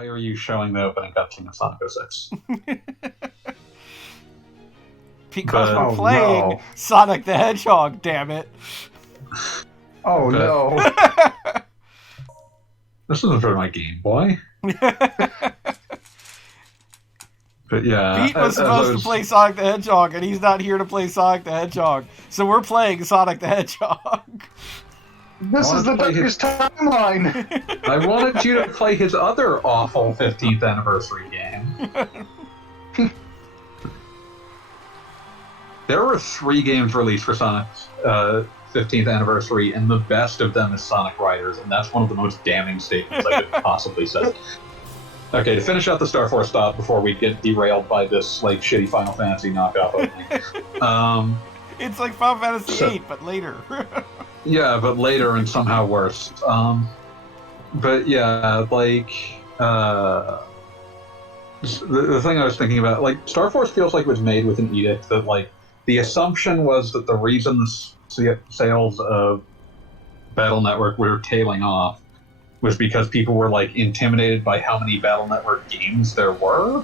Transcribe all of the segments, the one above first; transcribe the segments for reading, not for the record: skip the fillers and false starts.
Why are you showing the opening cutscene of Sonic 06? Because But- we're Oh, playing no. Sonic the Hedgehog, damn it. Oh, But- no. This isn't for my Game Boy. But yeah, Pete was as I supposed to play Sonic the Hedgehog, and he's not here to play Sonic the Hedgehog. So we're playing Sonic the Hedgehog. This I is the wanted to play darkest timeline. I wanted you to play his other awful 15th anniversary game. There were 3 games released for Sonic's 15th anniversary, and the best of them is Sonic Riders, and that's one of the most damning statements I could possibly say. Okay, to finish out the Star Force stop before we get derailed by this like shitty Final Fantasy knockoff opening. It's like Final Fantasy So- VIII, but later. Yeah, but later and somehow worse. But yeah, like the thing I was thinking about, like Star Force feels like it was made with an edict that like the assumption was that the reason the sales of Battle Network were tailing off was because people were like intimidated by how many Battle Network games there were,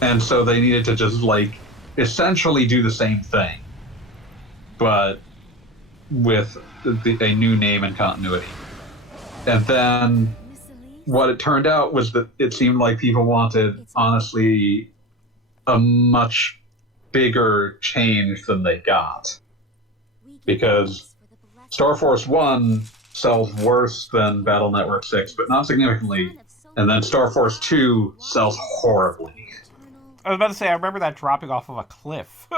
and so they needed to just like essentially do the same thing, but with a new name and continuity. And then what it turned out was that it seemed like people wanted, honestly, a much bigger change than they got. Because Star Force 1 sells worse than Battle Network 6, but not significantly. And then Star Force 2 sells horribly. I was about to say, I remember that dropping off of a cliff.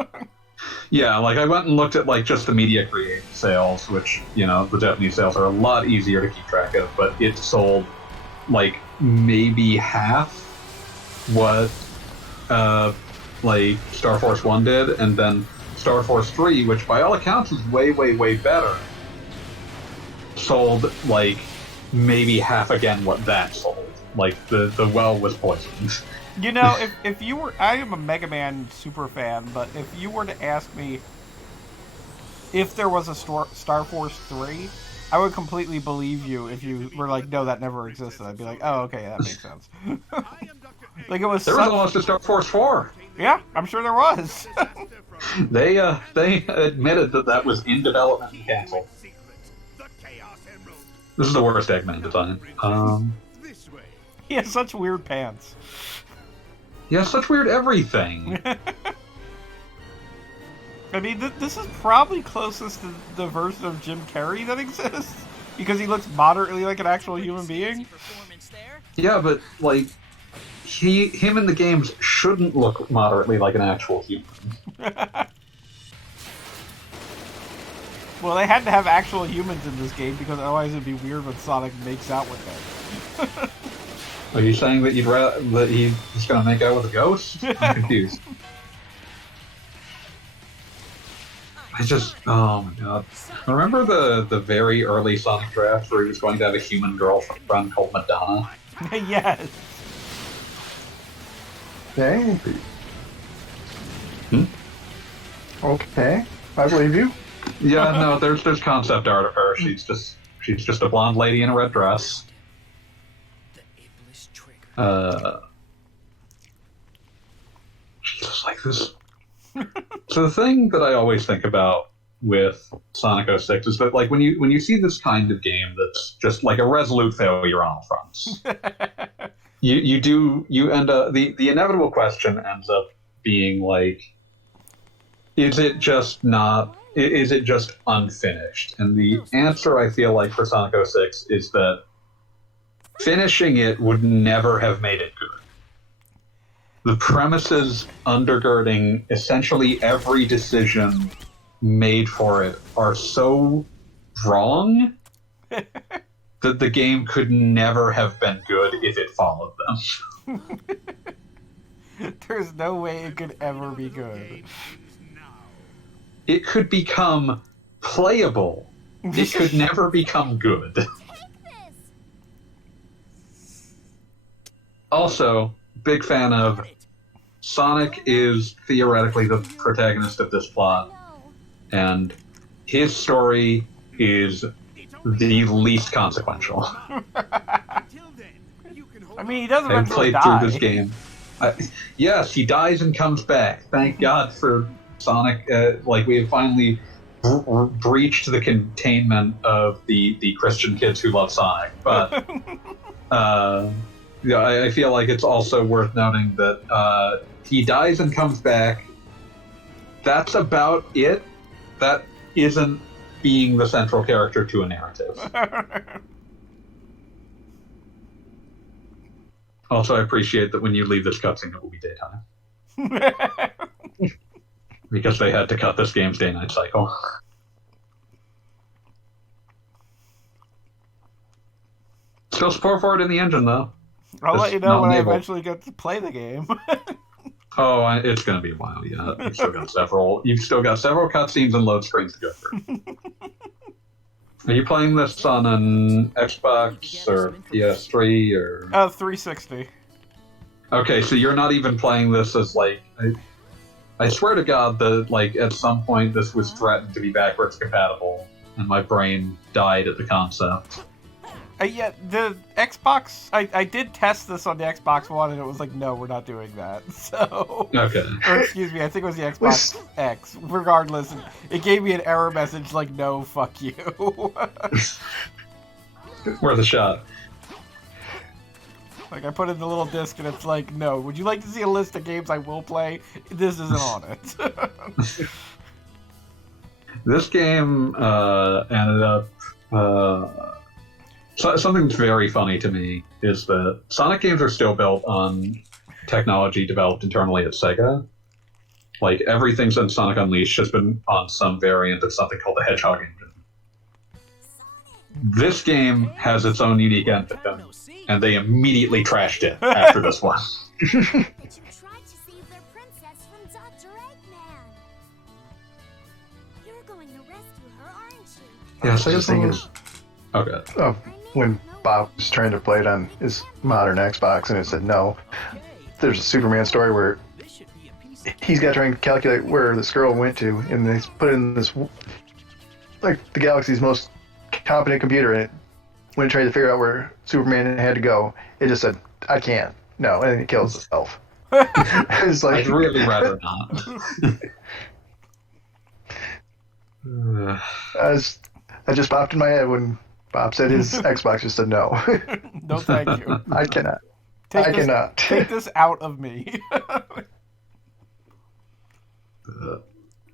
Yeah, like I went and looked at like just the Media Create sales, which, you know, the Japanese sales are a lot easier to keep track of, but it sold like maybe half what like Star Force 1 did, and then Star Force 3, which by all accounts is way, way, way better, sold like maybe half again what that sold. Like the well was poisoned. You know, if you were... I am a Mega Man super fan, but if you were to ask me if there was a Star Force 3, I would completely believe you if you were like, no, that never existed. I'd be like, oh, okay, that makes sense. Like it was There was almost a Star Force 4. Yeah, I'm sure there was. They admitted that was in development and canceled. This is the worst Eggman design. He has such weird pants. He has such weird everything. I mean, this is probably closest to the version of Jim Carrey that exists, because he looks moderately like an actual human being. Yeah, but like him in the games shouldn't look moderately like an actual human. Well, they had to have actual humans in this game, because otherwise it'd be weird when Sonic makes out with them. Are you saying that that he's gonna make out with a ghost? I'm confused. Oh my god. Remember the very early Sonic drafts where he was going to have a human girlfriend called Madonna? Yes. Okay. Hmm? Okay. I believe you. Yeah, no, there's concept art of her. She's just a blonde lady in a red dress. She's just like this. So the thing that I always think about with Sonic 06 is that like when you see this kind of game that's just like a resolute failure on all fronts, you end up the inevitable question ends up being like, is it just unfinished? And the answer I feel like for Sonic 06 is that finishing it would never have made it good. The premises undergirding essentially every decision made for it are so wrong that the game could never have been good if it followed them. There's no way it could ever be good. It could become playable. It could never become good. Also, big fan of Sonic is theoretically the protagonist of this plot, and his story is the least consequential. I mean, he does I eventually played die. through this game. Yes, he dies and comes back. Thank God for Sonic. Like, we have finally breached the containment of the Christian kids who love Sonic. But yeah, I feel like it's also worth noting that he dies and comes back. That's about it. That isn't being the central character to a narrative. Also, I appreciate that when you leave this cutscene, it will be daytime. Because they had to cut this game's day-night cycle. Still support for it in the engine, though. I'll let It's you know not when I enabled. eventually get to play the game. Oh, it's going to be a while yet. You've still got several. You've still got several cutscenes and load screens to go through. Are you playing this on an Xbox or PS3 or? 360. Okay, so you're not even playing this as like. I swear to God that like at some point this was threatened to be backwards compatible, and my brain died at the concept. Yeah, the Xbox. I did test this on the Xbox One, and it was like, no, we're not doing that. So, Okay. or excuse me, I think it was the Xbox X. Regardless, it gave me an error message like, no, fuck you. Worth a shot. Like, I put in the little disc, and it's like, no. Would you like to see a list of games I will play? This isn't on it. This game ended up. Something that's very funny to me is that Sonic games are still built on technology developed internally at Sega. Like, everything since Sonic Unleashed has been on some variant of something called the Hedgehog engine. This game has its own unique engine, and they immediately trashed it after this one. But you tried to save their princess from Dr. Eggman. You're going to rescue her, aren't you? Yeah, Just Sega's thinking- thing is... Okay. Oh, when Bob was trying to play it on his modern Xbox, and it said no. There's a Superman story where he's got to try and calculate where this girl went to, and they put it in this, like, the galaxy's most competent computer, and when it tried to figure out where Superman had to go, it just said, I can't. No, and then it kills itself. It's like, I'd really rather not. I just popped in my head when Bob said his Xbox just said no. No, thank you. I cannot. Take cannot. Take this out of me.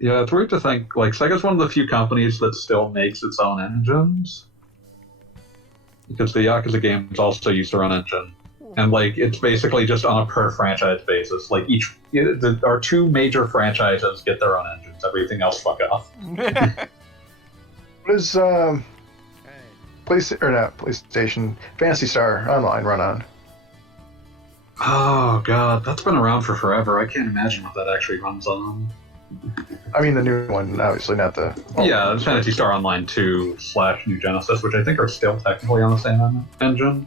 Yeah, it's weird to think, like, Sega's one of the few companies that still makes its own engines. Because the Yakuza games also use their own engine. And, like, it's basically just on a per-franchise basis. Like, our two major franchises get their own engines. Everything else, fuck off. What is PlayStation Phantasy Star Online run on? Oh, God, that's been around for forever. I can't imagine what that actually runs on. I mean the new one, obviously, not the... Yeah, Phantasy Star Online 2/New Genesis, which I think are still technically on the same engine.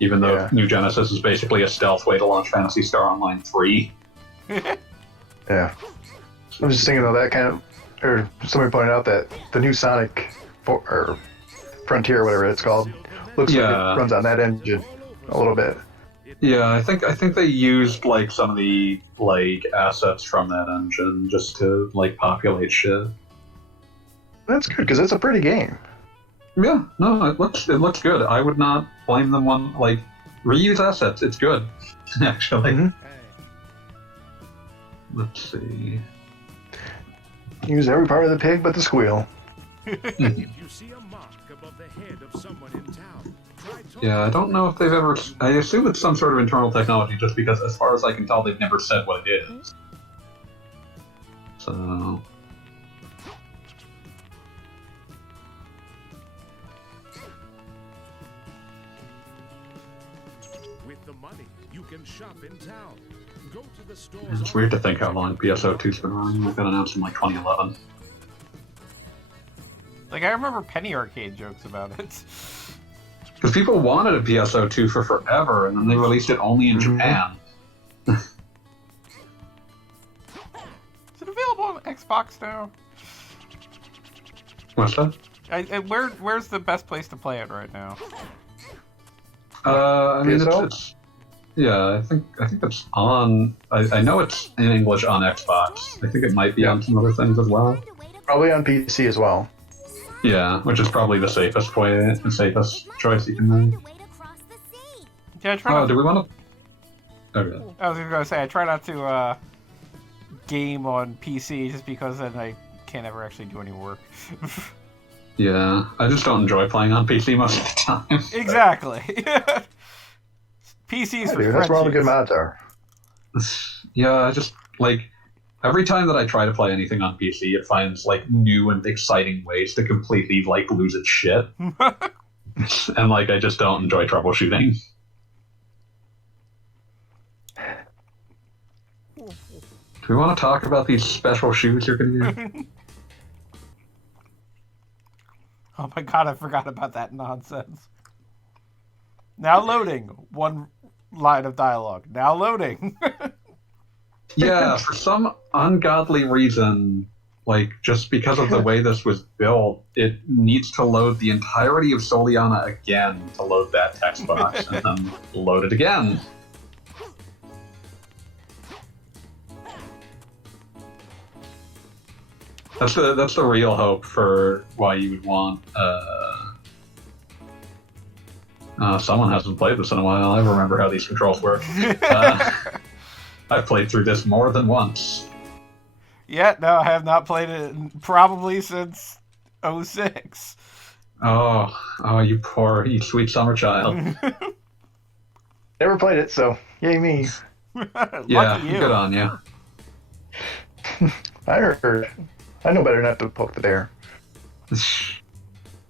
Even though Yeah. New Genesis is basically a stealth way to launch Phantasy Star Online 3. Yeah. I was just thinking, though, that kind of... Or somebody pointed out that the new Sonic... Or Frontier, whatever it's called, looks like Yeah. it runs on that engine a little bit. Yeah, I think they used like some of the like assets from that engine just to like populate shit. That's good, because it's a pretty game. Yeah, no, it looks good. I would not blame them on like reuse assets. It's good, actually. Mhm. Let's see. Use every part of the pig but the squeal. If you see a mark above the head of someone in town, try talking. Yeah, I don't know if they've ever. I assume it's some sort of internal technology, just because, as far as I can tell, they've never said what it is. So. With the money, you can shop in town. Go to the stores. It's weird to think how long PSO2's been running. It got announced in like 2011. Like, I remember Penny Arcade jokes about it. Because people wanted a PSO2 for forever, and then they released it only in Japan. Is it available on Xbox now? What's that? Where's the best place to play it right now? I mean, PSO? it's yeah. I think it's on. I know it's in English on Xbox. I think it might be on some other things as well. Probably on PC as well. Yeah, which is probably the safest choice you can make. Yeah, I try Oh, not do we want to? Okay. I was gonna say I try not to game on PC just because then I can't ever actually do any work. Yeah, I just don't enjoy playing on PC most of the time. Exactly. PCs Yeah, for dude, that's where all the good spreadsheets. mods are. Yeah, I just like every time that I try to play anything on PC, it finds like new and exciting ways to completely like lose its shit, and like I just don't enjoy troubleshooting. Do we want to talk about these special shoes you're gonna get? Oh my god, I forgot about that nonsense. Now loading. One line of dialogue. Now loading. Yeah, for some ungodly reason, like just because of the way this was built, it needs to load the entirety of Soliana again to load that text box, and then load it again. That's the real hope for why you would want. Someone hasn't played this in a while. I remember how these controls work. I've played through this more than once. Yeah, no, I have not played it probably since 06. Oh, you sweet summer child. Never played it, so yay me. Yeah, Lucky you. good on you. I heard. I know better not to poke the bear.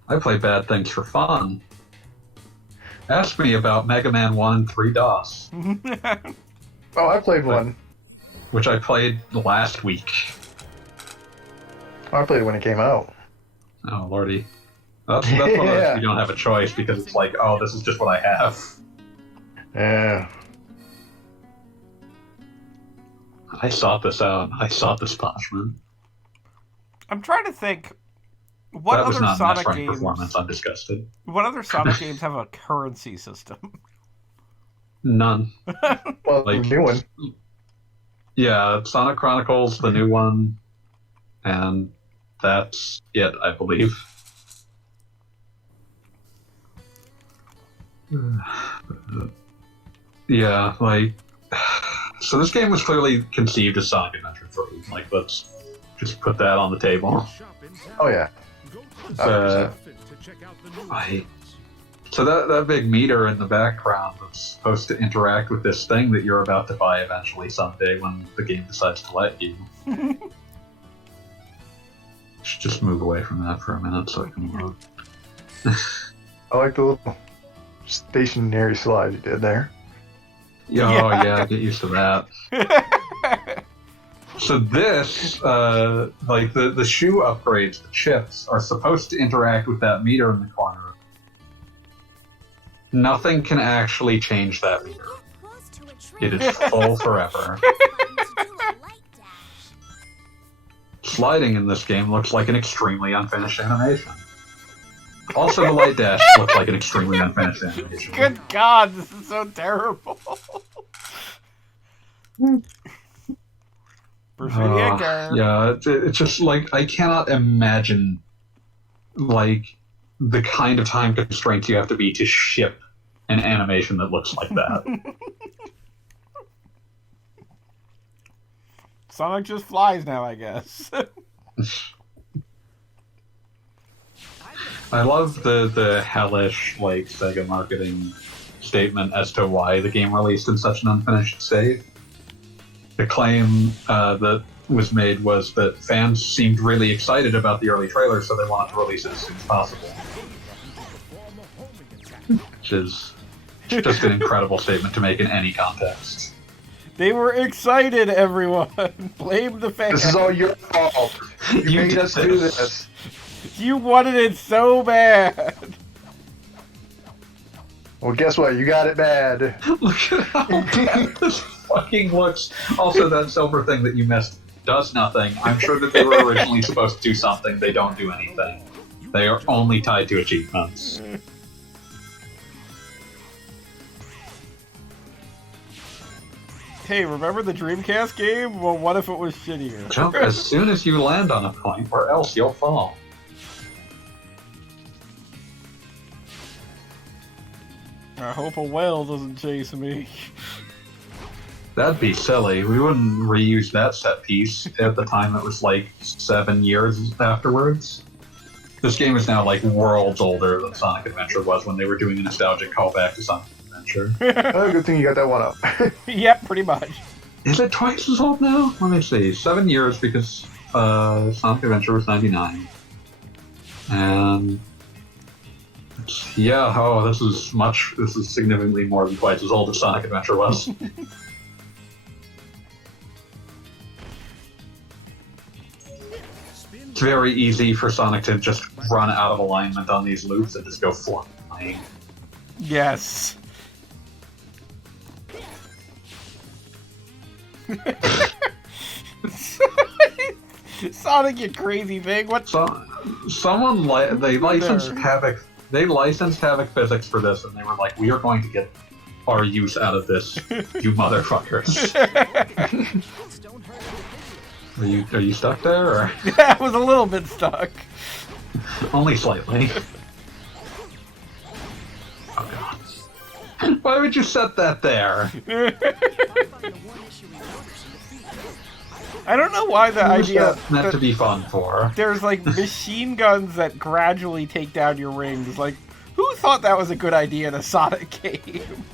I play bad things for fun. Ask me about Mega Man 1 and 3 DOS, Oh, I played one. which I played last week. I played it when it came out. Oh, lordy. That's one of those Yeah. you don't have a choice because it's like, oh, this is just what I have. Yeah. I sought this out. I sought this punishment. I'm trying to think. What That was other not Sonic Mass Rank games? performance. I'm disgusted. What other Sonic games have a currency system? None. Well, Like- the new one. Yeah, Sonic Chronicles, the new one, and that's it, I believe. Yeah, like... So this game was clearly conceived as Sonic Adventure 3. Like, let's just put that on the table. Shop in town. Oh yeah. Go to the Uh, to check out the new I- So that big meter in the background that's supposed to interact with this thing that you're about to buy eventually someday when the game decides to let you. Should just move away from that for a minute so I can load. I like the little stationary slide you did there. Yeah, get used to that. So this, like the shoe upgrades, the chips, are supposed to interact with that meter in the corner. Nothing can actually change that meter. It is full forever. Sliding in this game looks like an extremely unfinished animation. Also, the light dash looks like an extremely unfinished animation. Good God, this is so terrible. Yeah, it's just like I cannot imagine like the kind of time constraints you have to be to ship an animation that looks like that. Sonic just flies now, I guess. I love the hellish like Sega marketing statement as to why the game released in such an unfinished state. The claim that was made was that fans seemed really excited about the early trailer, so they wanted to release it as soon as possible. Which is just an incredible statement to make in any context. They were excited, everyone. Blame the fans. This is all your fault. You made did us do this. You wanted it so bad. Well, guess what? You got it bad. Look at how bad this fucking looks. Also, that silver thing that you missed does nothing. I'm sure that they were originally supposed to do something. They don't do anything. They are only tied to achievements. hey, remember the Dreamcast game? Well, what if it was shittier? Jump as soon as you land on a point, or else you'll fall. I hope a whale doesn't chase me. That'd be silly. We wouldn't reuse that set piece at the time. It was like 7 years afterwards. This game is now like worlds older than Sonic Adventure was when they were doing a nostalgic callback to Sonic Adventure. Oh, good thing you got that one up. Yep, pretty much. Is it twice as old now? Let me see. 7 years because Sonic Adventure was 99. And yeah, oh, this is significantly more than twice as old as Sonic Adventure was. It's very easy for Sonic to just run out of alignment on these loops and just go flying. Yes. Sonic, you crazy thing! What? They licensed Havoc. They licensed Havoc Physics for this, and they were like, "We are going to get our use out of this, you motherfuckers." Are you stuck there? Or? Yeah, I was a little bit stuck. Only slightly. Oh god! Why would you set that there? I don't know why the Who's idea that meant to be fun for? there's like machine guns that gradually take down your rings. Like, who thought that was a good idea in a Sonic game?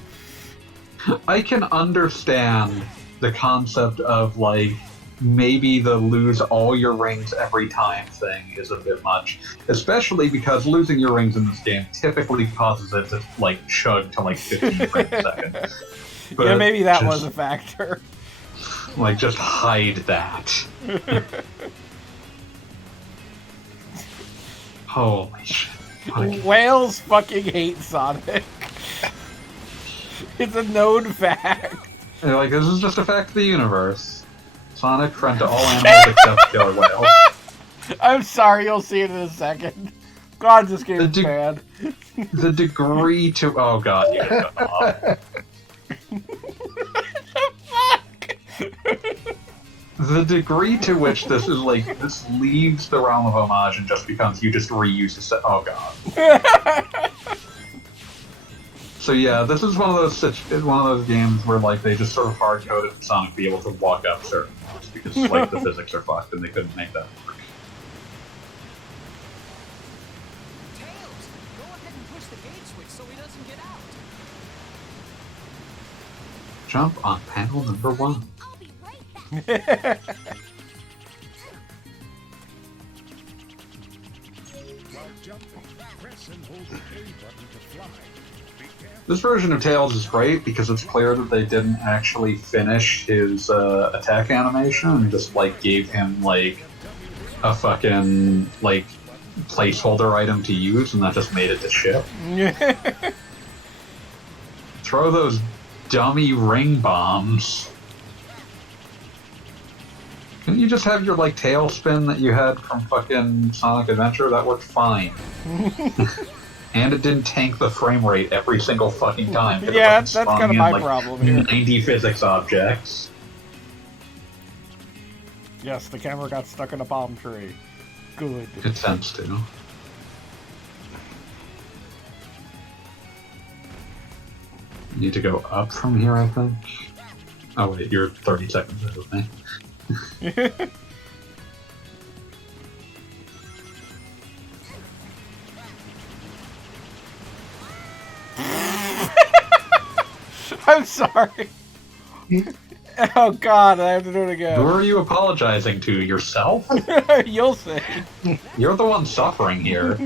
I can understand the concept of like maybe the lose all your rings every time thing is a bit much, especially because losing your rings in this game typically causes it to like chug to like 15 frames a second. But Yeah, maybe that was a factor. Like, just hide that. Holy shit. Whales fucking hate Sonic. It's a known fact. They're like, this is just a fact of the universe. Sonic, friend to all animals except killer whales. I'm sorry, you'll see it in a second. God, this game is bad. The degree to... Oh god, yeah. The degree to which this is like, this leaves the realm of homage and just becomes you just reuse the set. Oh god. So yeah, this is one of those games where like they just sort of hard coded Sonic to be able to walk up certain walls because like the physics are fucked and they couldn't make that work. Tails, go ahead and push the gate switch so he doesn't get out. Jump on panel number 1. I'll be right back. While jumping, press and hold the A button to fly. Be careful. This version of Tails is great because it's clear that they didn't actually finish his attack animation and just like gave him like a fucking like placeholder item to use and that just made it to ship. Throw those dummy ring bombs. Couldn't you just have your like tail spin that you had from fucking Sonic Adventure? That worked fine. And it didn't tank the frame rate every single fucking time. Yeah, that's kind of my problem here. 90 physics objects. Yes, the camera got stuck in a palm tree. Good. It tends to. Need to go up from here, I think. Oh wait, you're 30 seconds ahead of me. I'm sorry. Oh god, I have to do it Who again. are you apologizing to? Yourself? You'll see. You're the one suffering here.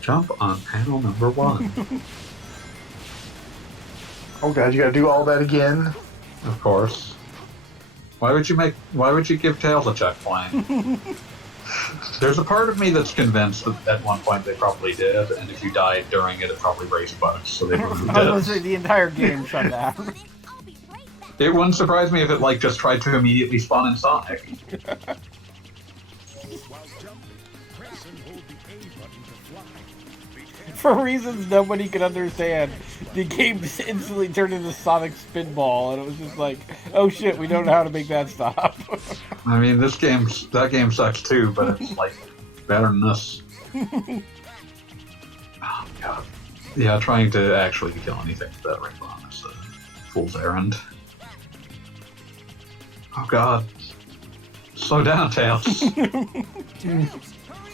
Jump on panel number 1. Oh god, you gotta do all that again? Of course. Why would you give Tails a checkpoint? There's a part of me that's convinced that at one point they probably did, and if you died during it, it probably raised bugs, so they removed I was gonna say it. the entire game shut down. I'll be right back. It wouldn't surprise me if it like just tried to immediately spawn in Sonic. While jumping, press and hold the A button to fly. Be careful. For reasons nobody could understand, the game instantly turned into Sonic Spinball, and it was just like, oh shit, we don't know how to make that stop. I mean, that game sucks too, but it's like better than this. Oh god. Yeah, trying to actually kill anything with that ring bomb is a fool's errand. Oh god. Slow down, Tails. Tails, hurry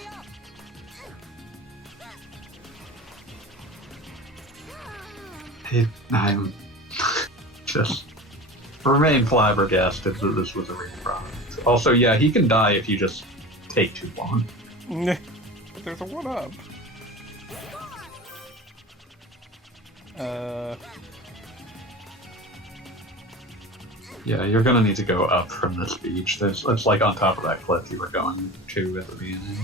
up! I'm just remain flabbergasted that this was a real product. Also, yeah, he can die if you just take too long. But there's a 1-up. Yeah, you're gonna need to go up from this beach. It's like on top of that cliff you were going to at the beginning.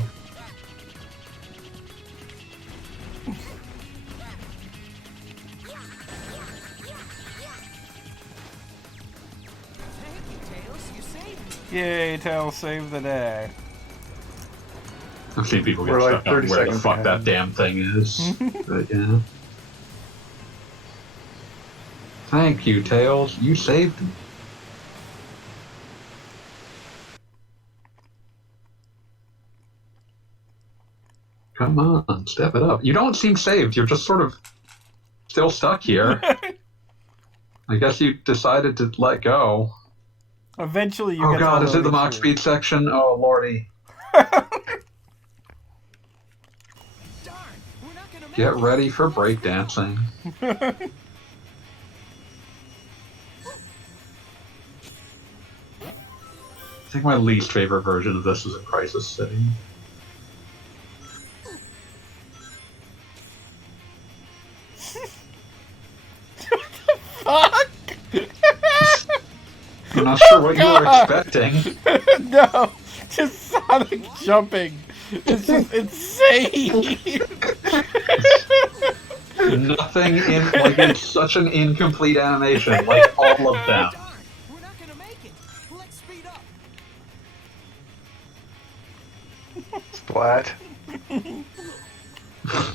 Thank you, Tails. You saved me. Yay, Tails saved the day. I've seen people get We're like stuck on 30 where the seconds fuck that behind. damn thing is. But yeah. Thank you, Tails. You saved me. Come on, step it up. You don't seem saved. You're just sort of still stuck here. I guess you decided to let go. Eventually you Oh get god, to is it the Mach through. Speed section? Oh lordy. Darn, we're not gonna make Get it. ready for breakdancing. I think my least favorite version of this is a Crisis City. Fuck! I'm not sure what you were God. expecting. No, just Sonic jumping. It's just insane. Nothing in like it's such an incomplete animation, like all of them. Darn, we're not gonna make it. Let's speed up. Splat.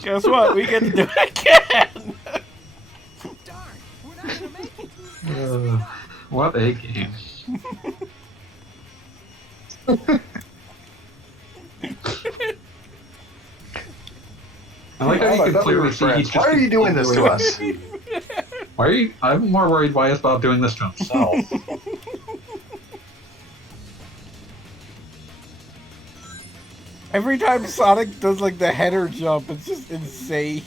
Guess what? We get to do it again. Darn, we're not gonna make it. What a game. I like how you can clearly see he's just. Why are you doing this to us? Why are you? I'm more worried why is Bob doing this to himself. Every time Sonic does like the header jump, it's just insane.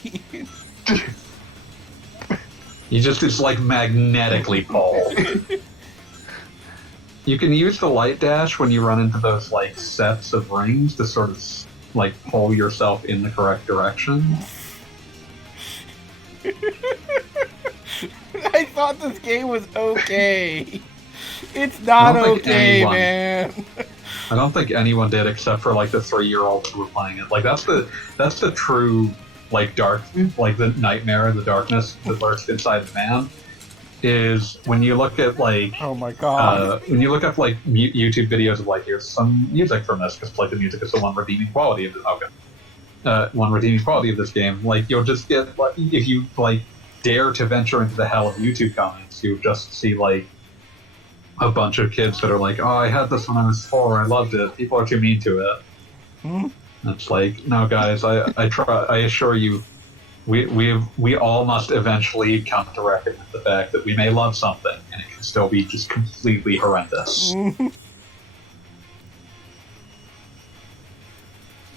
He just is like magnetically pulled. You can use the light dash when you run into those like sets of rings to sort of like pull yourself in the correct direction. I thought this game was okay. It's not I don't think okay, anyone- man. I don't think anyone did except for like the 3-year-olds who were playing it. Like that's the true like dark like the nightmare, the darkness that lurks inside the man. Is when you look at like Oh my god. when you look up like YouTube videos of like here's some music from this because like the music is the one redeeming quality of it. Okay, one redeeming quality of this game. Like you'll just get like if you like dare to venture into the hell of YouTube comments, you just see like a bunch of kids that are like, oh, I had this when I was 4, I loved it. People are too mean to it. Hmm? It's like, no, guys, I assure you, we all must eventually come to recognize the fact that we may love something and it can still be just completely horrendous. And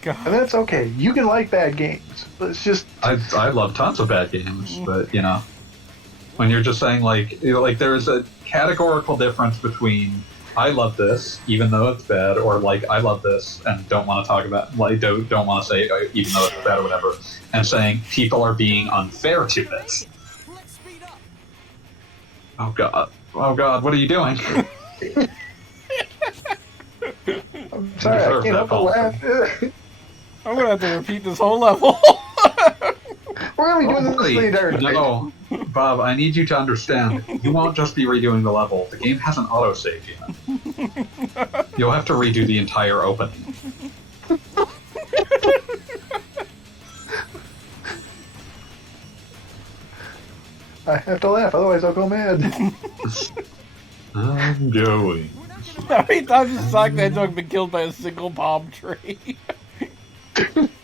God. that's okay. You can like bad games. But it's just I love tons of bad games, but you know, when you're just saying like there's a categorical difference between I love this even though it's bad, or like I love this and don't want to talk about like don't want to say it, even though it's bad or whatever, and saying people are being unfair to it. Let's speed up. Oh god, what are you doing? I'm sorry, I deserve can't that help but laugh. I'm gonna have to repeat this whole level. We're only doing this Wait, the entire night. no, Bob, I need you to understand. You won't just be redoing the level. The game hasn't autosaved yet. You'll have to redo the entire opening. I have to laugh, otherwise I'll go mad. I'm going. How many times has Sonic the Hedgehog been killed by a single palm tree?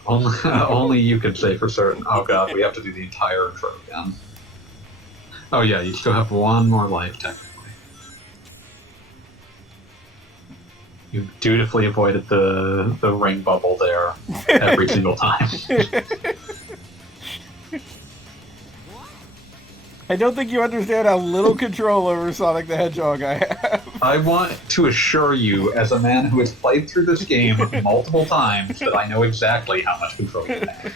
Only you can say for certain. Oh god, we have to do the entire intro again. Oh yeah, you still have one more life, technically. You dutifully avoided the ring bubble there every single time. I don't think you understand how little control over Sonic the Hedgehog I have. I want to assure you, as a man who has played through this game multiple times, that I know exactly how much control you have.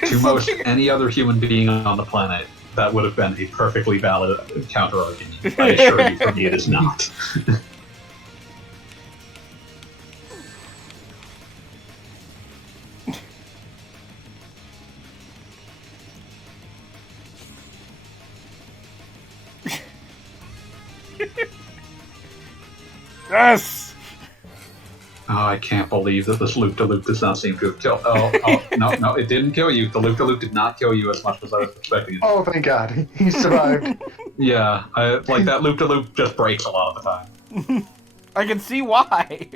To most any other human being on the planet, that would have been a perfectly valid counter-argument. I assure you, for me, it is not. Yes! Oh, I can't believe that this loop-de-loop does not seem to have killed... Oh, no, it didn't kill you. The loop-de-loop did not kill you as much as I was expecting it. Oh, thank God. He survived. Yeah, like that loop-de-loop just breaks a lot of the time. I can see why.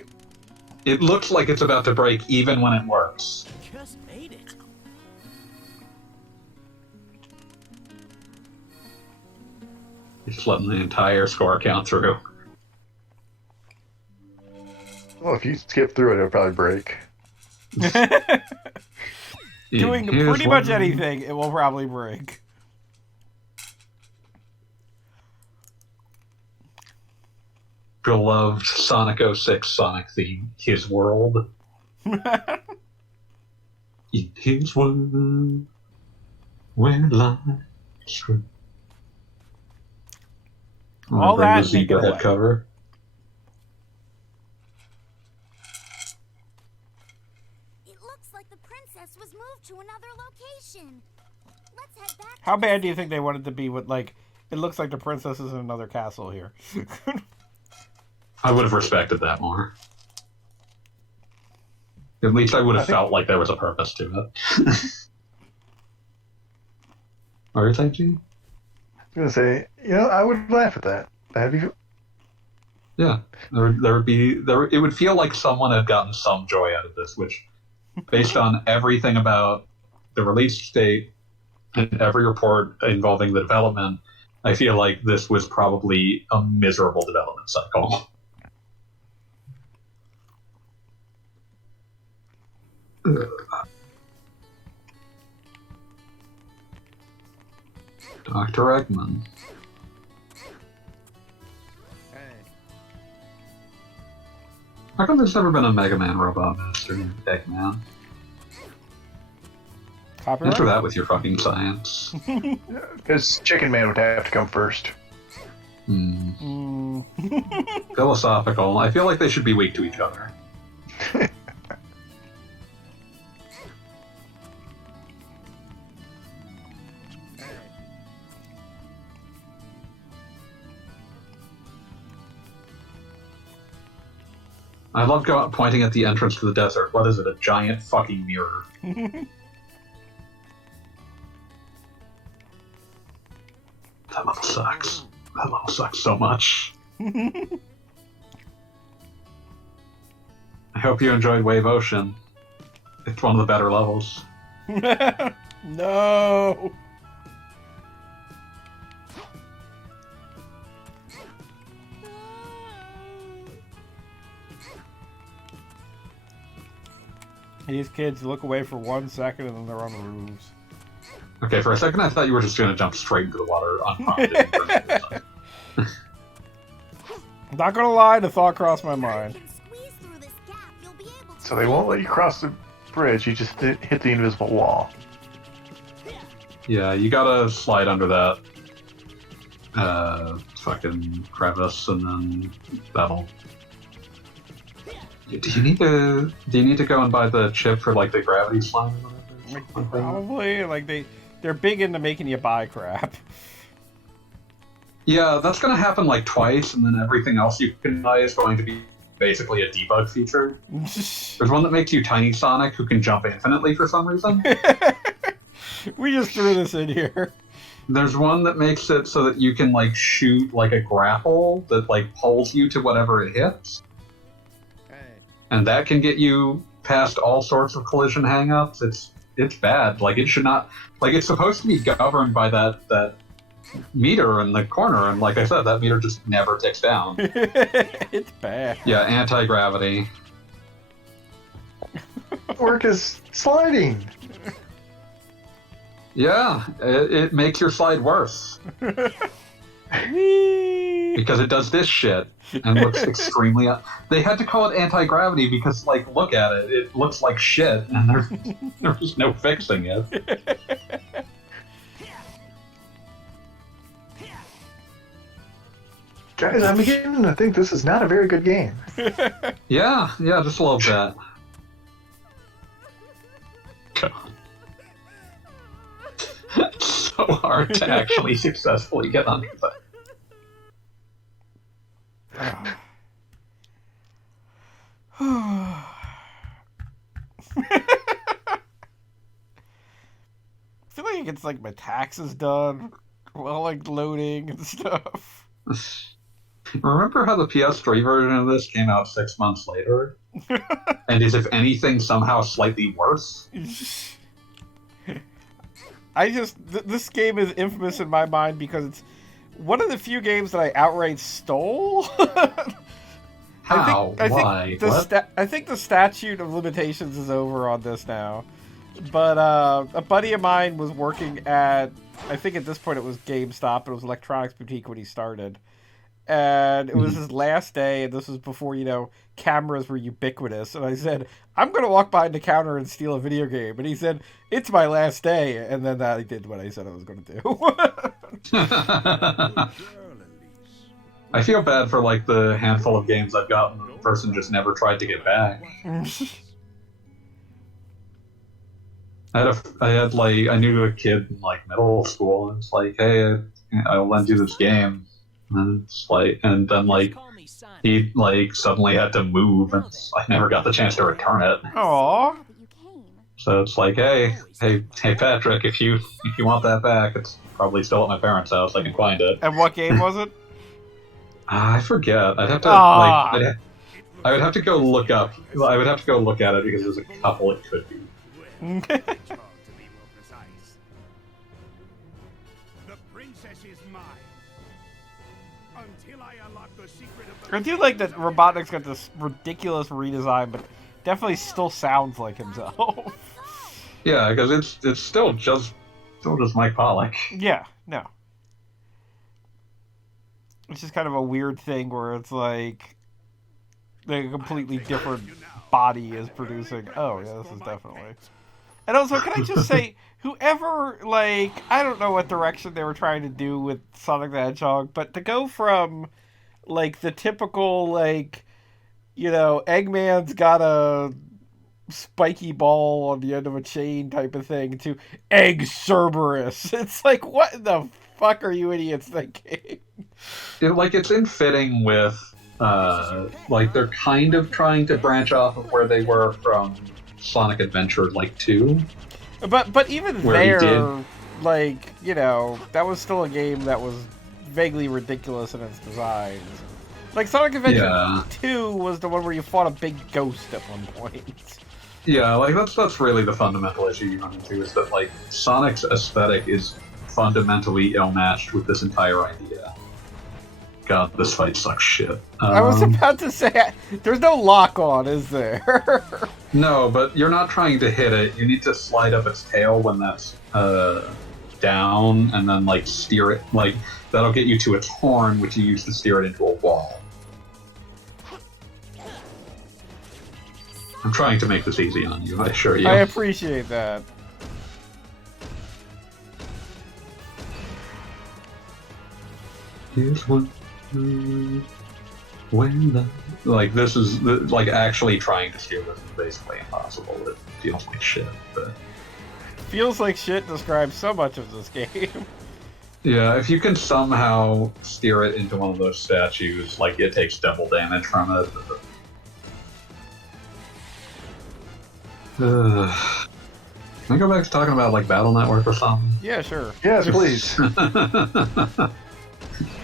It looks like it's about to break even when it works. Just made it. Just letting the entire score count through. Well, if you skip through it, it'll probably break. Doing Here's pretty much one. anything, it will probably break. Beloved Sonic 06 Sonic theme, his world. In his world, where life's true. All Bring that, the make it zebra head away. cover. It looks like the princess was moved to another location. Let's head back. How bad do you think they wanted to be with, like, it looks like the princess is in another castle here. I would have respected that more. At least I would have felt like there was a purpose to it. What are you thinking? I was going to say, I would laugh at that. That'd be... Yeah, it would feel like someone had gotten some joy out of this, which, based on everything about the release date and every report involving the development, I feel like this was probably a miserable development cycle. Dr. Eggman. Hey. How come there's never been a Mega Man robot master named Eggman? Copyright? Answer that with your fucking science. Because Chicken Man would have to come first. Philosophical. I feel like they should be weak to each other. I love pointing at the entrance to the desert. What is it? A giant fucking mirror. That level sucks. That level sucks so much. I hope you enjoyed Wave Ocean. It's one of the better levels. No! These kids look away for 1 second and then they're on roofs. Okay, for a second I thought you were just going to jump straight into the water unprompted. Not gonna lie, the thought crossed my mind. So they won't let you cross the bridge, you just hit the invisible wall. Yeah, you gotta slide under that fucking crevice, and then that'll. Do you need to go and buy the chip for like the gravity slime or whatever? Probably, like they're big into making you buy crap. Yeah, that's going to happen like twice, and then everything else you can buy is going to be basically a debug feature. There's one that makes you Tiny Sonic who can jump infinitely for some reason. We just threw this in here. There's one that makes it so that you can like shoot like a grapple that like pulls you to whatever it hits. And that can get you past all sorts of collision hangups. It's bad. Like it should not. Like it's supposed to be governed by that meter in the corner, and like I said, that meter just never ticks down. It's bad. Yeah, anti-gravity. Work is sliding. Yeah, it makes your slide worse Whee! because it does this shit and looks extremely. They had to call it anti-gravity because, like, look at it. It looks like shit, and there's no fixing it. Guys, I'm beginning to think this is not a very good game. Yeah, just a little bit. It's so hard to actually successfully get under that. I feel like it's like my taxes done while like loading and stuff. Remember how the PS3 version of this came out 6 months later? And is, if anything, somehow slightly worse? This game is infamous in my mind because it's one of the few games that I outright stole. How? Why? I think the statute of limitations is over on this now. But a buddy of mine was working at, I think at this point it was GameStop. It was Electronics Boutique when he started. And it was his last day, and this was before, cameras were ubiquitous. And I said, I'm going to walk behind the counter and steal a video game. And he said, it's my last day. And then I did what I said I was going to do. I feel bad for, like, the handful of games I've gotten where the person just never tried to get back. I knew a kid in, like, middle school, and it's like, hey, I'll lend you this game. And it's like, and then like he like suddenly had to move, and I never got the chance to return it. Aww. So it's like, hey, Patrick, if you want that back, it's probably still at my parents' house. I can find it. And what game was it? I forget. I'd have to Aww. I would have to go look up. I would have to go look at it because there's a couple it could be. I do like that Robotnik's got this ridiculous redesign, but definitely still sounds like himself. Yeah, because it's still just Mike Pollock. Yeah, no. It's just kind of a weird thing where it's like a completely different body is producing. Oh, yeah, this is definitely. And also, can I just say, whoever, like, I don't know what direction they were trying to do with Sonic the Hedgehog, but to go from, like, the typical, like, Eggman's got a spiky ball on the end of a chain type of thing to Egg Cerberus. It's like, what in the fuck are you idiots thinking? It's in fitting with, like, they're kind of trying to branch off of where they were from Sonic Adventure, like, 2. But even there, like, that was still a game that was vaguely ridiculous in its designs. Like, Sonic Adventure 2 was the one where you fought a big ghost at one point. Yeah, like, that's really the fundamental issue you run into, is that, like, Sonic's aesthetic is fundamentally ill-matched with this entire idea. God, this fight sucks shit. I was about to say, there's no lock-on, is there? No, but you're not trying to hit it. You need to slide up its tail when that's down, and then, like, steer it. Like, that'll get you to its horn, which you use to steer it into a wall. I'm trying to make this easy on you, I assure you. I appreciate that. Here's one. When the... Like, this is... Like, actually trying to steer this is basically impossible. It feels like shit, but... Feels like shit describes so much of this game. Yeah, if you can somehow steer it into one of those statues, like it takes double damage from it. Can I go back to talking about like Battle Network or something? Yeah, sure. Yes, please.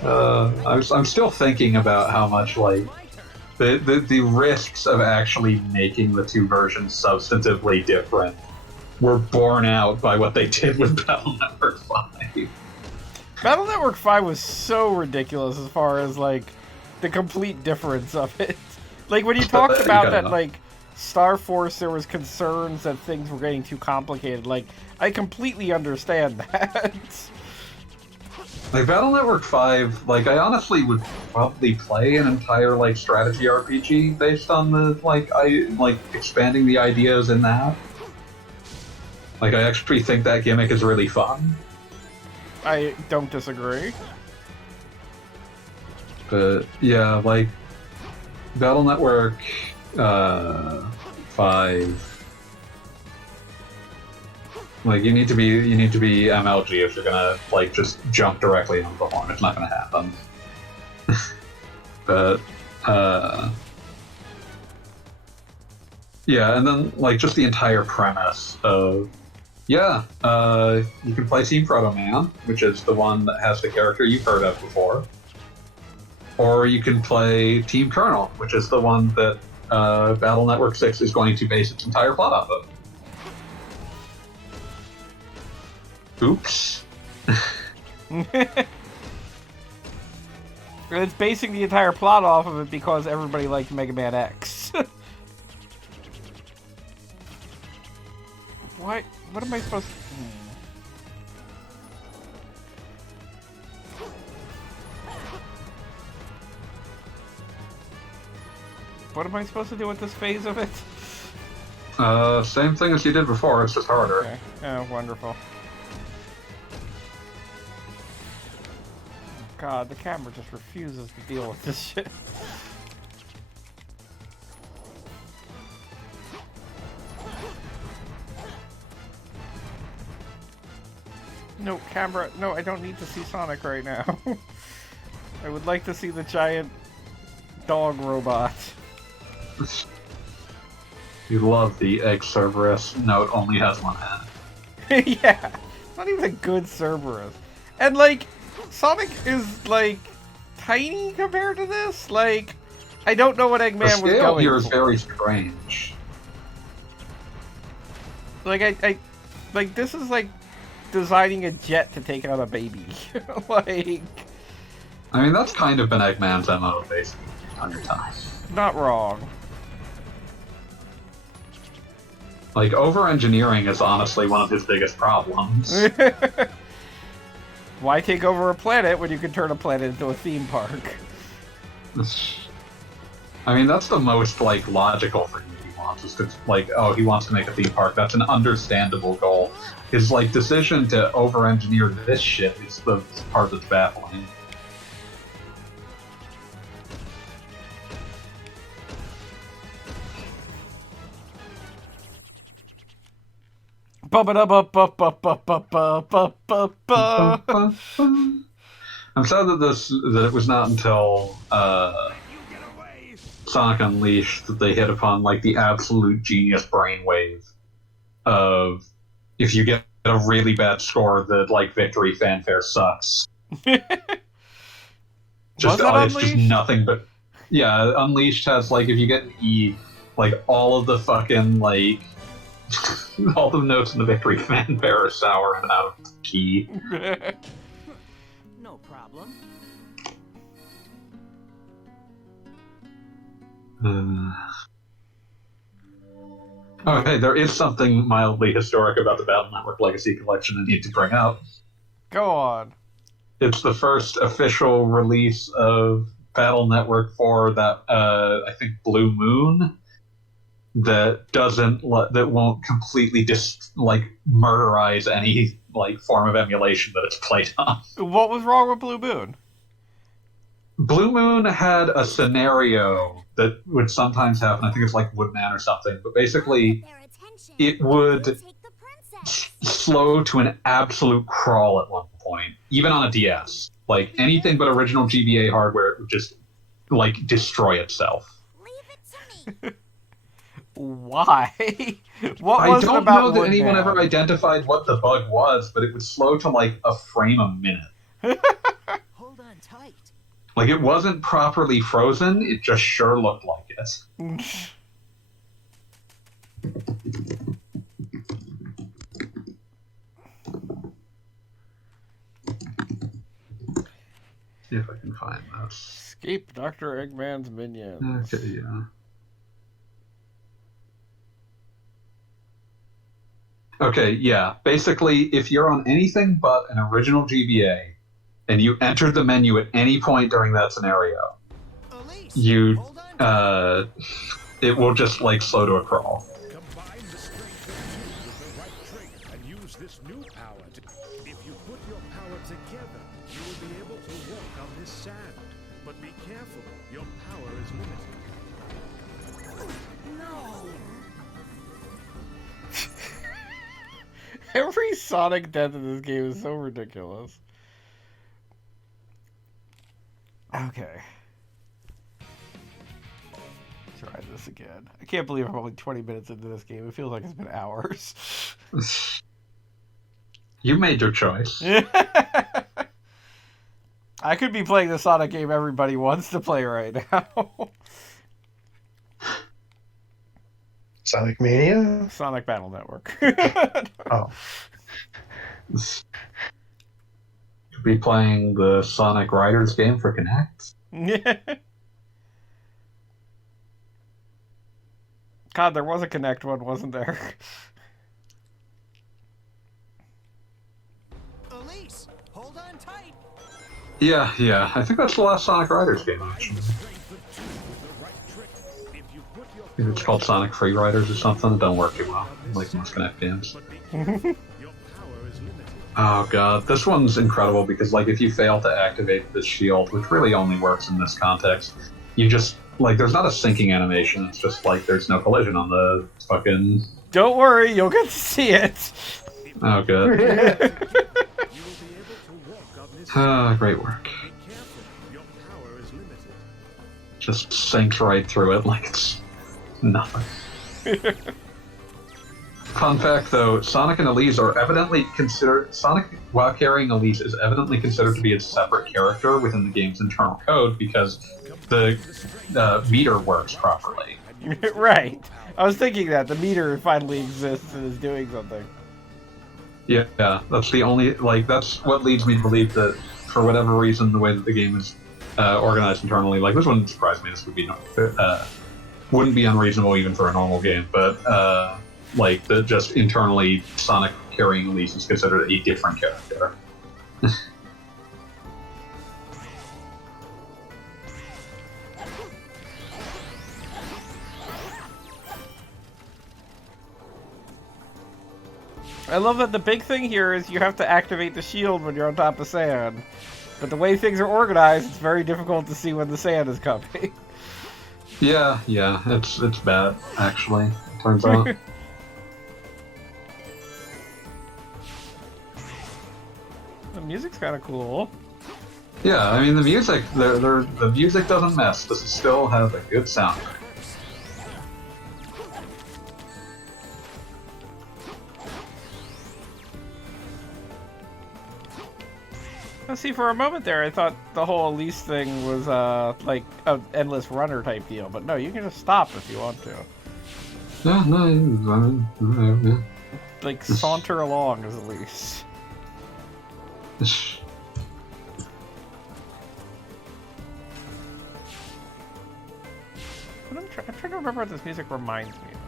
I'm still thinking about how much like the risks of actually making the two versions substantively different were borne out by what they did with Battle Network 5. Battle Network 5 was so ridiculous as far as, like, the complete difference of it. Like, when you talked about that, like, Star Force, there was concerns that things were getting too complicated. Like, I completely understand that. Like, Battle Network 5, like, I honestly would probably play an entire, like, strategy RPG based on the, like, expanding the ideas in that. Like, I actually think that gimmick is really fun. I don't disagree. But, yeah, like, Battle Network 5... Like, you need to be MLG if you're gonna, like, just jump directly onto the horn. It's not gonna happen. But, yeah, and then, like, just the entire premise of, yeah, you can play Team Proto Man, which is the one that has the character you've heard of before. Or you can play Team Colonel, which is the one that Battle Network 6 is going to base its entire plot off of. Oops. It's basing the entire plot off of it because everybody liked Mega Man X. What? What am I supposed to... What am I supposed to do with this phase of it? Same thing as you did before, it's just harder. Okay. Oh, wonderful. God, the camera just refuses to deal with this shit. No, camera. No, I don't need to see Sonic right now. I would like to see the giant dog robot. You love the egg Cerberus. No, it only has one hand. Yeah, it's not even a good Cerberus. And, like, Sonic is, like, tiny compared to this. Like, I don't know what Eggman was going for. The scale here is very strange. Like, I like, this is like designing a jet to take out a baby. Like... I mean, that's kind of been Eggman's MO, basically, 100 times. Not wrong. Like, over-engineering is honestly one of his biggest problems. Why take over a planet when you can turn a planet into a theme park? I mean, that's the most, like, logical thing that he wants, is to, like, oh, he wants to make a theme park. That's an understandable goal. His, like, decision to over-engineer this shit is the part that's baffling. I'm sad that it was not until Sonic Unleashed that they hit upon like the absolute genius brainwave of if you get a really bad score, the like victory fanfare sucks. Just it's just nothing but yeah. Unleashed has like if you get an E, like all of the fucking like. All the notes in the victory fanfare are sour and out of key. No problem. Oh, hey, there is something mildly historic about the Battle Network Legacy Collection I need to bring up. Go on. It's the first official release of Battle Network for that, I think, Blue Moon. That won't completely murderize any like form of emulation that it's played on. What was wrong with Blue Moon? Blue Moon had a scenario that would sometimes happen. I think it's like Woodman or something, but basically it would slow to an absolute crawl at one point, even on a DS. Like anything but original GBA hardware would just like destroy itself. Leave it to me. Why? What I was it don't about know that anyone Woodman? ever identified what the bug was, but it would slow to like a frame a minute. Hold on tight. Like it wasn't properly frozen, it just sure looked like it. See if I can find this. Escape Dr. Eggman's minions. Okay, yeah. Okay, yeah. Basically, if you're on anything but an original GBA and you enter the menu at any point during that scenario, Elise, you hold on tight. it will just like slow to a crawl. Combine the strength of two with the right trick and use this new power to... If you put your power together, you will be able to walk on this sand. But be careful, your power is limited. No. Every Sonic death in this game is so ridiculous. Okay. Try this again. I can't believe I'm only 20 minutes into this game. It feels like it's been hours. You made your choice. I could be playing the Sonic game everybody wants to play right now. Sonic Mania? Sonic Battle Network. Oh. Could be playing the Sonic Riders game for Kinect. God, there was a Kinect one, wasn't there? Elise, hold on tight. Yeah. I think that's the last Sonic Riders game, actually. I think it's called Sonic Free Riders or something. It don't work too well, like most Kinect games. Oh god, this one's incredible because like if you fail to activate this shield, which really only works in this context, you just like there's not a sinking animation. It's just like there's no collision on the fucking. Don't worry, you'll get to see it. Oh good. Great work. Just sinks right through it like it's nothing. Fun fact though, Sonic and Elise are evidently considered Sonic while carrying Elise is evidently considered to be a separate character within the game's internal code because the meter works properly. Right. I was thinking that the meter finally exists and is doing something. Yeah, that's the only that's what leads me to believe that for whatever reason the way that the game is organized internally, like this wouldn't surprise me. This would be wouldn't be unreasonable even for a normal game, but just internally, Sonic carrying Elise is considered a different character. I love that the big thing here is you have to activate the shield when you're on top of sand. But the way things are organized, it's very difficult to see when the sand is coming. Yeah, it's bad, actually, turns out. The music's kind of cool. Yeah, I mean, the music, the music doesn't mess. This still has a good sound. Now, see, for a moment there, I thought the whole Elise thing was like an endless runner type deal, but no, you can just stop if you want to. Yeah, no, Like saunter along as Elise. But I'm trying to remember what this music reminds me of.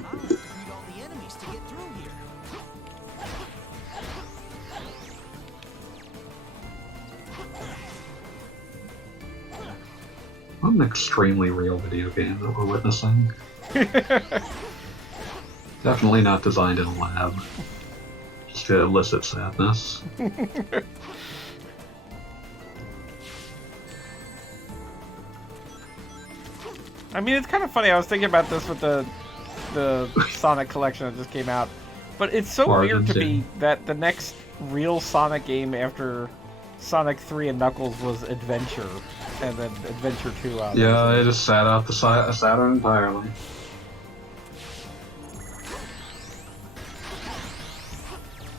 I'll have to beat all the enemies to get through here. What an extremely real video game that we're witnessing. Definitely not designed in a lab. Just to elicit sadness. I mean, it's kind of funny. I was thinking about this with the Sonic collection that just came out, but it's so weird to me that the next real Sonic game after Sonic 3 and Knuckles was Adventure, and then Adventure 2 out. Yeah, they just sat out the Saturn entirely.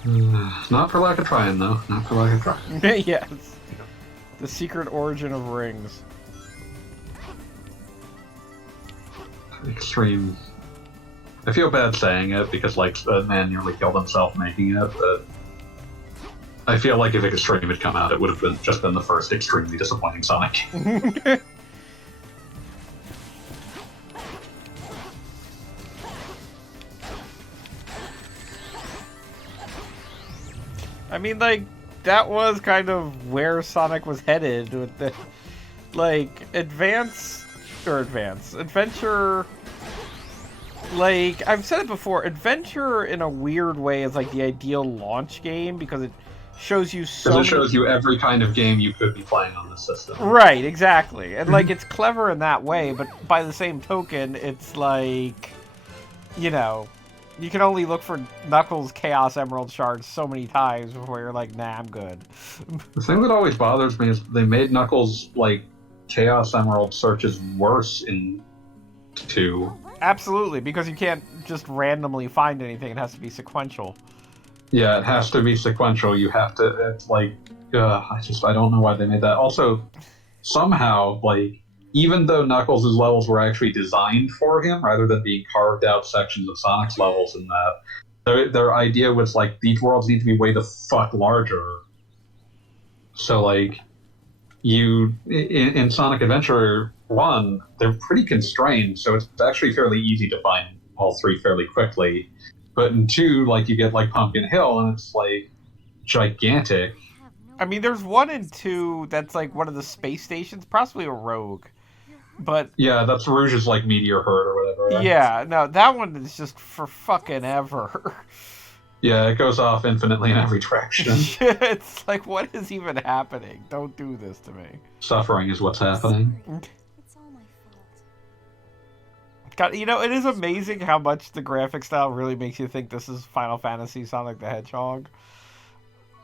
Not for lack of trying, though. Not for lack of trying. Yes. The secret origin of rings. Extreme. I feel bad saying it because, like, a man nearly killed himself making it, but I feel like if Extreme had come out, it would have just been the first extremely disappointing Sonic game. I mean, like, that was kind of where Sonic was headed with the, like, Adventure, like, I've said it before, Adventure in a weird way is like the ideal launch game because it shows you so Because it shows you every kind of game you could be playing on the system. Right, exactly. And, like, it's clever in that way, but by the same token, it's like, you know, you can only look for Knuckles' Chaos Emerald shards so many times before you're like, nah, I'm good. The thing that always bothers me is they made Knuckles, like, Chaos Emerald searches worse in 2. Absolutely, because you can't just randomly find anything. It has to be sequential. Yeah, it has to be sequential. You have to, it's like, I don't know why they made that. Also, somehow, like, even though Knuckles' levels were actually designed for him, rather than being carved out sections of Sonic's levels in that, their idea was, like, these worlds need to be way the fuck larger. So, like, in Sonic Adventure 1, they're pretty constrained, so it's actually fairly easy to find all 3 fairly quickly. But in 2, like, you get, like, Pumpkin Hill, and it's, like, gigantic. I mean, there's 1 and 2 that's, like, one of the space stations, possibly a rogue. But yeah, that's Rouge's, like, meteor herd or whatever. Right? Yeah, no, that one is just for fucking ever. Yeah, it goes off infinitely in every direction. It's like, what is even happening? Don't do this to me. Suffering is what's happening. It's all my fault. God, you know, it is amazing how much the graphic style really makes you think this is Final Fantasy Sonic the Hedgehog.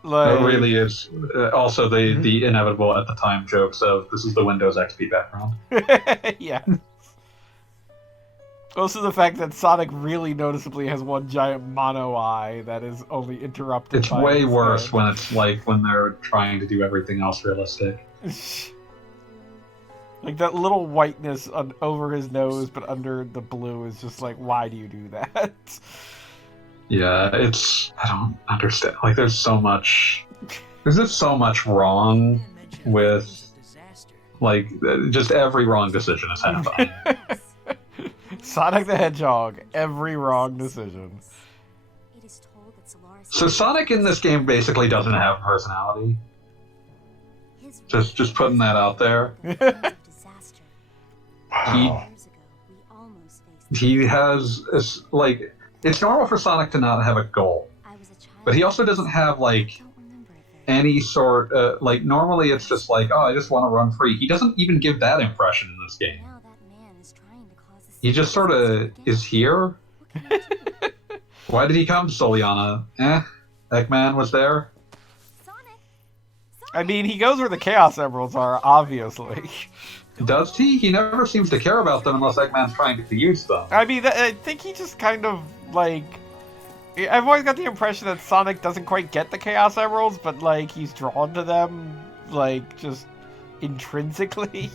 Like, It really is. Also, the inevitable at the time jokes of this is the Windows XP background. yeah. Also, the fact that Sonic really noticeably has one giant mono eye that is only interrupted. It's by way its worse head. when it's like when they're trying to do everything else realistic. Like that little whiteness over his nose, but under the blue is just like, why do you do that? Yeah, I don't understand. Like, there's just so much wrong with, like, just every wrong decision is happening. Sonic the Hedgehog, every wrong decision. It is told that Solaris So Sonic in this game basically doesn't have personality. Just putting that out there. disaster. Wow. Years ago, we almost faced He has, like, it's normal for Sonic to not have a goal. I was a child. But he also doesn't have, like, I don't remember it very any sort, like, normally it's just like, oh, I just want to run free. He doesn't even give that impression in this game. Now that man is trying to cause a He just sort of is here. What can I do? Why did he come, Soliana? Eggman was there. Sonic. I mean, he goes where the Chaos Emeralds are, obviously. Does he? He never seems to care about them unless Eggman's trying to use them. I mean, I think he just kind of, like... I've always got the impression that Sonic doesn't quite get the Chaos Emeralds, but, like, he's drawn to them, like, just intrinsically.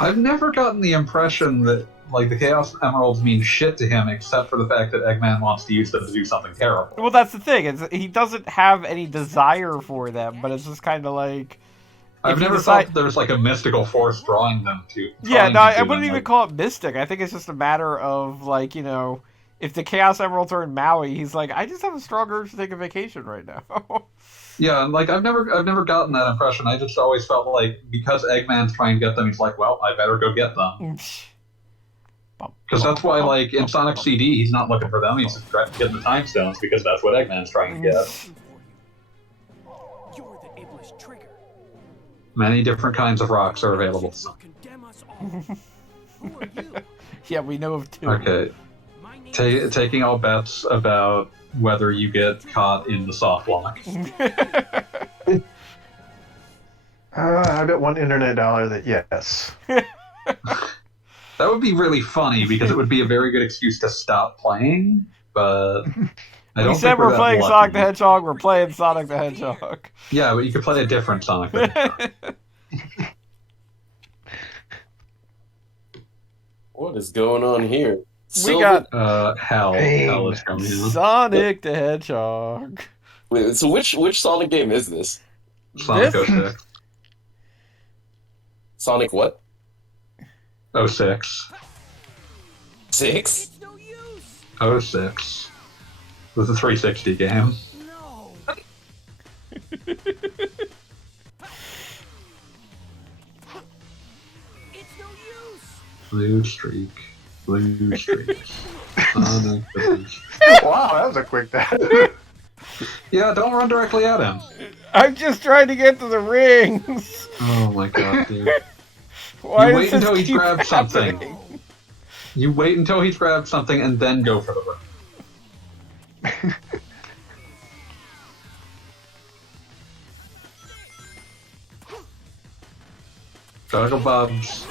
I've never gotten the impression that, like, the Chaos Emeralds mean shit to him except for the fact that Eggman wants to use them to do something terrible. Well, that's the thing. He doesn't have any desire for them, but it's just kind of like... I've you never decide- felt there's, like, a mystical force drawing them to. Yeah, trying no, to I do wouldn't them, even like- call it mystic. I think it's just a matter of, like, you know, if the Chaos Emeralds are in Maui, he's like, I just have a strong urge to take a vacation right now. Yeah, and, like, I've never gotten that impression. I just always felt like because Eggman's trying to get them, he's like, well, I better go get them. Because that's why, like, in Sonic CD, he's not looking for them. He's just getting the time stones because that's what Eggman's trying to get. You're the Iblis trigger. Many different kinds of rocks are available. You'll condemn us all. Who are you? Yeah, we know of 2. Okay. Taking all bets about whether you get caught in the soft lock. I bet $1 internet that yes. That would be really funny because it would be a very good excuse to stop playing, but I We don't said think we're that playing lucky. Sonic the Hedgehog, we're playing Sonic the Hedgehog. Yeah, but you could play a different Sonic the Hedgehog. What is going on here? We got Hell Pain. is coming in. Sonic the Hedgehog. Wait, so which Sonic game is this? Sonic This- 06. Sonic what? 06. 6? 06. It was a 360 game. No. It's no use. Blue streak. Blue streak. Sonic the Hedgehog. Wow, that was a quick death. Yeah, don't run directly at him. I'm just trying to get to the rings. Oh my god, dude. Why You does wait this until he keep grabs something. happening? You wait until he's grabbed something and then go for the ring. Doggle Bob's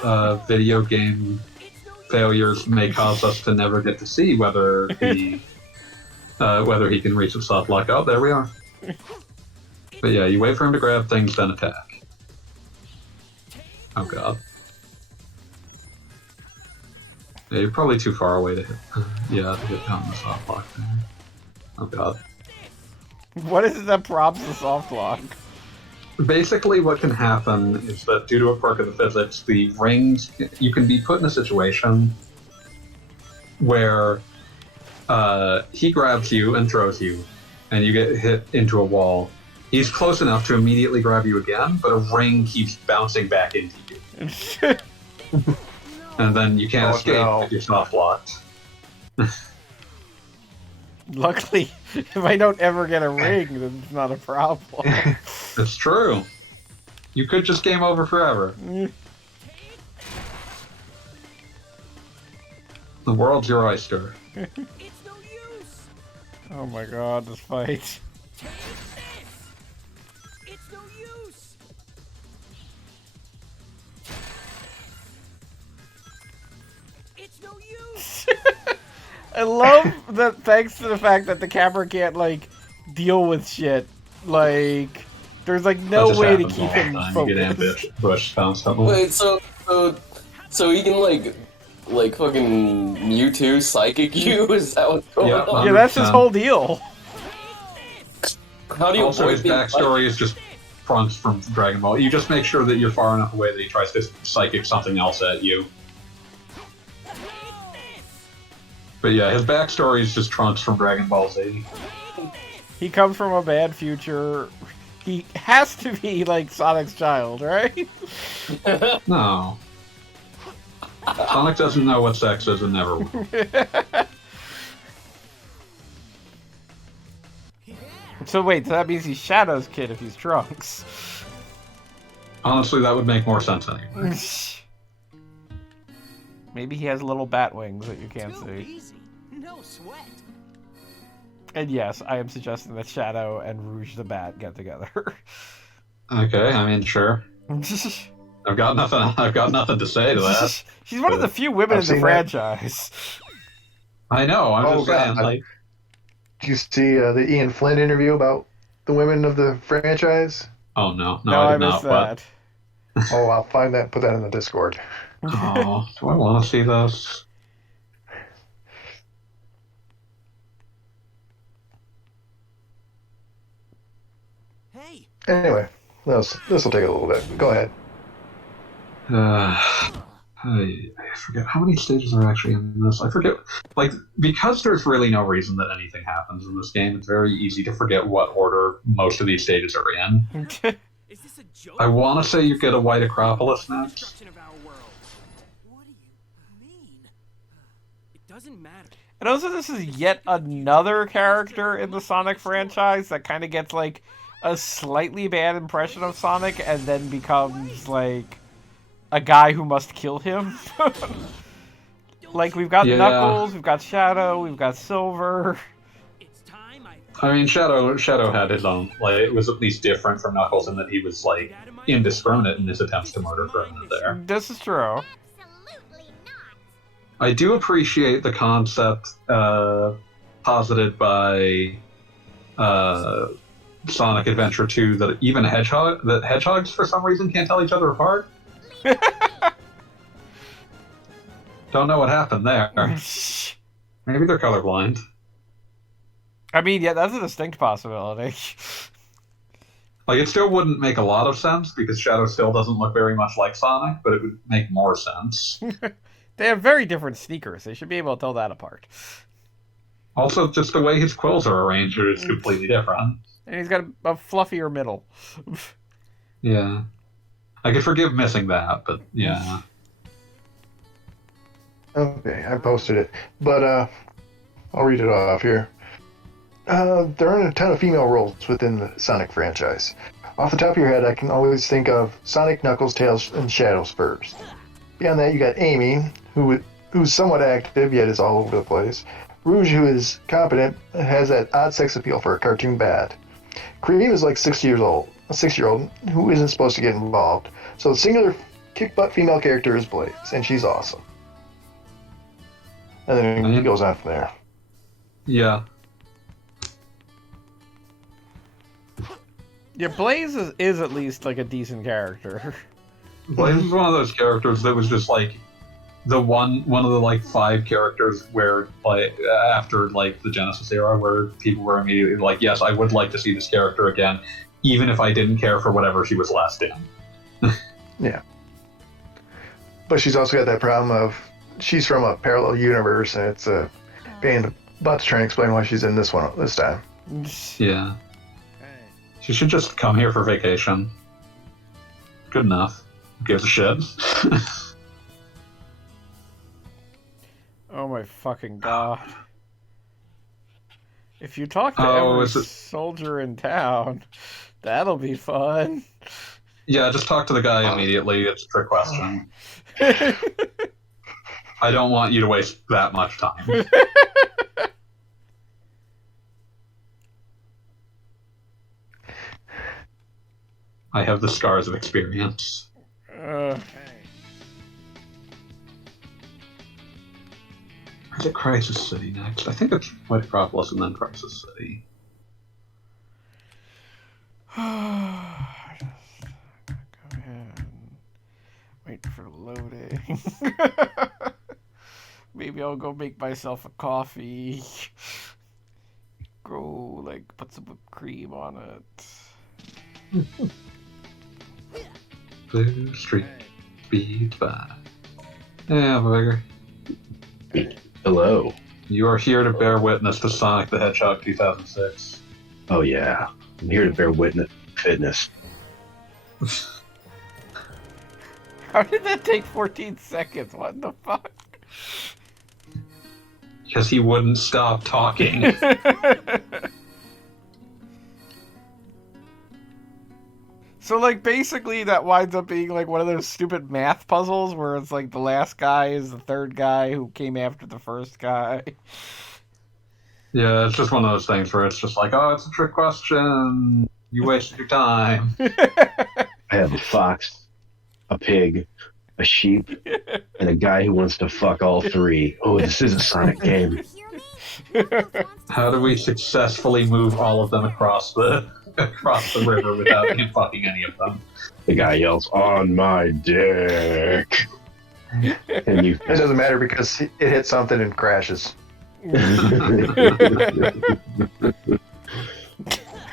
video game failures may cause us to never get to see whether he can reach the soft lock. Oh, there we are. But yeah, you wait for him to grab things, then attack. Oh god. Yeah, you're probably too far away to hit. Yeah, to hit down the soft lock there. Oh god. What is it that prompts the soft lock? Basically, what can happen is that due to a quirk of the physics, the rings, you can be put in a situation where he grabs you and throws you, and you get hit into a wall. He's close enough to immediately grab you again, but a ring keeps bouncing back into you. And then you can't escape if you're soft locked. Luckily, if I don't ever get a ring, then it's not a problem. It's true. You could just game over forever. The world's your oyster. It's no use. Oh my god, this fight. It's no use. It's no use. I love that thanks to the fact that the camera can't, like, deal with shit. Like, there's, like, That no just way to happens keep all the him time. You get focused. ambushed constantly. Wait, so he can like fucking Mewtwo psychic you? Is that what's going Yeah, on? Yeah, that's his 100%. whole deal. How do you Also, avoid his being backstory is just fronts from Dragon Ball. You just make sure that you're far enough away that he tries to psychic something else at you. But yeah, his backstory is just Trunks from Dragon Ball Z. He comes from a bad future. He has to be, like, Sonic's child, right? No. Sonic doesn't know what sex is and never will. So wait, so that means he's Shadow's kid if he's Trunks. Honestly, that would make more sense anyway. Maybe he has little bat wings that you can't Too see. easy. No sweat. And yes, I am suggesting that Shadow and Rouge the Bat get together. Okay, I mean, sure. I've got nothing to say to that. She's one of the few women I've in the seen that. franchise. I know, I'm just saying, God. like, Did you see the Ian Flynn interview about the women of the franchise? oh no, No, I I did missed not, that. Oh, I'll find that and put that in the Discord. but, oh, do I want to see this? Hey, Anyway, this will take a little bit. Go ahead. I forget how many stages are actually in this. I forget, like, because there's really no reason that anything happens in this game, it's very easy to forget what order most of these stages are in. is this a joke? I want to say you get a White Acropolis next. Destruction of our world. What do you mean? It doesn't matter. And also, this is yet another character in the Sonic franchise that kind of gets, like, a slightly bad impression of Sonic and then becomes, like, a guy who must kill him. Like, we've got Yeah. Knuckles, we've got Shadow, we've got Silver. I mean, Shadow had his own. Like, it was at least different from Knuckles in that he was like indiscriminate in his attempts to murder for a minute there. This is true. Absolutely not. I do appreciate the concept posited by Sonic Adventure 2 that even hedgehogs for some reason can't tell each other apart. Don't know what happened there. Maybe they're colorblind. I mean, yeah, that's a distinct possibility. Like, it still wouldn't make a lot of sense because Shadow still doesn't look very much like Sonic, but it would make more sense. They have very different sneakers. They should be able to tell that apart. Also, just the way his quills are arranged is completely different. And he's got a fluffier middle. Yeah. I could forgive missing that, but yeah. Okay, I posted it, but I'll read it off here. There aren't a ton of female roles within the Sonic franchise. Off the top of your head, I can always think of Sonic, Knuckles, Tails, and Shadows first. Beyond that, you got Amy, who's somewhat active yet is all over the place. Rouge, who is competent, has that odd sex appeal for a cartoon bat. Cream is like 6-year-old who isn't supposed to get involved. So the singular kick-butt female character is Blaze, and she's awesome. And then it goes on from there. Yeah. Yeah, Blaze is at least like a decent character. Blaze is one of those characters that was just like one of the like 5 characters where like after like the Genesis era where people were immediately like, yes, I would like to see this character again, even if I didn't care for whatever she was last in. Yeah. But she's also got that problem of she's from a parallel universe, and it's a pain about to try and explain why she's in this one this time. Yeah. She should just come here for vacation. Good enough. Who gives a shit? Oh my fucking god. If you talk to Oh, every is it- soldier in town, that'll be fun. Yeah, just talk to the guy immediately. It's a trick question. I don't want you to waste that much time. I have the scars of experience. Uh, Is it Crisis City next? I think it's White Acropolis and then Crisis City. Go ahead. Wait for loading. Maybe I'll go make myself a coffee. Go, like, put some whipped cream on it. Blue Street Speed 5. Yeah, bigger. Hello. You are here to bear witness to Sonic the Hedgehog 2006. Oh yeah, I'm here to bear witness fitness. How did that take 14 seconds? What the fuck? Because he wouldn't stop talking. So, like, basically that winds up being, like, one of those stupid math puzzles where it's, like, the last guy is the third guy who came after the first guy. Yeah, it's just one of those things where it's just like, oh, it's a trick question. You wasted your time. I have a fox, a pig, a sheep, and a guy who wants to fuck all 3. Oh, this is a Sonic game. Hear me? How do we successfully move all of them across the river without him fucking any of them? The guy yells, "On my dick!" And you. It doesn't matter because it hits something and crashes.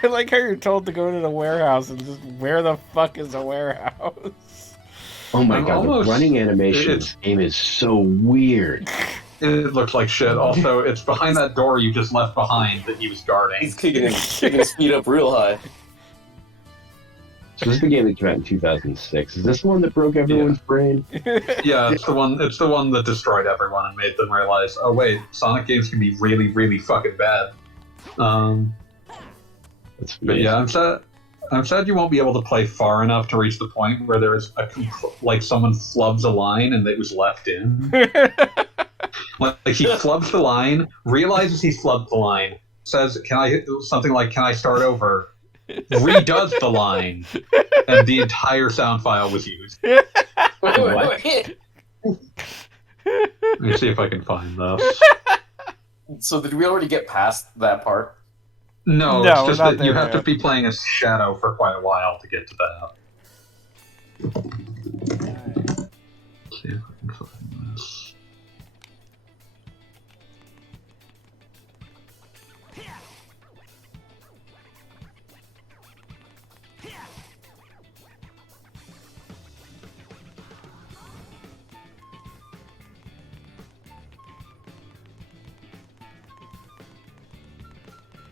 I like how you're told to go to the warehouse and just, where the fuck is a warehouse? Oh my I'm god, almost- the running animation in this game is so weird. It looks like shit. Also, it's behind that door you just left behind that he was guarding. He's kicking his speed up real high. So this is the game that came out in 2006. Is this the one that broke everyone's brain? Yeah, it's the one. It's the one that destroyed everyone and made them realize, oh wait, Sonic games can be really, really fucking bad. That's But amazing. yeah, I'm sad you won't be able to play far enough to reach the point where there is like someone flubs a line and it was left in. Like he flubs the line, realizes he flubbed the line, says, "Can I something like can I start over?" Redoes the line, and the entire sound file was used. Wait. Let me see if I can find this. So did we already get past that part? No, No, it's we're just not that you there have to yet. be playing as Shadow for quite a while to get to that. Let's see if I can find this.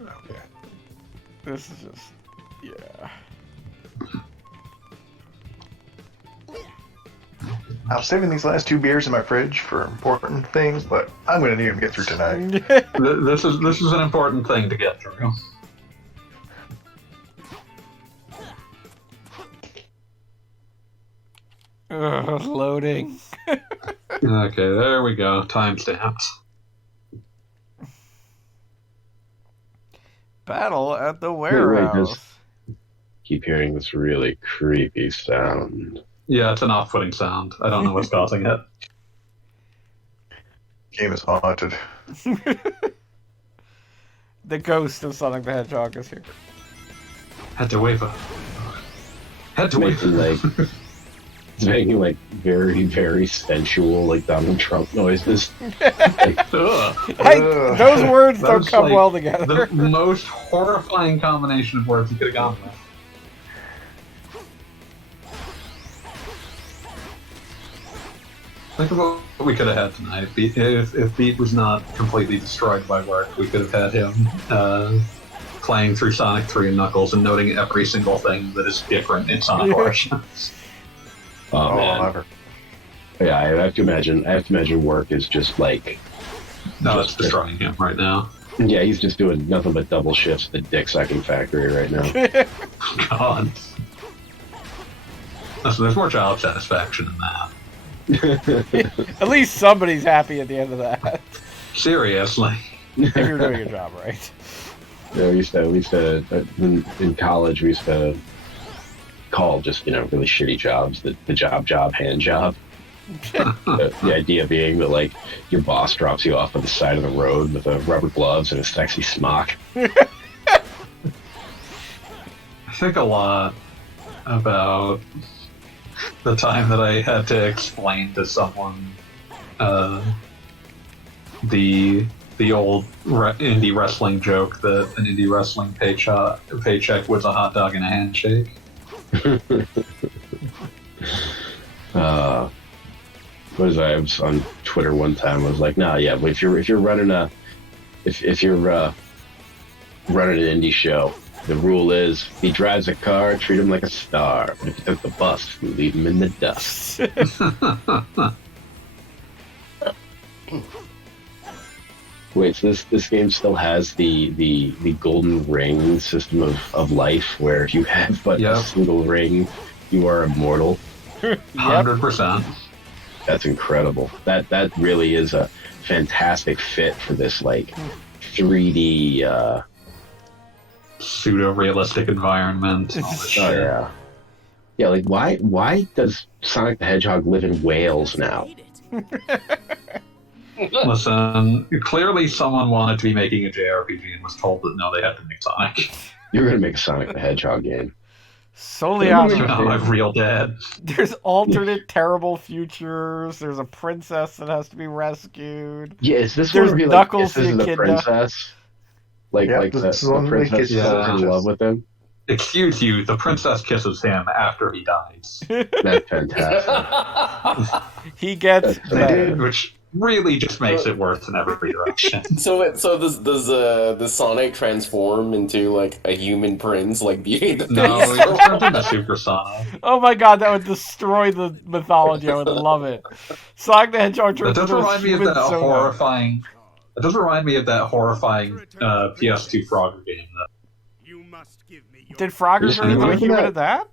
Okay. This is just, yeah. I'm saving these last 2 beers in my fridge for important things, but I'm gonna need them to get through tonight. This is an important thing to get through. Ugh, loading. Okay, there we go. Timestamps. Battle at the wait, warehouse. Keep hearing this really creepy sound. Yeah, it's an off-putting sound. I don't know what's causing it. Game is haunted. The ghost of Sonic the Hedgehog is here. Had to wave. Had to wave. It's making like very, very sensual, like Donald Trump noises. Like, Ugh. Hey, those words That don't was come like well together. The most horrifying combination of words you could have gone with. Think of what we could have had tonight. If Beat was not completely destroyed by work, we could have had him playing through Sonic 3 and Knuckles and noting every single thing that is different in Sonic Origins. oh man, Never. yeah, I have to imagine work is just like, No, it's destroying him right now. yeah, he's just doing nothing but double shifts at the dick sucking factory right now. God. So there's more child satisfaction in that. At least somebody's happy at the end of that. Seriously. If you're doing your job right. Yeah, we used to in college we used to call just really shitty jobs the job hand job. The idea being that like your boss drops you off on the side of the road with rubber gloves and a sexy smock. I think a lot about the time that I had to explain to someone the old indie wrestling joke that an indie wrestling paycheck was a hot dog and a handshake. What was I was on Twitter one time? I was like, nah, yeah, but if you're running if you're running an indie show, the rule is if he drives a car, treat him like a star. But if he took the bus, you leave him in the dust. Wait, so this game still has the golden ring system of life, where if you have but a single ring, you are immortal. 100%. That's incredible. That really is a fantastic fit for this like 3D pseudo-realistic environment. Oh yeah. Yeah, like why does Sonic the Hedgehog live in Wales now? Listen, clearly someone wanted to be making a JRPG and was told that no, they had to make Sonic. You're gonna make a Sonic the Hedgehog game. Solely on Even though I'm real dead. There's alternate terrible futures. There's a princess that has to be rescued. Yeah, is this There's where he, Knuckles this is the the kid princess? Like Yep, like this is the one where he princess kisses is the in love with him? Excuse you, the princess kisses him after he dies. That's fantastic. He gets That's better. Which really just makes it worse in every direction. So does the Sonic transform into like a human prince, like Beauty and the No, Beast? he turns into Super Sonic. Oh my god, that would destroy the mythology. I would love it. Sonic the Hedgehog That turns does into a remind me of human that Sonic. horrifying. It does remind me of that horrifying PS2 Frogger game. You must give me your Did Frogger Just turn into a remember human that? at that?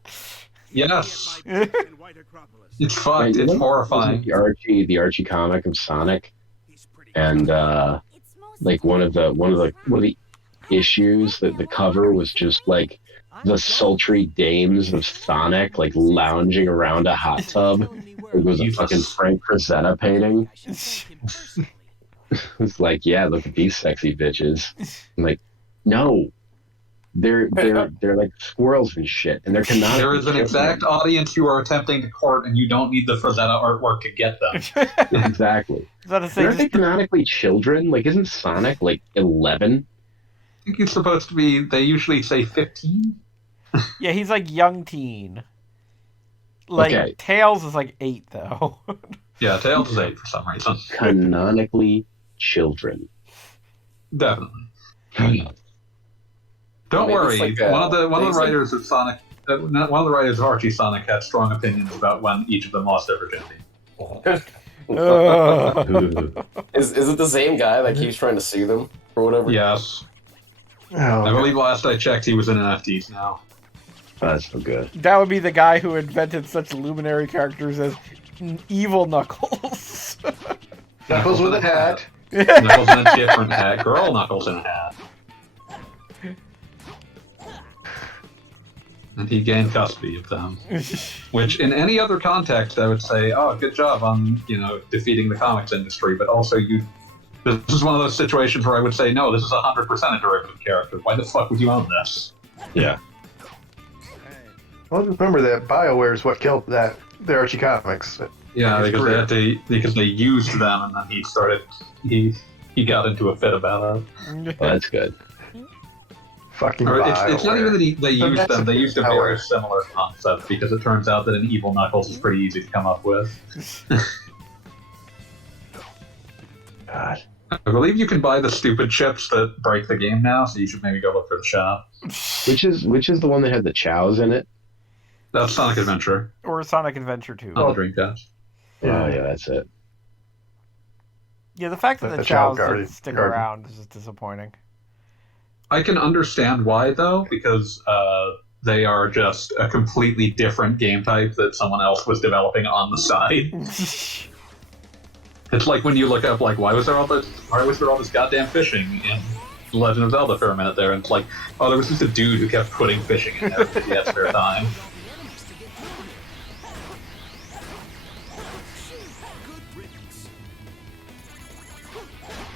Yes, in White Acropolis. it's fucked. Wait, It's wasn't horrifying. the Archie comic of Sonic? He's pretty and like one of the issues that the cover was just like the sultry dames of Sonic like lounging around a hot tub. It was a fucking Frank Frazetta painting. It's like, yeah, look at these sexy bitches. I'm like, no, they're like squirrels and shit, and they're canonically There is an exact audience you are attempting to court, and you don't need the Frazetta artwork to get them. Exactly. Aren't they canonically children? Like, isn't Sonic like 11? I think he's supposed to be. They usually say 15. Yeah, he's like young teen. Like Okay. Tails is like 8 though. Yeah, Tails is 8 for some reason. Canonically children. Definitely. Don't Don't Maybe worry. it's like one of the writers of Sonic, one of the writers of Archie Sonic had strong opinions about when each of them lost their virginity. Is it the same guy that keeps trying to sue them or whatever? Yes. Oh, I believe last I checked, he was in NFTs now. That's so good. That would be the guy who invented such luminary characters as Evil Knuckles. Knuckles with a hat. Knuckles in a different hat. Girl Knuckles in a hat. And he gained custody of them. Which, in any other context, I would say, oh, good job on, defeating the comics industry, but also this is one of those situations where I would say, no, this is 100% a derivative character. Why the fuck would you own this? Yeah. Well, remember that BioWare is what killed the Archie comics. Yeah, because they used them, and then he got into a fit about it. Well, that's good. Fucking Or BioWare. it's not even that they used them, they used a BioWare. very similar concept, because it turns out that an evil Knuckles is pretty easy to come up with. God. I believe you can buy the stupid chips that break the game now, so you should maybe go look for the shop. Which is the one that had the chows in it? That's Sonic Adventure Or Sonic Adventure 2. on the Dreamcast. Oh yeah, that's it. Yeah, the fact that The the Child Chows Guardian- didn't stick Guardian. around is just disappointing. I can understand why, though, because they are just a completely different game type that someone else was developing on the side. It's like when you look up, like, why was there all this goddamn fishing in The Legend of Zelda for a minute there? And it's like, oh, there was just a dude who kept putting fishing in there because he had spare time.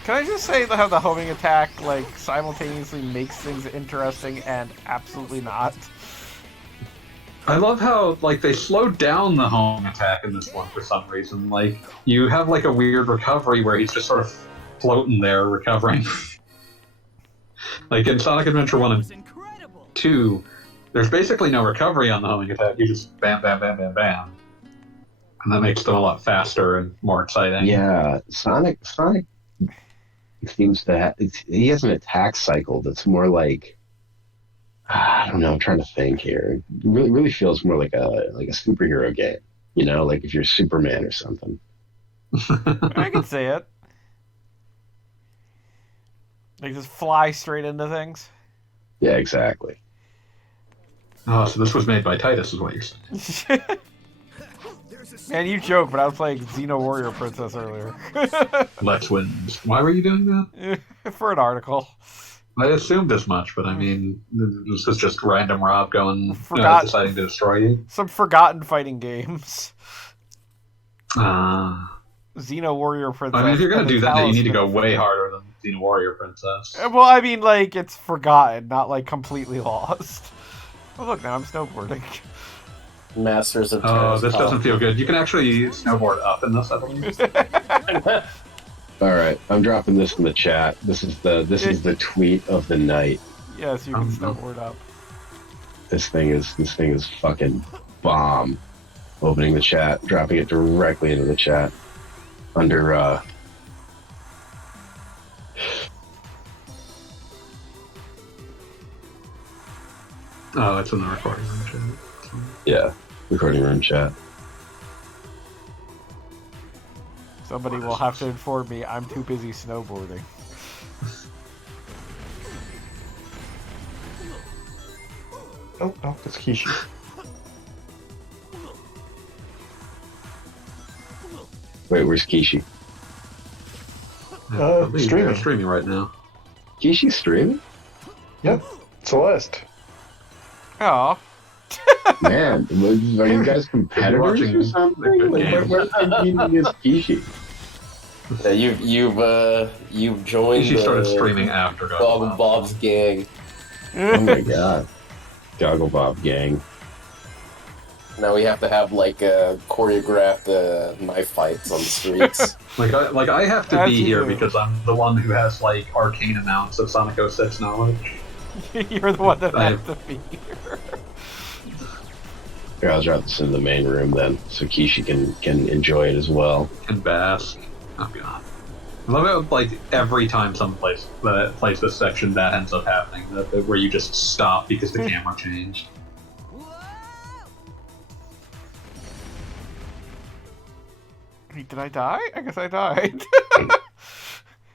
Can I just say how the homing attack like simultaneously makes things interesting and absolutely not? I love how, like, they slowed down the home attack in this one for some reason. Like, you have, like, a weird recovery where he's just sort of floating there, recovering. Like, in Sonic Adventure 1 and 2, there's basically no recovery on the homing attack. You just bam, bam, bam, bam, bam. And that makes them a lot faster and more exciting. Yeah, Sonic seems to have, he has an attack cycle that's more like, I don't know, I'm trying to think here. It really feels more like a superhero game, like if you're Superman or something. I can see it. Like just fly straight into things. Yeah, exactly. Oh, so this was made by Titus, is what you're saying. Man, you joke, but I was playing Xeno Warrior Princess earlier. Lex wins. Why were you doing that? For an article. I assumed as much, but I mean, this is just random Rob going, deciding to destroy you. Some forgotten fighting games. Xeno Warrior Princess. I mean, if you're going to do that, then you need to go Talisman. way harder than Xeno Warrior Princess. Well, I mean, like, it's forgotten, not, like, completely lost. Oh, look, now I'm snowboarding. Masters of Oh, Terrace. this doesn't feel good. You can actually snowboard up in this, I believe. All right, I'm dropping this in the chat. This is the tweet of the night. Yes, you can snowboard up. This thing is fucking bomb. Opening the chat, dropping it directly into the chat under Oh, it's in the recording room chat. yeah, recording room chat. Somebody will have to inform me I'm too busy snowboarding. Oh, that's Kishi. Wait, where's Kishi? Streaming. They're streaming right now. Kishi's streaming? Yep. Celeste. Oh. Man, are you guys competitors watching or something? Like, games. what's competing against Kishi? Yeah, you've joined She started the streaming after Goggle Bob's gang. Oh my god. Goggle Bob gang. Now we have to have like choreographed knife fights on the streets. Like I have to As be you here do. because I'm the one who has like arcane amounts of Sonic 06 knowledge. You're the one that I has have- to be here. Here, I'll drop this in the main room then, so Kishi can enjoy it as well. And bask. Oh god. I love it, like every time someone plays this section, that ends up happening. Where you just stop because the camera changed. Did I die? I guess I died.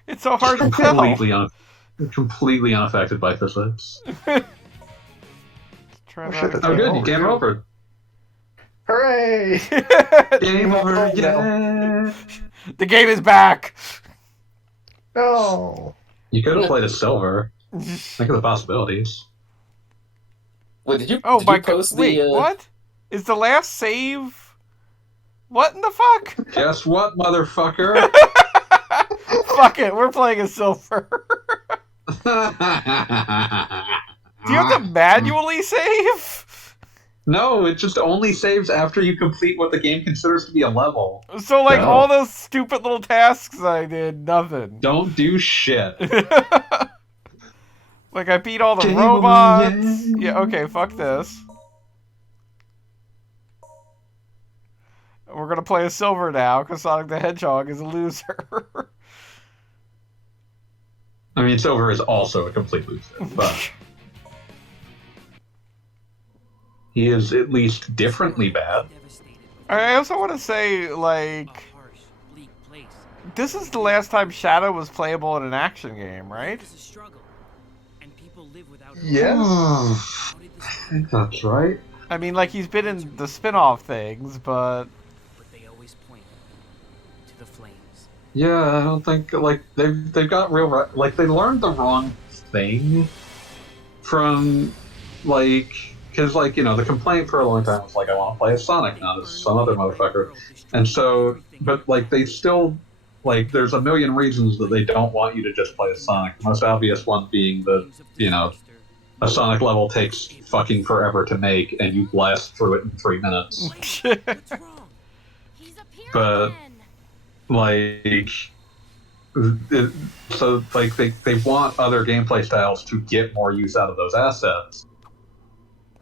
It's so hard to tell. Completely unaffected by physics. Try Oh, that shit, that's Oh, again. good, you came over. Hooray! Game over, Oh, yeah. The game is back. No. You could have played a silver. Think of the possibilities. Wait, did you? Oh did my you post god! Wait, the, what? Is the last save? What in the fuck? Guess what, motherfucker? Fuck it, we're playing a silver. Do you have to manually save? No, it just only saves after you complete what the game considers to be a level. So like No. all those stupid little tasks I did, nothing. Don't do shit. Like I beat all the Game robots. over, yeah. Yeah, okay, fuck this. We're gonna play a silver now, because Sonic the Hedgehog is a loser. I mean, silver is also a complete loser, but he is at least differently bad. I also want to say, like, this is the last time Shadow was playable in an action game, right? Yes. I think that's right. I mean, like, he's been in the spin-off things, but... Yeah, I don't think like they've got real like they learned the wrong thing from like because like you know the complaint for a long time was like I want to play as Sonic not as some other motherfucker, and so but like they still like there's a million reasons that they don't want you to just play as Sonic. The most obvious one being that you know a Sonic level takes fucking forever to make and you blast through it in 3 minutes. What's wrong? He's a But- Like, so like they want other gameplay styles to get more use out of those assets.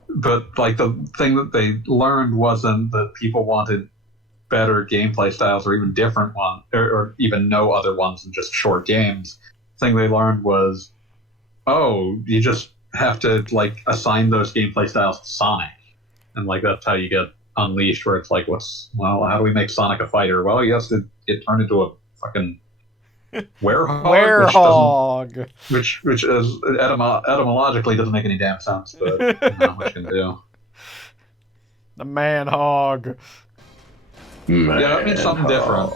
But like the thing that they learned wasn't that people wanted better gameplay styles or even different ones or even no other ones than just short games. The thing they learned was, oh, you just have to like assign those gameplay styles to Sonic, and like that's how you get Unleashed, where it's like, how do we make Sonic a fighter? Well, he has to get turned into a fucking werehog, which is etymologically doesn't make any damn sense, but you know, what you can do. The man hog. Man, Yeah, that means something different.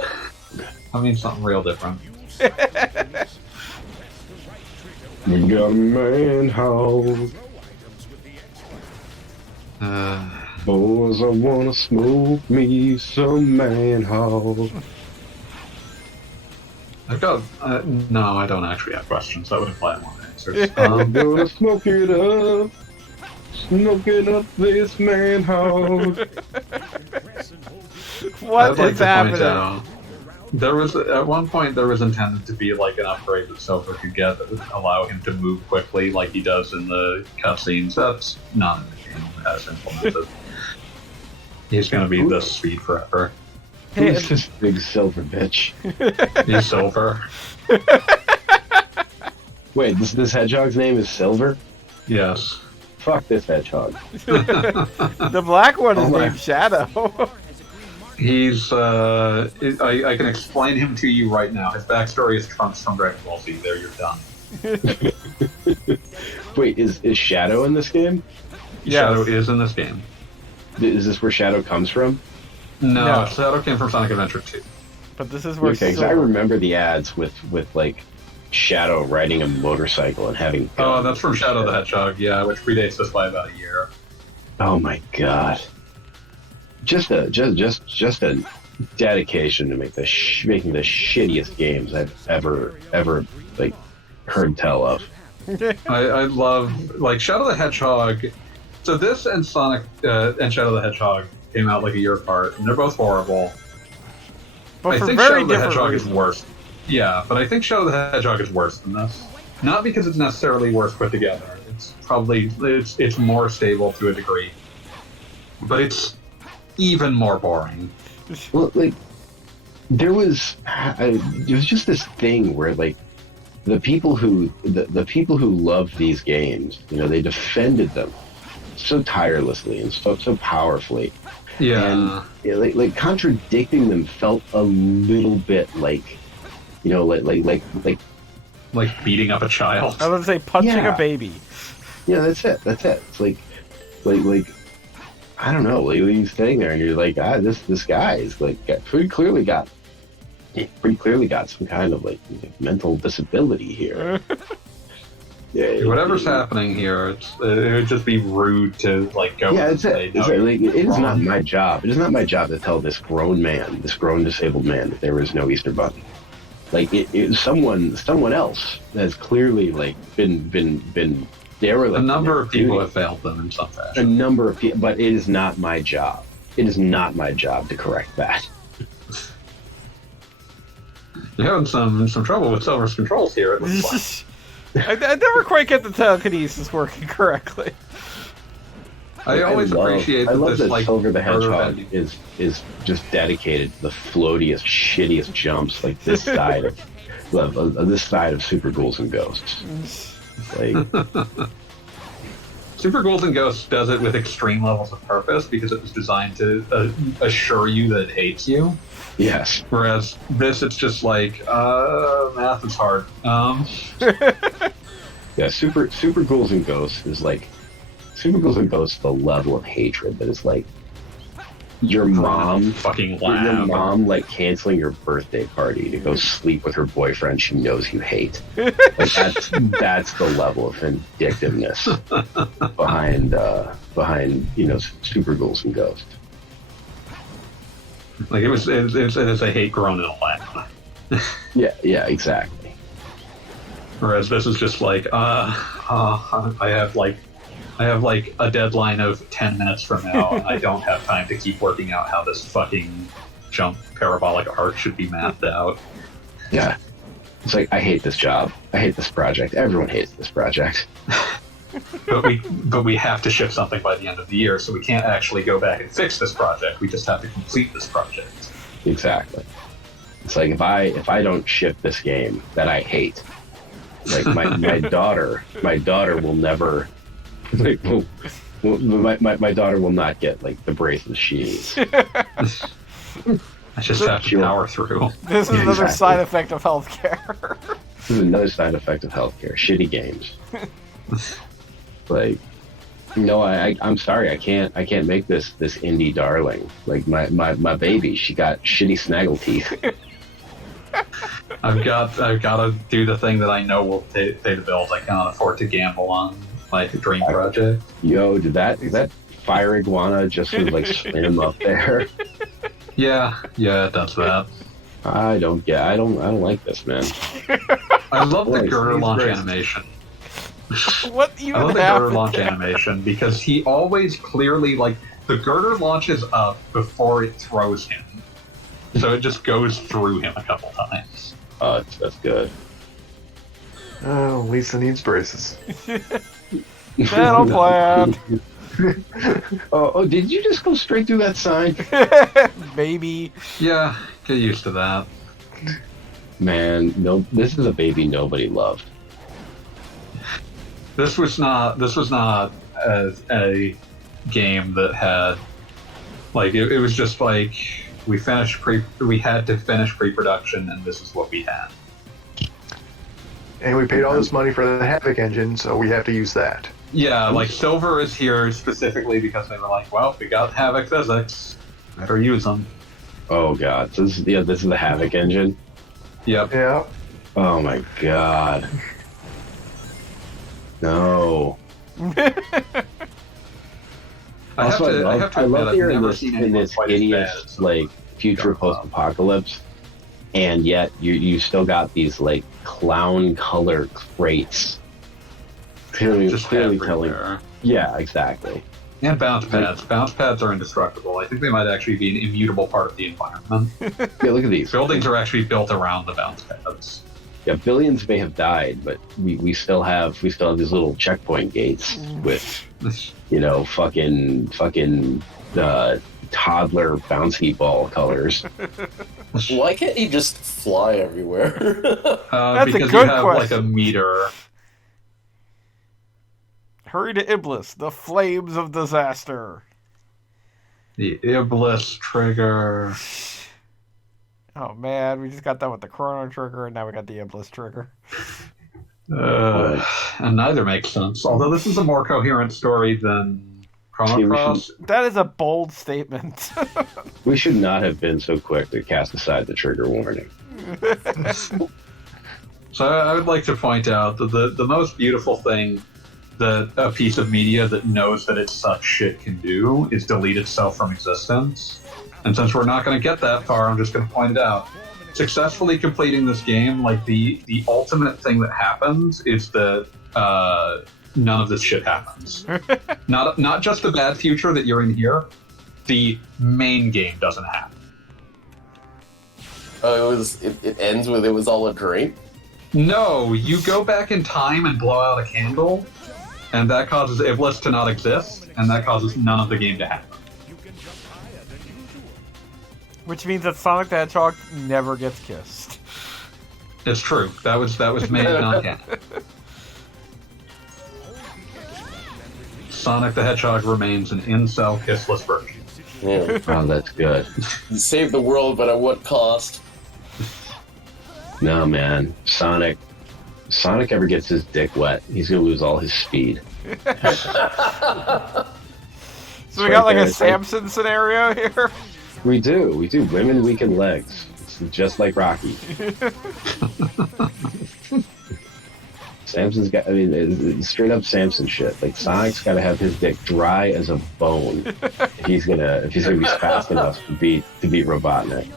That means something real different. We got a man hog. Boys, I wanna smoke me some man hog. I've got no, I don't actually have questions. That would imply more answers. I'm gonna smoke it up this man hog. What I'd like is to happening? point out, there was at one point there was intended to be like an upgrade that Silver could get that would allow him to move quickly like he does in the cutscenes. That's not in the game as implemented. He's gonna be this speed forever. Who's this big silver bitch? He's Silver. Wait, this hedgehog's name is Silver? Yes. Fuck this hedgehog. The black one is Oh my. named Shadow. He's I can explain him to you right now. His backstory is Trunks from Dragon Ball Z. There, you're done. Wait, is Shadow in this game? Yes. Shadow is in this game. Is this where Shadow comes from? No, No. Shadow came from Sonic Adventure 2. But this is where Okay, 'cause I remember the ads with like Shadow riding a motorcycle and having. Oh, that's from Shadow the Hedgehog, yeah, which predates this by about a year. Oh my god! Just a dedication to make making the shittiest games I've ever like heard tell of. I love like Shadow the Hedgehog. So this and Sonic and Shadow the Hedgehog came out like a year apart, and they're both horrible. But I for think very Shadow the different Hedgehog reasons. is worse. Yeah, but I think Shadow the Hedgehog is worse than this. Not because it's necessarily worse put together. It's probably it's more stable to a degree, but it's even more boring. Well, like there was just this thing where like the people who loved these games, you know, they defended them so tirelessly and so powerfully. Yeah, And like contradicting them felt a little bit like, you know, like beating up a child. I was going to say punching Yeah. a baby. yeah, that's it. It's like I don't know. Like, you're sitting there and you're like, this guy is like pretty clearly got some kind of like mental disability here. Yeah, Whatever's happening here, it would just be rude to like go. Yeah, and it's say, it. no, It's like, it is wrong. not my job. It is not my job to tell this grown disabled man, that there is no Easter Bunny. Like someone else has clearly like been derelict. A number in of people their have failed them in some duty. A fashion. number of people, but it is not my job. It is not my job to correct that. You're having some trouble with Silver's controls here. It looks like. I never quite get the telekinesis working correctly. I always appreciate I that love this that like Silver the murder Hedgehog bending- is just dedicated to the floatiest, shittiest jumps like this side of this side of Super Ghouls and Ghosts. Like, Super Ghouls and Ghosts does it with extreme levels of purpose because it was designed to assure you that it hates you. yes, Whereas this, it's just like, math is hard. yeah. Super Ghouls and Ghosts is like Super Ghouls and Ghosts. The level of hatred that is like your mom, fucking your lab. mom like canceling your birthday party to go sleep with her boyfriend she knows you hate. Like that's the level of vindictiveness behind you know Super Ghouls and Ghosts. Like it is a hate grown in a lab. Yeah, exactly. Whereas this is just like, I have like a deadline of 10 minutes from now. I don't have time to keep working out how this fucking jump parabolic arc should be mapped out. Yeah. It's like, I hate this job. I hate this project. Everyone hates this project. But we have to ship something by the end of the year, so we can't actually go back and fix this project. We just have to complete this project. Exactly. It's like, if I don't ship this game that I hate, like my daughter will never, like, my daughter will not get like the braces she needs. I just have to power through. This is Yeah, another exactly. side effect of healthcare. This is another side effect of healthcare. Shitty games. Like, no, I'm sorry, I can't make this indie darling. Like my baby, she got shitty snaggle teeth. I've got to do the thing that I know will pay the bills. I cannot afford to gamble on my dream project. Yo, did that fire iguana just sort of like swim up there? Yeah, it does that. I don't like this, man. I love the Boy, girder he's launch great. animation. What I even love the girder happened? launch animation because he always clearly, like, the girder launches up before it throws him. So it just goes through him a couple times. That's good. Oh, Lisa needs braces. Battle plan. Oh, did you just go straight through that sign? Baby. Yeah, get used to that. Man, no, this is a baby nobody loved. This was not a game that had, like, it was just like we had to finish pre-production and this is what we had. And we paid all this money for the Havoc engine, so we have to use that. Yeah, like Silver is here specifically because they were like, well, we got Havoc physics, better use them. Oh god, so this is the Havoc engine. Yep. Yeah. Oh my god. No. I have to admit, I love I've that you're in never this seen anyone quite as bad hideous as like future post-apocalypse, and yet you still got these like clown color crates. Clearly just telling. everywhere. Yeah, exactly. And bounce pads. Bounce pads are indestructible. I think they might actually be an immutable part of the environment. Yeah, look at these. Buildings are actually built around the bounce pads. Yeah, billions may have died, but we still have these little checkpoint gates with fucking toddler bouncy ball colors. Why can't he just fly everywhere? That's because a good you have question. like a meter. Hurry to Iblis, the flames of disaster. The Iblis trigger. Oh man, we just got done with the Chrono Trigger, and now we got the Iblis trigger. And neither makes sense. Although this is a more coherent story than Chrono Cross. That is a bold statement. We should not have been so quick to cast aside the trigger warning. So I would like to point out that the most beautiful thing that a piece of media that knows that it such shit can do is delete itself from existence. And since we're not going to get that far, I'm just going to point it out. Successfully completing this game, like the ultimate thing that happens is that none of this shit happens. Not just the bad future that you're in here. The main game doesn't happen. Oh, it ends with it was all a dream? No, you go back in time and blow out a candle, and that causes Iblis to not exist, and that causes none of the game to happen. Which means that Sonic the Hedgehog never gets kissed. It's true. That was made non-canon. Sonic the Hedgehog remains an incel kissless version. Yeah. Oh, that's good. Save the world, but at what cost? No, man. Sonic ever gets his dick wet, he's gonna lose all his speed. So we got like a Samson scenario here? We do. Women weaken legs. It's just like Rocky. Samson's got, it's straight up Samson shit. Like, Sonic's gotta have his dick dry as a bone if he's gonna be fast enough to beat Robotnik.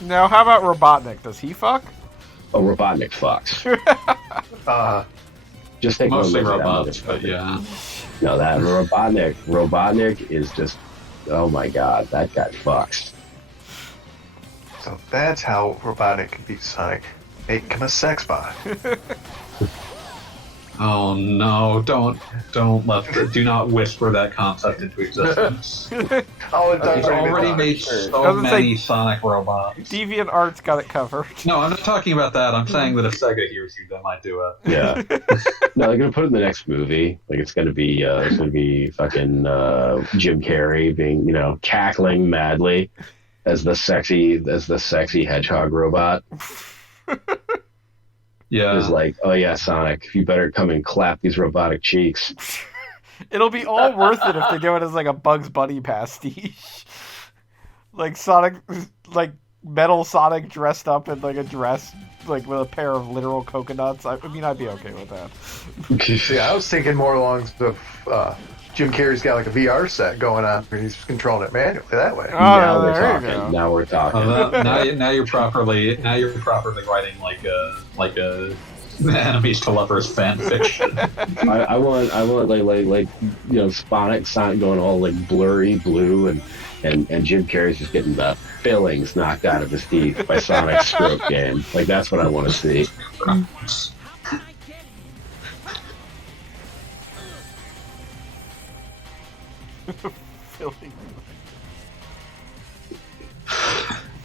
Now, how about Robotnik? Does he fuck? Oh, Robotnik fucks. Just take Mostly one look at robots, that but yeah. No, that Robotnik is just, oh my god, that guy fucks. So that's how Robotnik can beat Sonic. Make him a sex bot. Oh no! Do not whisper that concept into existence. It's He's already made so many Sonic robots. DeviantArt's got it covered. No, I'm not talking about that. I'm saying that if Sega hears you, they might do it. Yeah. No, they're gonna put it in the next movie. Like, it's gonna be fucking Jim Carrey being, cackling madly as the sexy hedgehog robot. Yeah. Is like, oh yeah, Sonic, you better come and clap these robotic cheeks. It'll be all worth it if they do it as like a Bugs Bunny pastiche. Like Sonic, like metal Sonic dressed up in like a dress, like with a pair of literal coconuts. I'd be okay with that. Yeah, I was thinking more along the Jim Carrey's got like a VR set going on and he's controlling it manually that way. Now we're there you talking. go. Now we're talking. Now you're properly writing like a enemies to lovers fan fiction. I want like Sonic going all like blurry blue and Jim Carrey's just getting the fillings knocked out of his teeth by Sonic's stroke game. Like, that's what I want to see.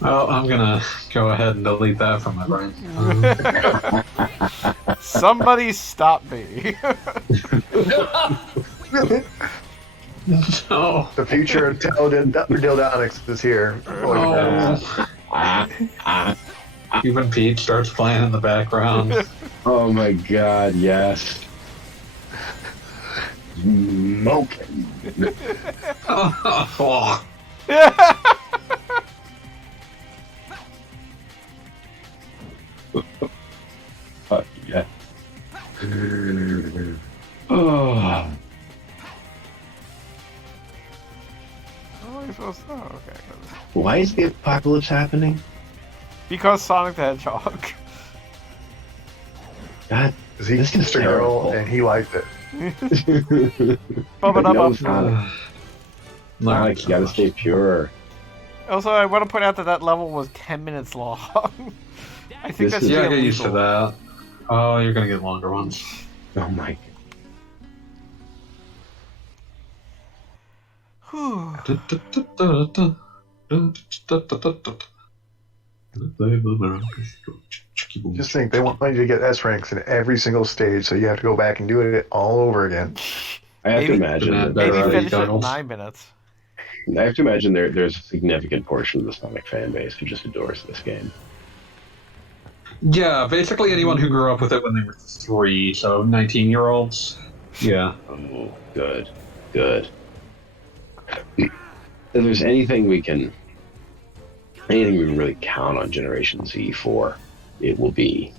Well, I'm gonna go ahead and delete that from my brain. Somebody stop me. No. The future of Dildonics is here. Even Pete starts playing in the background. Oh my god, yes. smoking. Oh, Fuck yeah. Oh. Oh, you're supposed to. Oh, okay. Why is the apocalypse happening? Because Sonic the Hedgehog. God, Because he this is kissed a girl terrible. and he liked it. Bump it up, No, up. Sonic, Sonic, you gotta stay pure. Also, I want to point out that level was 10 minutes long. I think This that's is- yeah, illegal. get used to that. Oh, you're gonna get longer ones. Oh my. Whew. Just think, they want you to get S ranks in every single stage, so you have to go back and do it all over again. I have to Maybe- imagine. Demand that- Maybe Alright, finish it in goggles. 9 minutes. I have to imagine there's a significant portion of the Sonic fan base who just adores this game. Yeah, basically anyone who grew up with it when they were 3, so 19-year-olds. Yeah. Oh, good, good. If there's anything we can really count on Generation Z for, it will be,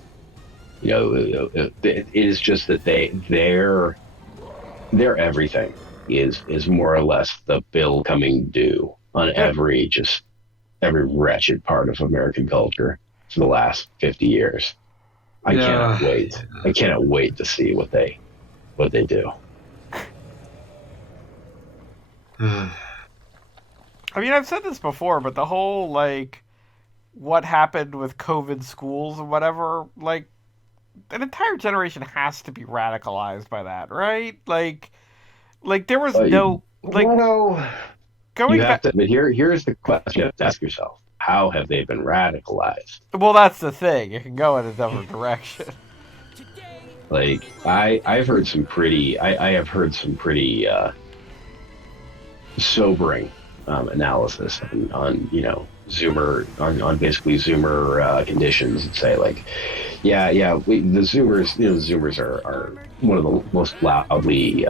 it is just that their everything is more or less the bill coming due on every wretched part of American culture for the last 50 years. I cannot wait. I cannot wait to see what they do. I mean, I've said this before, but the whole, like, what happened with COVID schools and whatever, like, an entire generation has to be radicalized by that, right? Like there was no, like, No. going You back. have to, but here's the question you have to ask yourself: how have they been radicalized? Well, that's the thing. It can go in a different direction. Like I've heard some pretty, I have heard some pretty sobering analysis on Zoomer on basically Zoomer conditions, and say like, the Zoomers, the Zoomers are one of the most loudly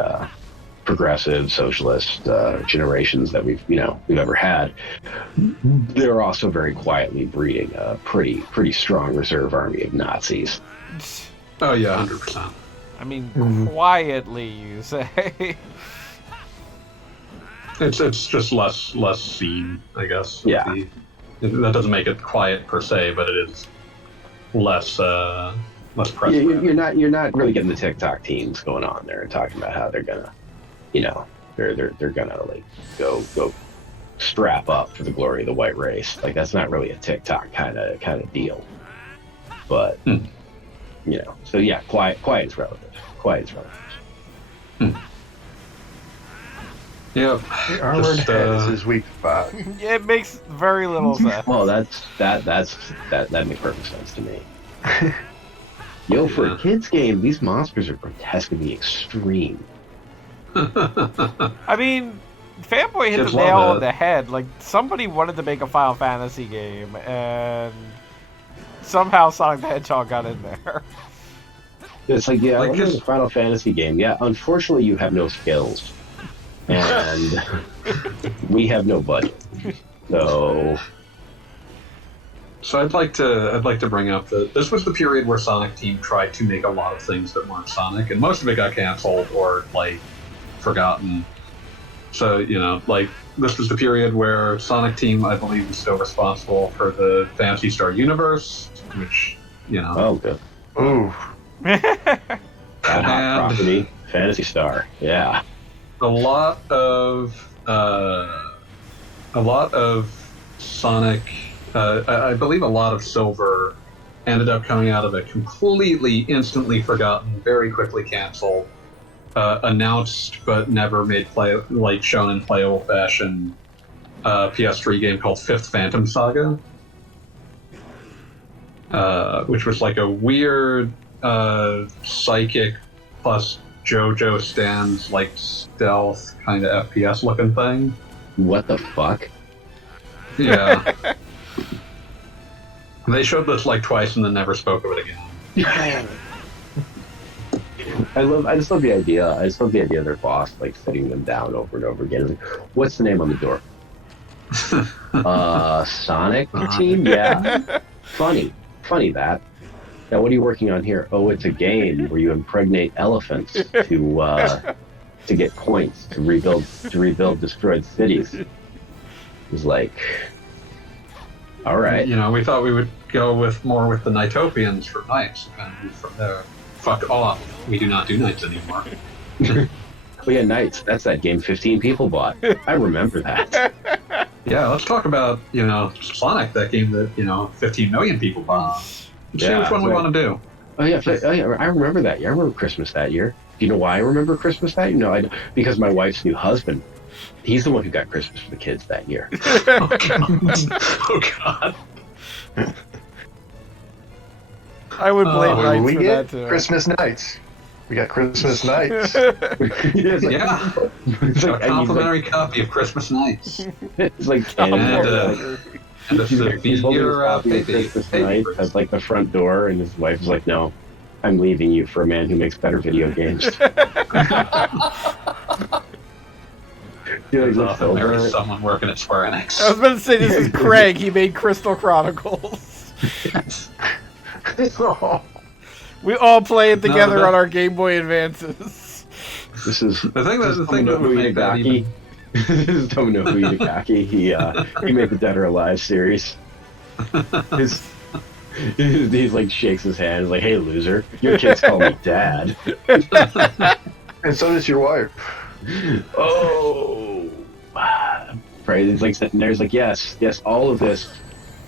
progressive socialist generations that we've ever had. They're also very quietly breeding a pretty strong reserve army of Nazis. Oh yeah, 100%. I mean, quietly, you say. It's just less seen, I guess. Yeah. That doesn't make it quiet per se, but it is less press. You're not really getting the TikTok teens going on there and talking about how they're gonna, they're gonna like go strap up for the glory of the white race. Like that's not really a TikTok kind of deal. But so yeah, quiet is relative. Quiet is relative. Yep. The armored head is his weak spot. It makes very little sense. Well, that makes perfect sense to me. For a kids game, these monsters are grotesque in the extreme. I mean, Fanboy hit Kids the nail love on it. the head. Like, somebody wanted to make a Final Fantasy game, and somehow Sonic the Hedgehog got in there. It's like, yeah, Like like this- a Final Fantasy game. Yeah, unfortunately, you have no skills, and we have no budget. So So I'd like to bring up that this was the period where Sonic Team tried to make a lot of things that weren't Sonic, and most of it got canceled or like forgotten. So this was the period where Sonic Team, I believe, was still responsible for the Phantasy Star universe, which oh, good. Ooh. Ad Hoc And- property, Fantasy Star. Yeah. a lot of Sonic. I believe a lot of Silver ended up coming out of a completely, instantly forgotten, very quickly canceled, announced but never made shown in playable fashion PS3 game called Fifth Phantom Saga, which was like a weird psychic plus JoJo stands like stealth kind of FPS looking thing. What the fuck? Yeah. They showed this like twice and then never spoke of it again. I just love the idea. I just love the idea of their boss like sitting them down over and over again. Like, what's the name on the door? Sonic team? Yeah. Funny that. Now, what are you working on here? Oh, it's a game where you impregnate elephants to get points to rebuild destroyed cities. It's like, all right. You know, we thought we would go with more with the Nighttopians for knights, and from there, fuck off. We do not do knights anymore. Oh yeah, Knights. That's that game 15 people bought. I remember that. Yeah, let's talk about, you know, Sonic, that game that, you know, 15 million people bought. Let's see which one we want to do. Oh yeah, I remember that year. I remember Christmas that year. Do you know why I remember Christmas that year? No, I don't. Because my wife's new husband, he's the one who got Christmas for the kids that year. Oh, God. I would blame Knights we for get that too. Christmas nights. We got Christmas nights. It's like, Yeah. it's A like, I need, complimentary copy of Christmas Nights. it's like And, Canada. and a He's holding his severe copy of baby. Christmas night at like the front door, and his wife is like, "No, I'm leaving you for a man who makes better video games." There's often there is someone working at Square Enix. I was about to say, this is Craig. He made Crystal Chronicles. We all play it together on our Game Boy Advances. This is The thing that would make that even... This is Tomonobu Itagaki. He made the Dead or Alive series. He's like shakes his hand, like, "Hey loser, your kids call me dad." And so does your wife. Oh, right. He's like sitting there. He's like, yes, all of this.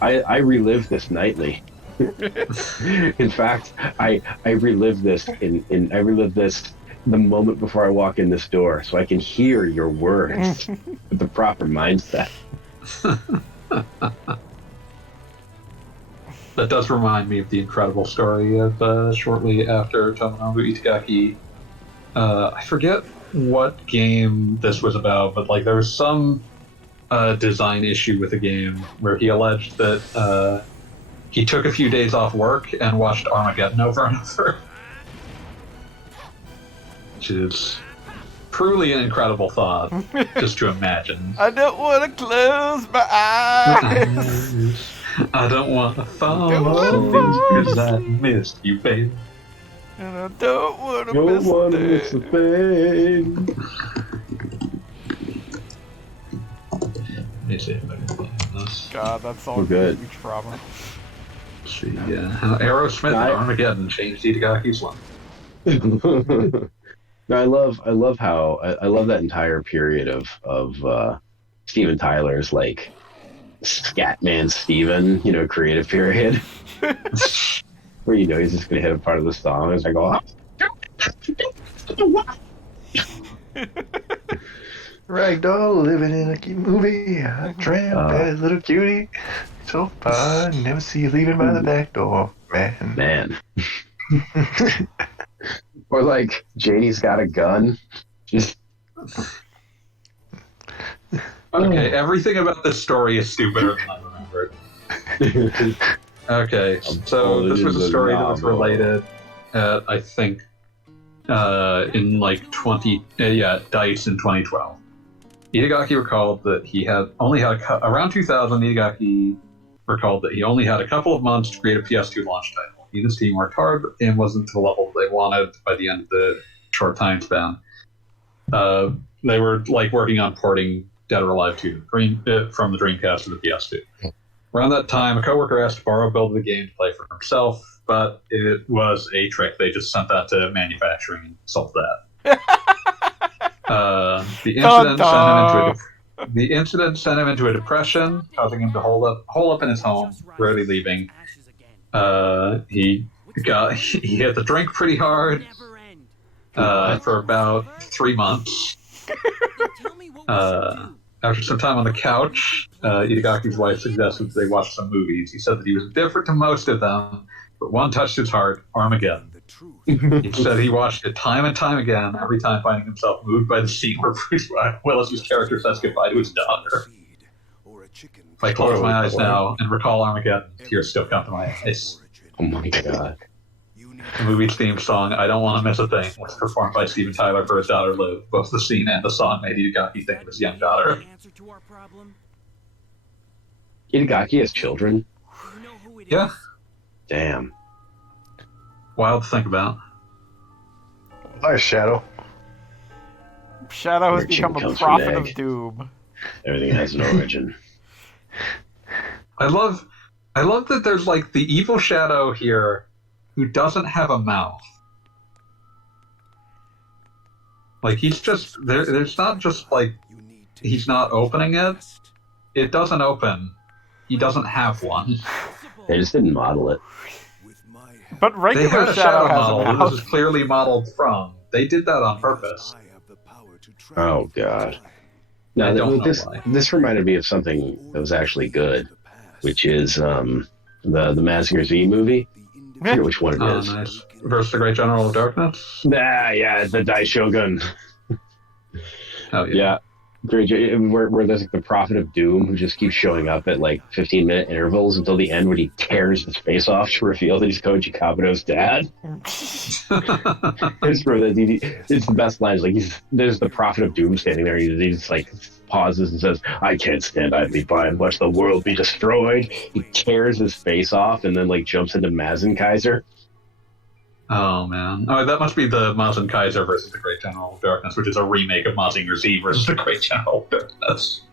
I relive this nightly. In fact, I relive this I relive this the moment before I walk in this door, so I can hear your words with the proper mindset. That does remind me of the incredible story of shortly after Tomonobu Itagaki. I forget what game this was about, but like there was some design issue with the game where he alleged that he took a few days off work and watched Armageddon over and over. Which is truly an incredible thought, just to imagine. I don't want to close my eyes. I don't want to fall because I missed you, babe. And I don't want to miss the it. thing. Let me see if I can find this. God, that's all We're good. huge trauma. Let's see, yeah. Aerosmith and Armageddon changed Itagaki's life. No, I love how I love that entire period of Steven Tyler's like Scatman Steven, creative period. Where he's just gonna hit a part of the song as I go, Ragdoll living in a cute movie. A tramp, that little cutie. So fun, never see you leaving by the back door, man. Or like Janie's got a gun. Just Okay, everything about this story is stupider than I remembered. Okay, so this was a story that was related at, I think, in like DICE in 2012. Itagaki recalled that he had only had around 2000. Itagaki recalled that he only had a couple of months to create a PS2 launch title. He and his team worked hard and wasn't to the level they wanted by the end of the short time span. They were like working on porting Dead or Alive 2 from the Dreamcast to the PS2. Around that time, a coworker asked to borrow a build of the game to play for himself, but it was a trick. They just sent that to manufacturing and sold that. The incident sent him into a depression, causing him to hole up in his home, rarely leaving. He had to drink pretty hard for about 3 months. After some time on the couch, Itagaki's wife suggested that they watch some movies. He said that he was indifferent to most of them, but one touched his heart, Armageddon. He said he watched it time and time again, every time finding himself moved by the scene where Bruce Willis's character says goodbye to his daughter. If I close my eyes now and recall Armageddon, tears still come to my eyes. oh my god. movie's theme song, I Don't Want to Miss a Thing, was performed by Steven Tyler for his daughter Liv. Both the scene and the song made Itagaki think of his young daughter. Answer to our problem? Itagaki has children? You know who it Yeah. is? Damn. Wild to think about. Nice, Shadow. Shadow has Origin become a comes from prophet egg. of doom. Everything has an origin. I love that there's like the evil Shadow here who doesn't have a mouth. Like he's just there's not just like he's not opening it. It doesn't open. He doesn't have one. They just didn't model it. But They regular had a Shadow shadow has model a that mouth. this is clearly modeled from. They did that on purpose. Oh god. I No, don't know this why. this reminded me of something that was actually good, which is the Mazinger Z movie. I forget which one it Oh, is. nice. Versus the Great General of Darkness? Yeah, the Dai Shogun. Oh, Yeah. Great, where there's like the Prophet of Doom who just keeps showing up at like 15-minute intervals until the end when he tears his face off to reveal that he's Koji Kabuto's dad. It's the best lines. Like there's the Prophet of Doom standing there. He just like pauses and says, "I can't stand idly by and watch the world be destroyed." He tears his face off and then like jumps into Mazen Kaiser. Oh, man. Oh, that must be the Mazen Kaiser versus the Great General of Darkness, which is a remake of Mazinger Z versus the Great General of Darkness.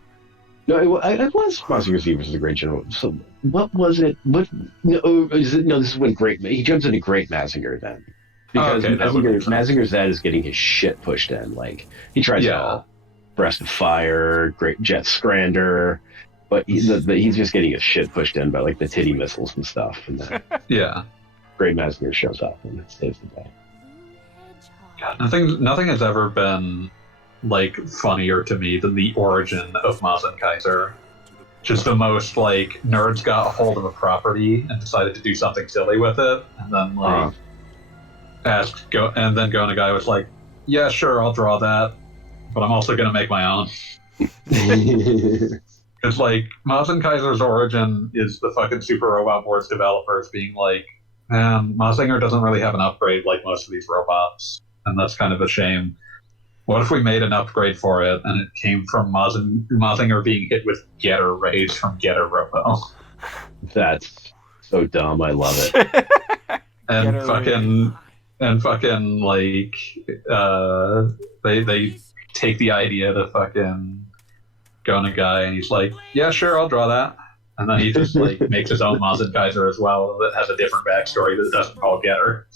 No, it was Mazinger Z versus the Great General. So what was it? This is when he jumps into Great Mazinger then. Because Mazinger Z is getting his shit pushed in. Like, he tries it all. Breast of Fire, Great Jet Scrander, but he's just getting his shit pushed in by, like, the titty missiles and stuff. And then Yeah. Great Mazinger shows up and saves the day. God, nothing has ever been, like, funnier to me than the origin of Mazen Kaiser. Just the most, like, nerds got a hold of a property and decided to do something silly with it, and then, like, and then Go Nagai was like, yeah, sure, I'll draw that, but I'm also gonna make my own. It's like, Mazen Kaiser's origin is the fucking Super Robot Board's developers being like, man, Mazinger doesn't really have an upgrade like most of these robots, and that's kind of a shame. What if we made an upgrade for it, and it came from Mazinger being hit with Getter Rays from Getter Robo? That's so dumb, I love it. and fucking like they take the idea to fucking Go Nagai, and he's like, yeah, sure, I'll draw that. And then he just like makes his own Mazen Kaiser as well that has a different backstory that doesn't call Getter.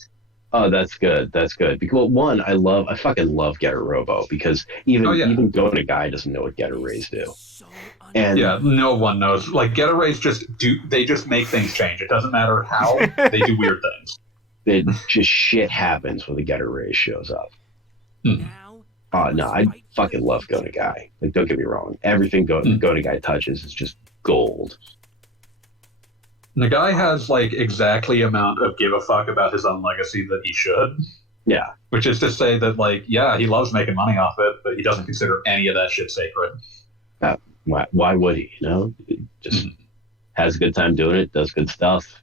Oh, that's good. Because, well, one, I fucking love Getter Robo because even Go Nagai doesn't know what Getter Rays do. And yeah, no one knows. Like, Getter Rays just make things change. It doesn't matter how, they do weird things. It just shit happens when the Getter Ray shows up. Oh no, I fucking love Go Nagai. Like, don't get me wrong, everything Go Nagai touches is just gold. Nagai has like exactly amount of give a fuck about his own legacy that he should. Yeah, which is to say that like, yeah, he loves making money off it, but he doesn't consider any of that shit sacred. Why would he? You know, just has a good time doing it, does good stuff.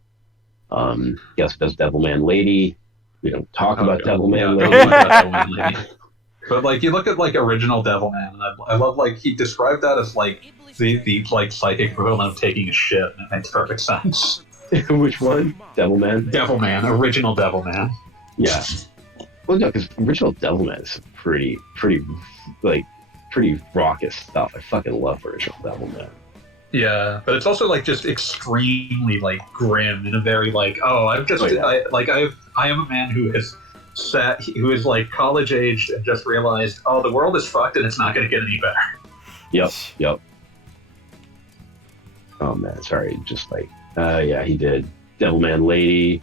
Guess does Devilman Lady. We don't talk about Devilman Lady. But like, you look at like original Devilman, and I love like he described that as like the like psychic equivalent of taking a shit, and it makes perfect sense. Which one? Devilman? Devilman, original Devilman. Yeah. Well, no, because original Devilman is pretty raucous stuff. I fucking love original Devilman. Yeah, but it's also like just extremely like grim in a very like, I am a man who is like college aged and just realized, the world is fucked and it's not going to get any better. Yep. Oh man, sorry, just like he did Devilman Lady,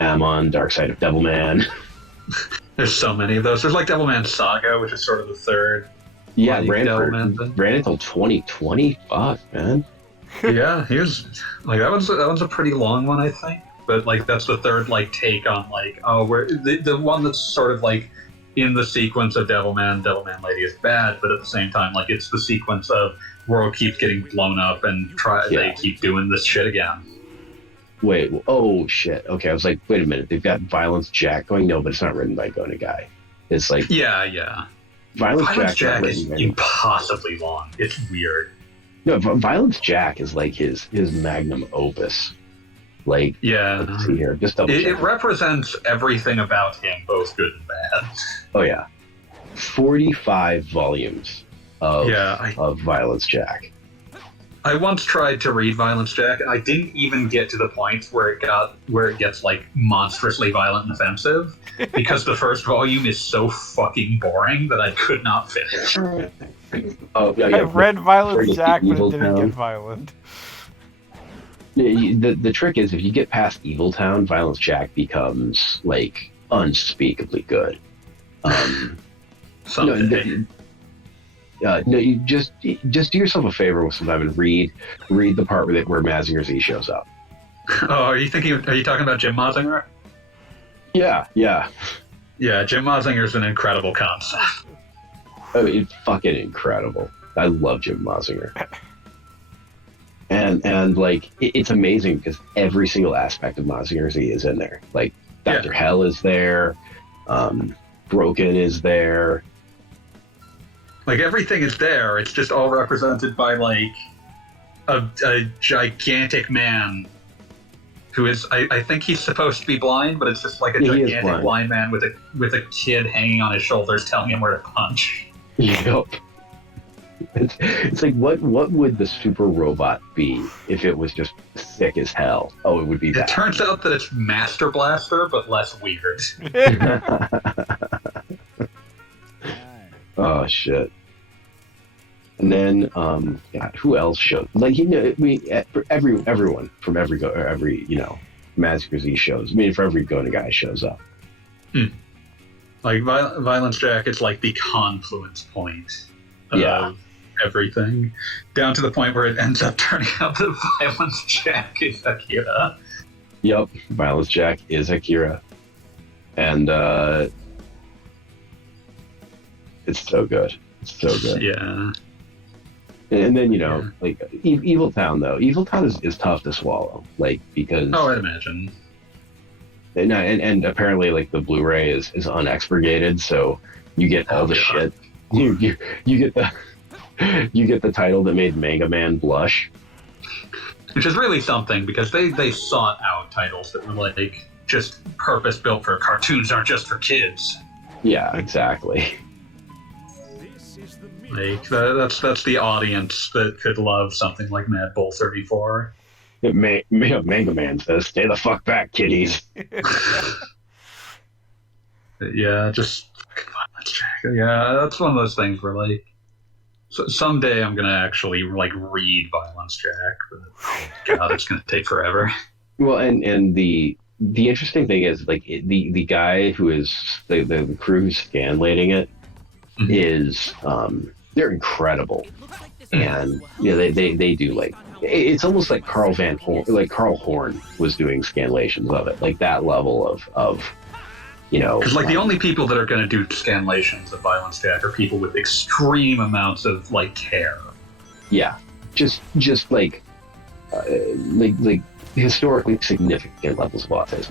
Amon, Dark Side of Devilman. There's so many of those. There's like Devilman Saga, which is sort of the third. Yeah, ran until 2020. Fuck, man. Yeah, he was like that one's a pretty long one, I think. But like that's the third like take on like where the one that's sort of like in the sequence of Devilman Lady is bad, but at the same time like it's the sequence of world keeps getting blown up and they keep doing this shit again. Wait, oh shit. Okay, I was like, wait a minute. They've got Violence Jack going. No, but it's not written by Gona Guy. It's like Yeah. Violence Violence Jack's not Jack is written by- impossibly long. It's weird. No, Violence Jack is like his magnum opus. Like, Yeah. let's see here, just double It check. represents everything about him, both good and bad. Oh yeah, 45 volumes of Yeah, of Violence Jack. I once tried to read Violence Jack, and I didn't even get to the point where it gets like monstrously violent and offensive, because the first volume is so fucking boring that I could not finish. Oh yeah, I yeah. read Violent Before Jack, but Evil it didn't Town. get violent. The trick is if you get past Evil Town, Violence Jack becomes like unspeakably good. Someday. No, you just do yourself a favor with some time and read the part where Mazinger Z shows up. Oh, are you talking about Jim Mazinger? Yeah. Yeah, Jim Mazinger's an incredible concept. Oh, it's fucking incredible. I love Jim Mazinger. And like it's amazing because every single aspect of Mazinger Z is in there. Like Dr. Hell is there, Broken is there. Like everything is there. It's just all represented by like a gigantic man who is. I think he's supposed to be blind, but it's just like a Yeah, he is gigantic blind man with a kid hanging on his shoulders, telling him where to punch. Yep. It's like what would the super robot be if it was just sick as hell? Oh, it would be It that. turns out that it's Master Blaster, but less weird. Oh shit. And then God, who else showed? Like everyone from every Mazinger Z shows. I mean, for every Gona guy shows up. Like Violence Jack is like the confluence point of everything, down to the point where it ends up turning out that Violence Jack is Akira. Yep, Violence Jack is Akira, and it's so good. It's so good. Yeah. And then like Evil Town though. Evil Town is tough to swallow, like because I'd imagine. And apparently like the Blu-ray is unexpurgated, so you get all the shit. You get the title that made Mega Man blush, Which is really something, because they sought out titles that were like just purpose built for cartoons aren't just for kids. Yeah, exactly. Like that's the audience that could love something like Mad Bull 34. Mega Man says, "Stay the fuck back, kiddies." Yeah, just yeah, that's one of those things where like someday I'm gonna actually like read Violence Jack, but God, it's gonna take forever. Well, and the interesting thing is like the guy who is the crew who's scanlating it is they're incredible, and they do like it's almost like Carl Horn was doing scanlations of it, like that level of Because like the only people that are going to do scanlations of Violence Jack are people with extreme amounts of like care. Yeah, just like historically significant levels of autism,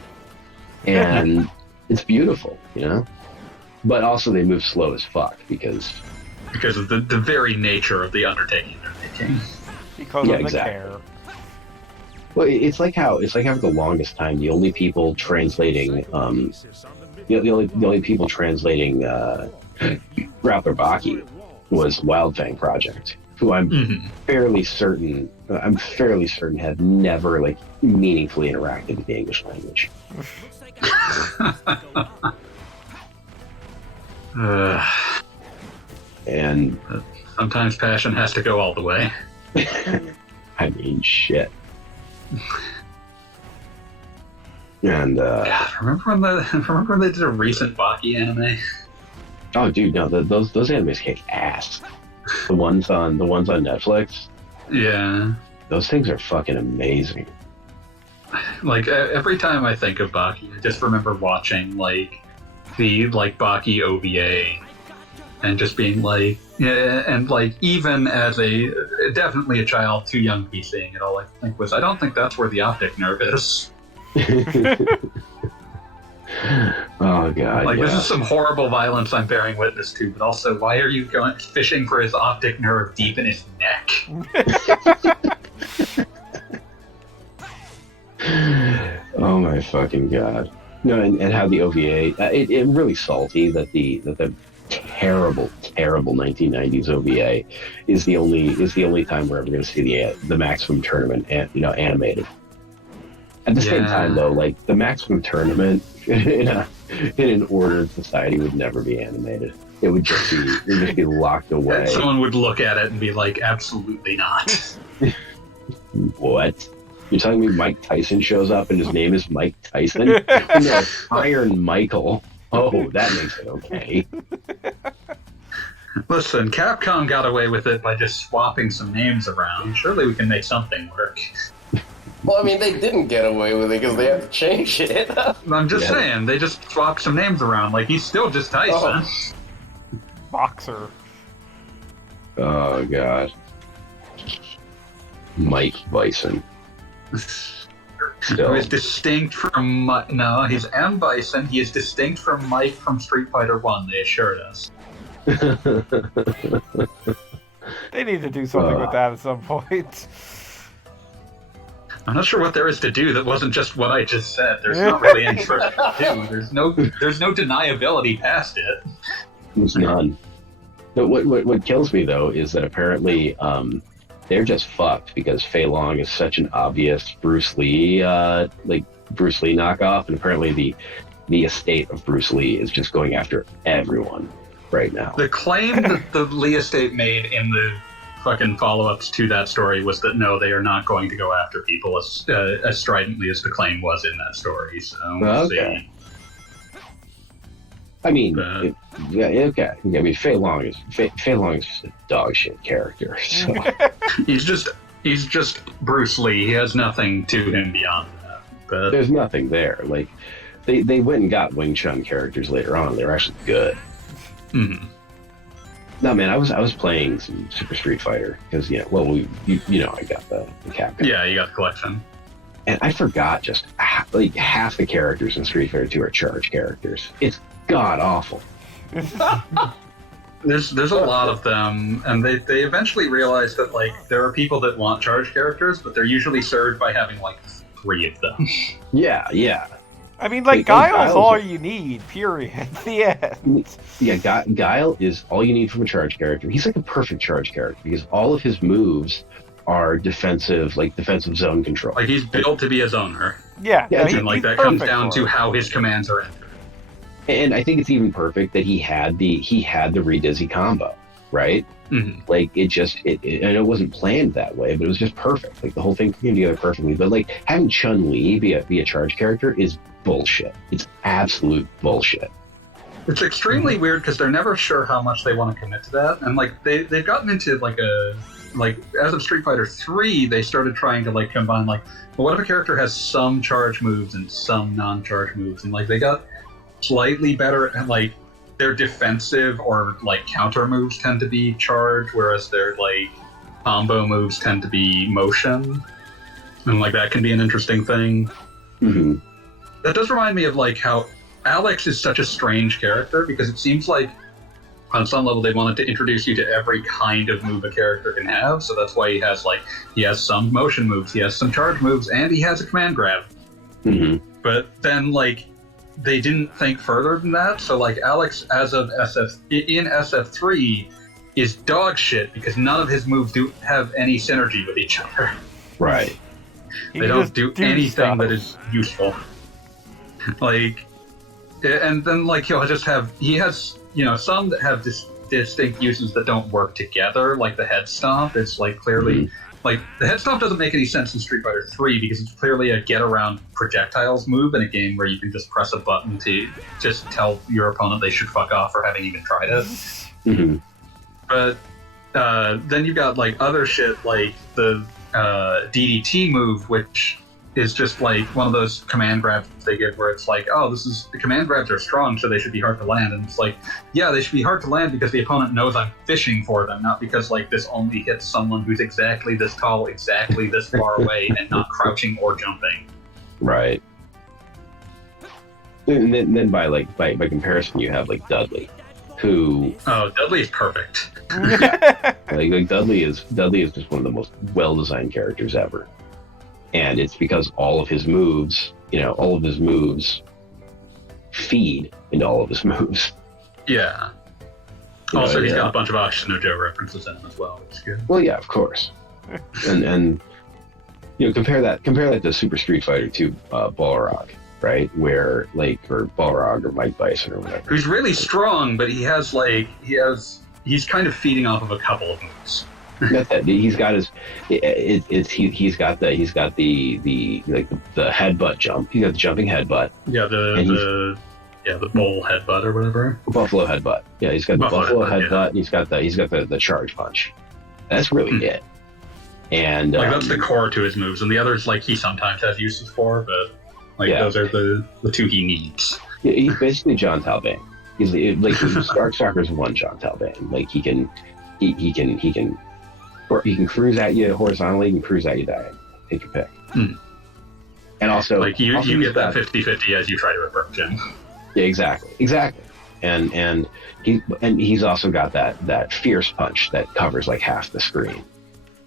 and it's beautiful, But also they move slow as fuck because of the very nature of the undertaking they're making. Because of the care. Well, it's like how for the longest time the only people translating the only people translating Grappler Baki was Wildfang Project, who I'm fairly certain had never like meaningfully interacted with the English language. And sometimes passion has to go all the way. I mean, shit. And God, remember when they did a recent Baki anime? Oh, dude, no, those animes kick ass. The ones on Netflix. Yeah. Those things are fucking amazing. Like every time I think of Baki, I just remember watching like the Baki OVA and just being like, Yeah, and like even as definitely a child too young to be seeing it all, I don't think that's where the optic nerve is. Oh god, Like yeah. this is some horrible violence I'm bearing witness to, but also why are you going fishing for his optic nerve deep in his neck? Oh my fucking god. No, and how the OVA, it really salty that the terrible 1990s OVA is the only time we're ever going to see the Maximum Tournament animated. At the same time though, like the Maximum Tournament in an ordered society would never be animated. It would just be locked away. Someone would look at it and be like, absolutely not. What? You're telling me Mike Tyson shows up and his name is Mike Tyson? No, Iron Michael. Oh, that makes it okay. Listen, Capcom got away with it by just swapping some names around. Surely we can make something work. Well, I mean, they didn't get away with it because they had to change it. I'm just saying, they just swapped some names around. Like, he's still just Tyson. Boxer. Oh, God. Mike Bison. Who is distinct from... No, he's M. Bison. He is distinct from Mike from Street Fighter 1, they assured us. They need to do something with that at some point. I'm not sure what there is to do that wasn't just what I just said. There's not really any further to do. There's no deniability past it. There's none. But what kills me though is that apparently they're just fucked because Fei Long is such an obvious Bruce Lee knockoff, and apparently the estate of Bruce Lee is just going after everyone right now. The claim that the Lee estate made in the fucking follow-ups to that story was that no, they are not going to go after people as stridently as the claim was in that story. So we'll see. I mean, okay. I mean, Fei Long is just a dog shit character. So. he's just Bruce Lee. He has nothing to him beyond that. But there's nothing there. Like they went and got Wing Chun characters later on. They were actually good. Mm-hmm. No, man, I was playing some Super Street Fighter because I got the Capcom. Yeah, you got the collection. And I forgot just half the characters in Street Fighter 2 are charge characters. It's god awful. There's a lot of them, and they eventually realized that like there are people that want charge characters, but they're usually served by having like 3 of them. Yeah. I mean, like, Guile's all you need, period. The end. Yeah, Guile is all you need from a charge character. He's like a perfect charge character because all of his moves are defensive zone control. Like, he's built to be a zoner. Yeah, and like that comes down to how his commands are entered. And I think it's even perfect that he had the Redizzy combo, right? Mm-hmm. Like it wasn't planned that way, but it was just perfect. Like the whole thing came together perfectly. But like having Chun-Li be a charge character is bullshit. It's absolute bullshit. It's extremely weird because they're never sure how much they want to commit to that, and like they've gotten into like as of Street Fighter 3, they started trying to like combine like, well, what if a character has some charge moves and some non-charge moves, and like they got slightly better at like their defensive or like counter moves tend to be charge, whereas their like combo moves tend to be motion, and like that can be an interesting thing. Mm-hmm. That does remind me of like how Alex is such a strange character because it seems like on some level they wanted to introduce you to every kind of move a character can have, so that's why he has some motion moves, he has some charge moves, and he has a command grab. Mm-hmm. But then like they didn't think further than that, so like Alex as of in SF3 is dog shit because none of his moves do have any synergy with each other. Right. They don't do anything that is useful. Like, and then like he has some that have distinct uses that don't work together, like the head stomp. It's like clearly like the head stomp doesn't make any sense in Street Fighter 3 because it's clearly a get around projectiles move in a game where you can just press a button to just tell your opponent they should fuck off for having even tried it. Mm-hmm. But then you've got like other shit like the DDT move, which is just like one of those command grabs they give where it's like, oh, the command grabs are strong, so they should be hard to land. And it's like, yeah, they should be hard to land because the opponent knows I'm fishing for them, not because like this only hits someone who's exactly this tall, exactly this far away, and not crouching or jumping. Right. And then by comparison, you have like Dudley, who Dudley is perfect. like Dudley is just one of the most well-designed characters ever. And it's because all of his moves feed into all of his moves. Yeah. Also, he's got a bunch of Oxygen Joe references in him as well, which is good. Well, yeah, of course. and compare that to Super Street Fighter 2 Balrog, right? Where or Balrog or Mike Bison or whatever. Who's really strong, but he's kind of feeding off of a couple of moves. He's got the headbutt jump. He's got the jumping headbutt. Yeah, the bull headbutt or whatever. Buffalo headbutt. Yeah, he's got the buffalo headbutt. Yeah. And he's got the charge punch. That's really it. And that's the core to his moves, and the others he sometimes has uses for, but those are the two he needs. Yeah, he's basically John Talbane. He's Stalker's one John Talbane. Like he can cruise at you horizontally, he can cruise at you diagonally. Take your pick. And also, you get that 50-50 as you try to approach him. Yeah, exactly. And he's also got that fierce punch that covers like half the screen.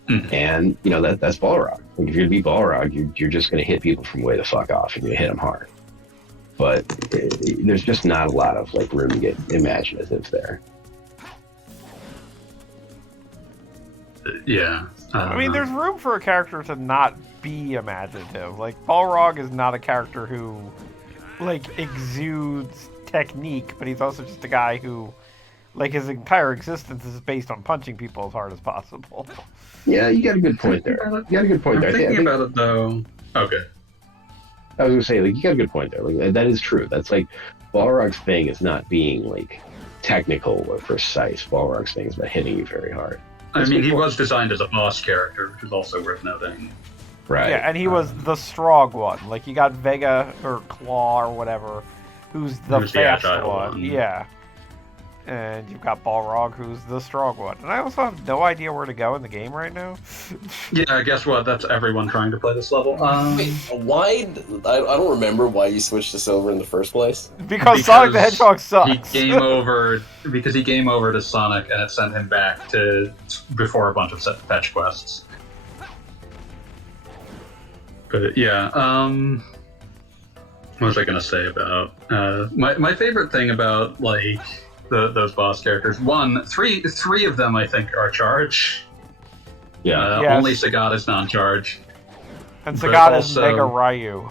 And that's Balrog. Like, if you're gonna be Balrog, you're just gonna hit people from way the fuck off, and you're gonna hit them hard. But there's just not a lot of room to get imaginative there. Yeah. I mean, there's room for a character to not be imaginative. Like, Balrog is not a character who, exudes technique, but he's also just a guy who, his entire existence is based on punching people as hard as possible. Yeah, you got a good point there. I'm thinking about it, though. Okay. I was going to say, you got a good point there. That is true. That's Balrog's thing is not being, technical or precise. Balrog's thing is about hitting you very hard. He was designed as a boss character, which is also worth noting. Right. Yeah, and he was the strong one. You got Vega or Claw or whatever, who's the fast one. Yeah. And you've got Balrog, who's the strong one. And I also have no idea where to go in the game right now. Yeah, guess what? That's everyone trying to play this level. Wait, why? I don't remember why you switched this over in the first place. Because Sonic the Hedgehog sucks. He game over to Sonic, and it sent him back to before a bunch of fetch quests. But yeah, what was I going to say about my favorite thing about those boss characters? Three of them I think are charge. Yeah, yes. Only Sagat is non-charge. And Sagat is Mega Ryu.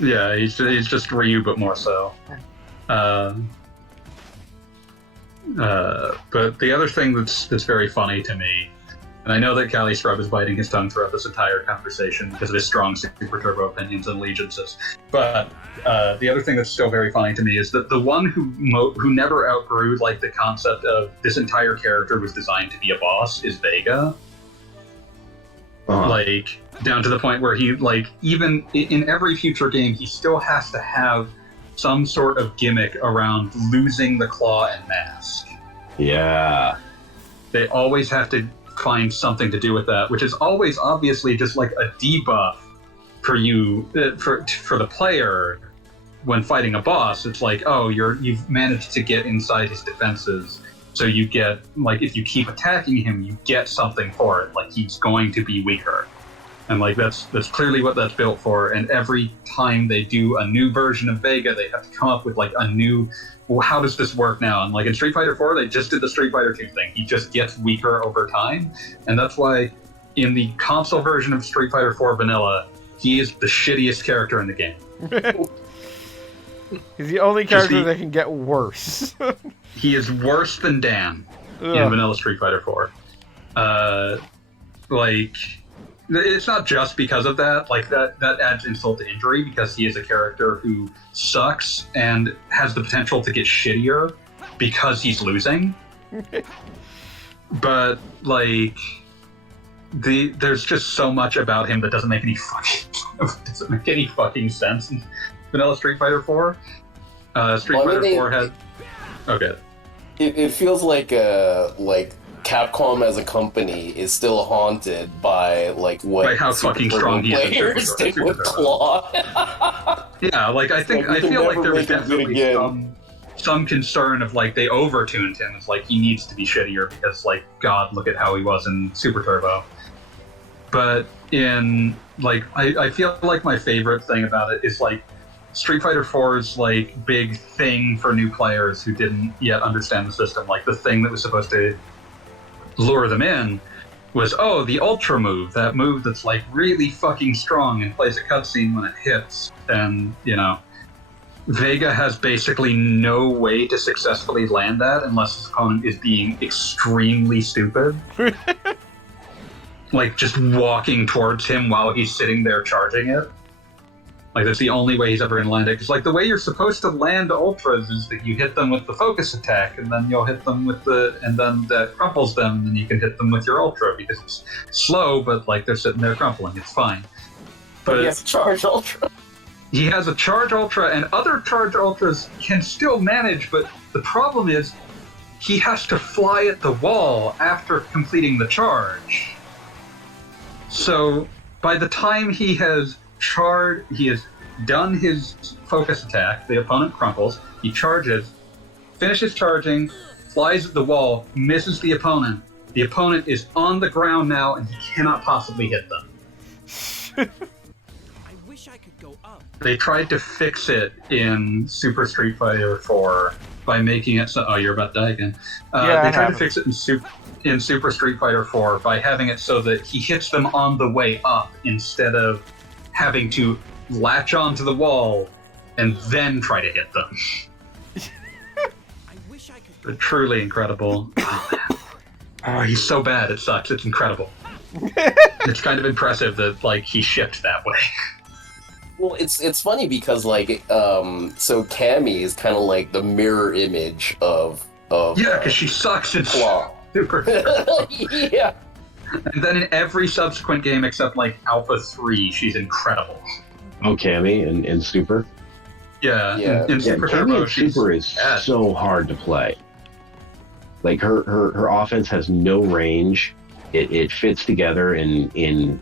Yeah, he's just Ryu, but more so. But the other thing that's very funny to me, and I know that Callie Scrub is biting his tongue throughout this entire conversation because of his strong Super Turbo opinions and allegiances. But the other thing that's still very funny to me is that the one who never outgrew the concept of this entire character was designed to be a boss is Vega. Uh-huh. Down to the point where he even in every future game he still has to have some sort of gimmick around losing the claw and mask. Yeah. They always have to find something to do with that, which is always obviously just a debuff for you for the player when fighting a boss. It's you've managed to get inside his defenses, so you get if you keep attacking him, you get something for it. He's going to be weaker, and that's clearly what that's built for. And every time they do a new version of Vega, they have to come up with a new. Well, how does this work now? And in Street Fighter 4, they just did the Street Fighter 2 thing. He just gets weaker over time, and that's why in the console version of Street Fighter 4 Vanilla, he is the shittiest character in the game. He's the only character that can get worse. He is worse than Dan in Vanilla Street Fighter 4. It's not just because of that. That adds insult to injury because he is a character who sucks and has the potential to get shittier because he's losing. But there's just so much about him that doesn't make any fucking doesn't make any fucking sense in vanilla Street Fighter 4. Street Well, I Fighter mean, 4 had... Okay. It feels like Capcom as a company is still haunted by like what By how fucking strong he is in players Super did Turbo. with Claw. Yeah, like I we can feel like never there was make it good definitely again. some concern of like they overtuned him. It's like he needs to be shittier because like God, look at how he was in Super Turbo. But in like I feel like my favorite thing about it is like Street Fighter 4's like big thing for new players who didn't yet understand the system. Like the thing that was supposed to lure them in was, oh, the Ultra move, that move that's like really fucking strong and plays a cutscene when it hits. And, you know, Vega has basically no way to successfully land that unless his opponent is being extremely stupid. Like just walking towards him while he's sitting there charging it. Like that's the only way he's ever going to land it. Because like the way you're supposed to land ultras is that you hit them with the focus attack, and then you'll hit them with and then that crumples them, and then you can hit them with your ultra because it's slow, but like they're sitting there crumpling. It's fine. But he has charge ultra. He has a charge ultra, and other charge ultras can still manage, but the problem is he has to fly at the wall after completing the charge. So by the time he has done his focus attack, the opponent crumples, he charges, finishes charging, flies at the wall, misses the opponent. The opponent is on the ground now, and he cannot possibly hit them. I wish I could go up. They tried to fix it in Super Street Fighter 4 by making it so... Oh, you're about to die again. They tried to fix it in Super Street Fighter 4 by having it so that he hits them on the way up instead of having to latch onto the wall and then try to hit them. I wish I could. They're truly incredible. Oh, he's so bad, it sucks. It's incredible. It's kind of impressive that like he shipped that way. Well, it's funny because like so Cammy is kind of like the mirror image of Yeah, because she sucks in Claw. Super. Yeah. And then in every subsequent game except like Alpha 3, she's incredible. Oh, Cammy in Super? Yeah, Yeah. in Super Cammy Turbo, in she's Super is bad. so hard to play. Like her offense has no range. It fits together in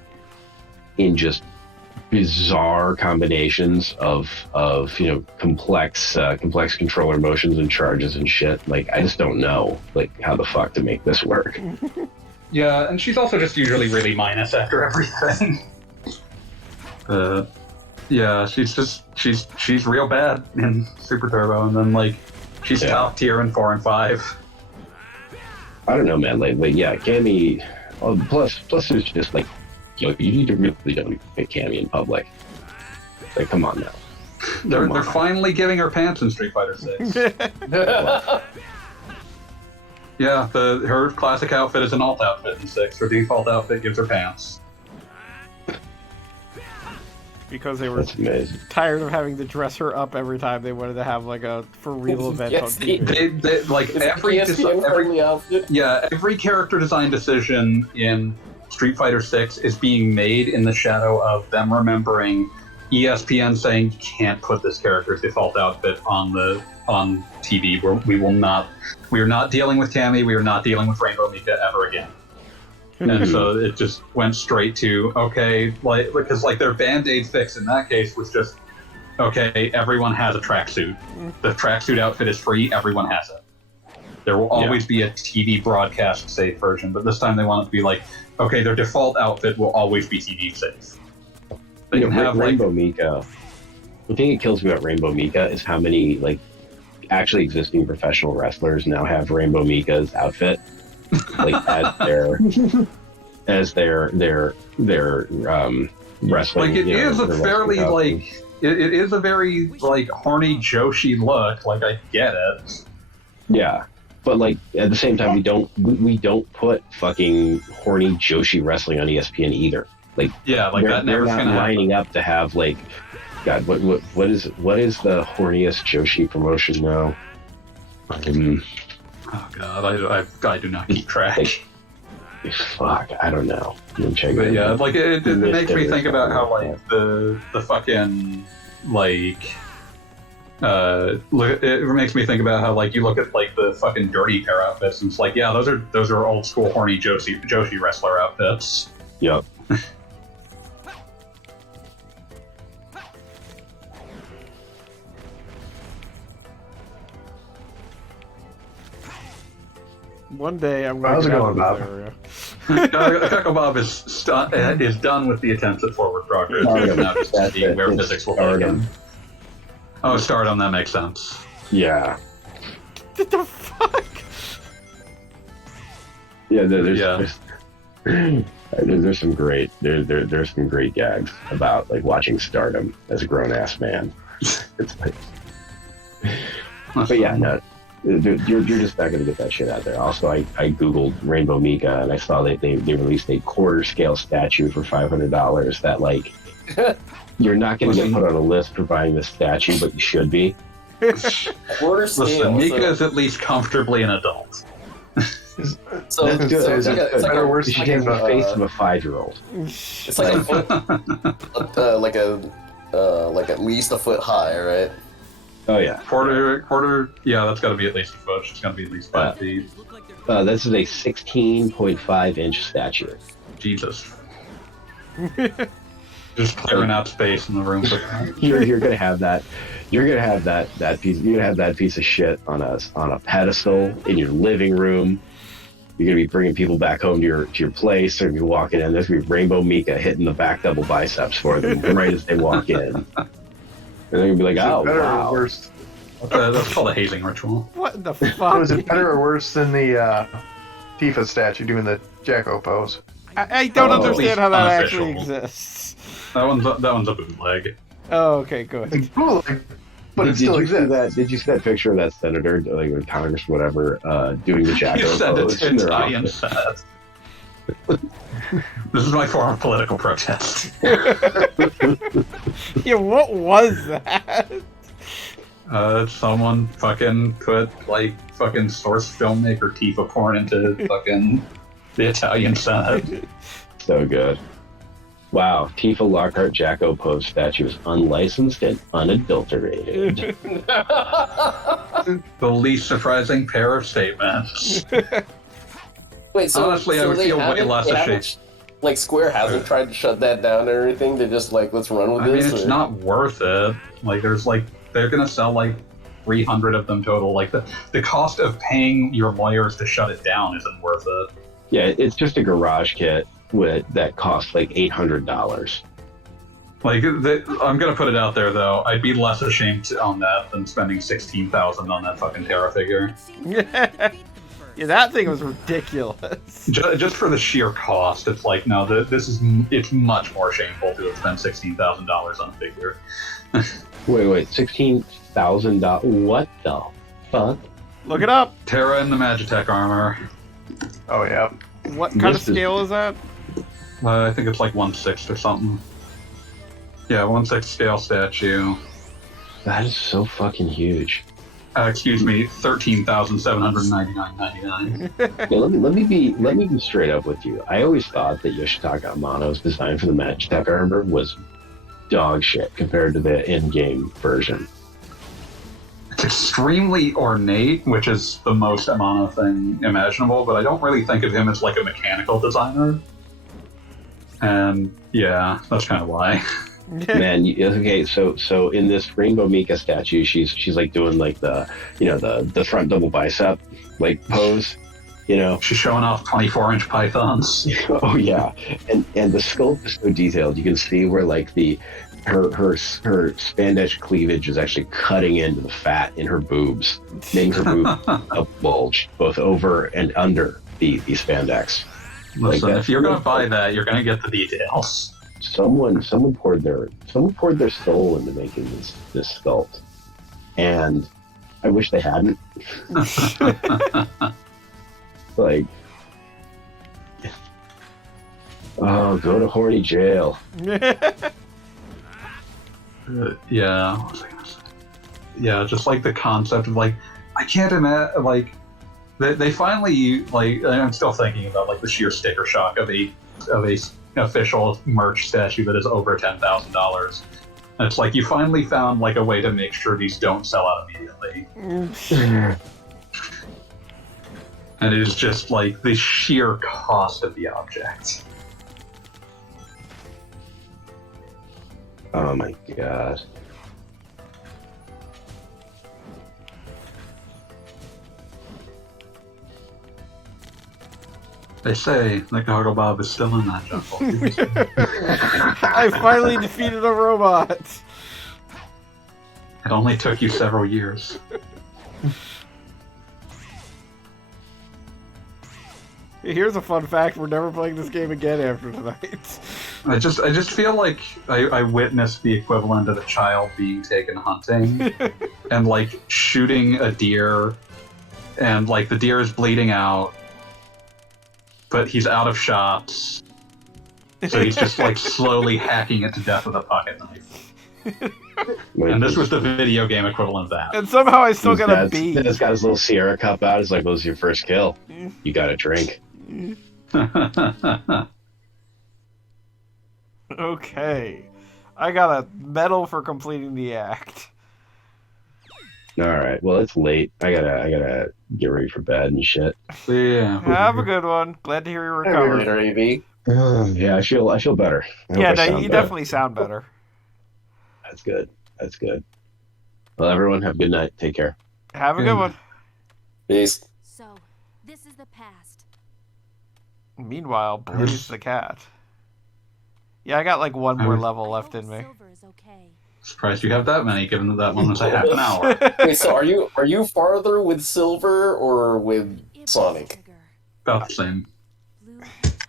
just bizarre combinations of complex controller motions and charges and shit. Like I just don't know like how the fuck to make this work. Yeah, and she's also just usually really minus after everything. Yeah, she's real bad in Super Turbo, and then like she's top tier in 4 and 5. I don't know, man. Like yeah, Cammy. Oh, plus there's just like you need to really don't pick Cammy in public. Like come on now. They're finally giving her pants in Street Fighter 6. Yeah, her classic outfit is an alt outfit in 6. Her default outfit gives her pants. Because they were That's amazing. tired of having to dress her up every time they wanted to have like a for real event on TV. They like every character design decision in Street Fighter 6 is being made in the shadow of them remembering ESPN saying you can't put this character's default outfit on TV. We are not dealing with Cammy. We are not dealing with Rainbow Mika ever again. And so it just went straight to okay, like because like their Band-Aid fix in that case was just okay. Everyone has a tracksuit. The tracksuit outfit is free. Everyone has it. There will always be a TV broadcast safe version, but this time they want it to be like okay, their default outfit will always be TV safe. They can have Rainbow Mika. The thing that kills me about Rainbow Mika is how many like actually existing professional wrestlers now have Rainbow Mika's outfit, like as their wrestling. Like it is a fairly like it is a very like horny Joshi look. Like I get it. Yeah, but like at the same time, we don't put fucking horny Joshi wrestling on ESPN either. Like like that never not gonna lining happen. up to have like, God, what is the horniest Joshi promotion now? Oh god, I do not keep track. fuck, I don't know. I'm checking. But yeah, like it makes me think about how like the fucking like it makes me think about how like you look at like the fucking dirty pair outfits and it's like, yeah, those are old school horny Joshi wrestler outfits. Yep. One day I'm going How's to it get going, out of Bob? this area. Echo Bob is done with the attempts at forward progress. Oh, He's now just that's see it. where It's physics will take stardom. him. Oh, stardom, that makes sense. Yeah. What the fuck? Yeah, there's some great there's some great gags about like watching stardom as a grown ass man. It's like, but yeah, no, dude, you're just not gonna get that shit out there. Also, I googled Rainbow Mika and I saw that they released a quarter scale statue for $500. That like you're not gonna get put on a list for buying this statue, but you should be. Quarter scale. Listen, Mika so- is at least comfortably an adult. So, That's good. so Is it's like it a, it's like better a, or worse You than should get the Mika? face of a 5-year-old. it's like a foot, like at least a foot high, right? Oh yeah, Quarter, yeah, that's gotta be at least a foot. It's gotta be at least 5 feet. this is a 16.5 inch statue. Jesus. Just clearing out space in the room for that. You're gonna have that. You're gonna have that piece. You're gonna have that piece of shit on a pedestal in your living room. You're gonna be bringing people back home to your place. They're gonna be walking in. There's gonna be Rainbow Mika hitting the back double biceps for them right as they walk in, and they're gonna be like, Is it "Oh better wow." or worse? That's called a hazing ritual. What the So fuck? is it better or worse than the Tifa statue doing the Jacko pose? I don't Oh, understand how that actually unofficial. exists. That one's a bootleg. Oh, okay, good. It's cool, like, but it still you see exists. that? Did you see that picture of that senator, like with Congress, whatever, doing the You Jacko said pose it's in their Italian office? set. This is my form of political protest. Yeah, what was that? Someone fucking put like fucking source filmmaker Tifa porn into fucking the Italian Senate. So good. Wow, Tifa Lockhart Jacko pose statue is unlicensed and unadulterated. The least surprising pair of statements. Wait, so Honestly, I so would they feel way haven't- less they ashamed. haven't- Like Square hasn't tried to shut that down or anything. They're just like, let's run with I mean, this. it's or- not worth it. Like, they're gonna sell like 300 of them total. Like, the cost of paying your lawyers to shut it down isn't worth it. Yeah, it's just a garage kit that costs like $800. Like, I'm gonna put it out there though. I'd be less ashamed on that than spending 16,000 on that fucking Terra figure. Yeah, that thing was ridiculous. Just for the sheer cost, it's like no. It's much more shameful to have spent $16,000 on a figure. Wait, $16,000? What the fuck? Look it up. Terra in the Magitech armor. Oh yeah. What kind of This is- scale is that? I think it's like 1/6 or something. Yeah, 1/6 scale statue. That is so fucking huge. Excuse me, 13,799.99. Yeah, let me be straight up with you. I always thought that Yoshitaka Amano's design for the Magitech armor was dog shit compared to the in-game version. It's extremely ornate, which is the most Amano thing imaginable, but I don't really think of him as like a mechanical designer. And yeah, that's kind of why. Man, okay, so in this Rainbow Mika statue, she's like doing like the front double bicep like pose, you know. She's showing off 24-inch pythons. Oh yeah, and the sculpt is so detailed. You can see where like her spandex cleavage is actually cutting into the fat in her boobs, making her boobs bulge both over and under the spandex. Listen, Like if you're gonna buy that, you're gonna get the details. Someone poured their soul into making this sculpt, and I wish they hadn't. Like, oh, go to horny jail. Yeah, what was I gonna say? Yeah, just like the concept of like, I can't imagine like they finally like. I'm still thinking about like the sheer sticker shock of a official merch statue that is over $10,000. And it's like you finally found like a way to make sure these don't sell out immediately. And it is just like the sheer cost of the object. Oh my god. They say that Gargle Bob is still in that jungle. I finally defeated a robot. It only took you several years. Here's a fun fact: we're never playing this game again after tonight. I just feel like I witnessed the equivalent of a child being taken hunting and like shooting a deer, and like the deer is bleeding out, but he's out of shots, so he's just like slowly hacking it to death with a pocket knife. And this was the video game equivalent of that. And somehow I still got a B. Then it's got his little Sierra cup out. It's like, what was your first kill? You got a drink. Okay. I got a medal for completing the act. All right. Well, it's late. I gotta get ready for bed and shit. Yeah. Have a good one. Glad to hear you recovered. Later, AV. Yeah, I feel better. I hope Yeah, I no, sound you better. definitely sound better. That's good. That's good. Well, everyone, have a good night. Take care. Have a good one. Peace. So, this is the past. Meanwhile, Blaze the cat. Yeah, I got like one more level left in me. Silver is okay. Surprised you have that many, given that that one was a half an hour. Wait, so are you farther with Silver or with Sonic? About the same. Blue Hedgehog.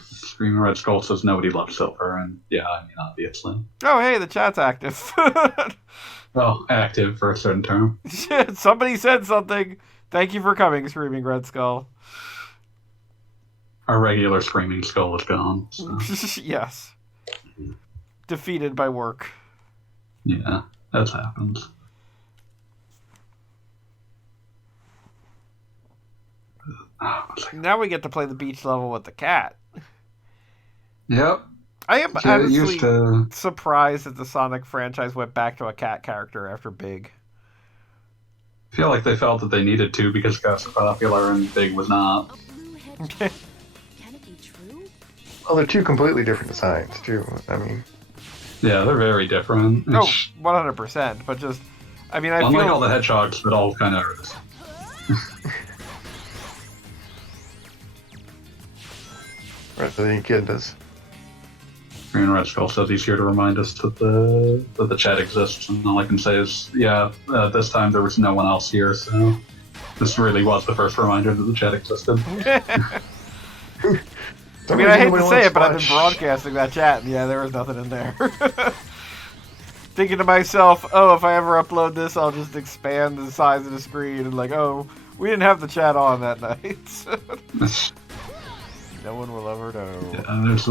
Screaming Red Skull says nobody loves Silver, and yeah, I mean, obviously. Oh, hey, the chat's active. Well, active for a certain term. Shit, somebody said something. Thank you for coming, Screaming Red Skull. Our regular Screaming Skull is gone. So. Yes. Defeated by work. Yeah, that happens. Now we get to play the beach level with the cat. Yep. I am So it used honestly to. surprised that the Sonic franchise went back to a cat character after Big. I feel like they felt that they needed to because it got so popular and Big was not. A blue hedgehog. Can it be true? Well, they're two completely different designs, too. I mean, Yeah, they're very different. No, It's 100%. But just, I mean, I unlike feel all the hedgehogs, but all kind of. Resident Kid does. Green Red Skull says he's here to remind us that the chat exists, and all I can say is, yeah, this time there was no one else here, so this really was the first reminder that the chat existed. I mean, I hate to say it, but I've been broadcasting that chat, and yeah, there was nothing in there. Thinking to myself, oh, if I ever upload this, I'll just expand the size of the screen, and like, oh, we didn't have the chat on that night. No one will ever know. Yeah, there's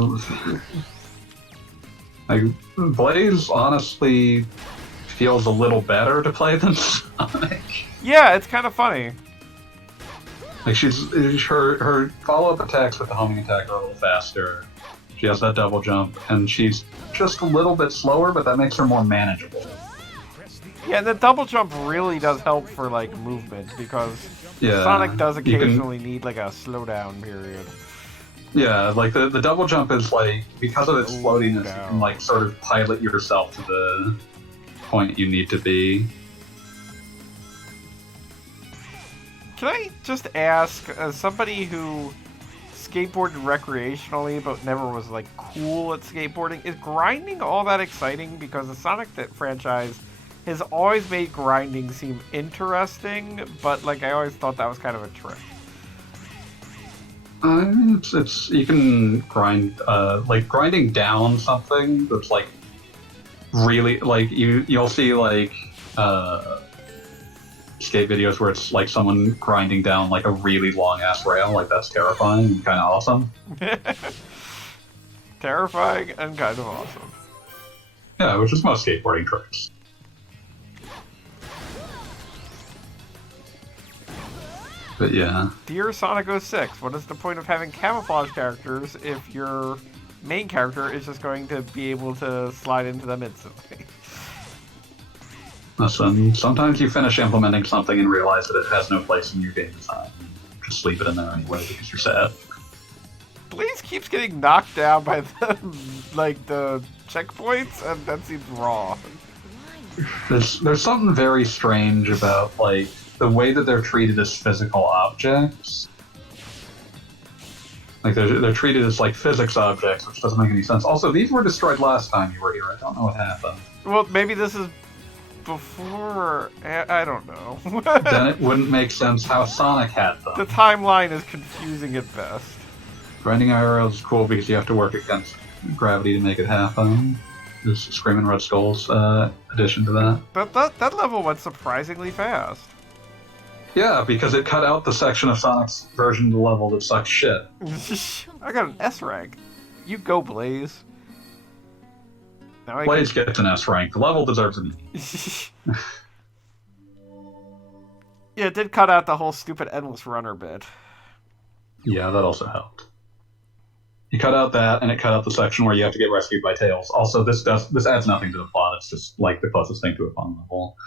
like Blaze honestly feels a little better to play than Sonic. Yeah, it's kind of funny. Like her follow-up attacks with the homing attack are a little faster. She has that double jump, and she's just a little bit slower, but that makes her more manageable. Yeah, the double jump really does help for like movement because Yeah, Sonic does you can- occasionally need like a slowdown period. Yeah, like the double jump is like, because of its Slow floatiness, you down. can like sort of pilot yourself to the point you need to be. Can I just ask, as somebody who skateboarded recreationally but never was like cool at skateboarding, is grinding all that exciting? Because the Sonic franchise has always made grinding seem interesting, but like I always thought that was kind of a trick. I mean, it's you can grind like grinding down something that's like really like you'll see like skate videos where it's like someone grinding down like a really long ass rail, like that's terrifying and kind of awesome. Terrifying and kind of awesome. Yeah, which is most skateboarding tricks. But yeah. Dear Sonic 06, what is the point of having camouflage characters if your main character is just going to be able to slide into them instantly? Listen, sometimes you finish implementing something and realize that it has no place in your game design. Just leave it in there anyway because you're sad. Blaze keeps getting knocked down by the checkpoints, and that seems wrong. There's something very strange about like the way that they're treated as physical objects. Like they're treated as like physics objects, which doesn't make any sense. Also, these were destroyed last time you were here. I don't know what happened. Well, maybe this is before. I don't know. Then it wouldn't make sense how Sonic had them. The timeline is confusing at best. Grinding arrows is cool because you have to work against gravity to make it happen. There's Screaming Red Skull's addition to that. That level went surprisingly fast. Yeah, because it cut out the section of Sonic's version of the level that sucks shit. I got an S rank. You go, Blaze. Now Blaze gets an S rank. The level deserves an E. Yeah, it did cut out the whole stupid endless runner bit. Yeah, that also helped. You cut out that, and it cut out the section where you have to get rescued by Tails. Also, this adds nothing to the plot. It's just like the closest thing to a fun level.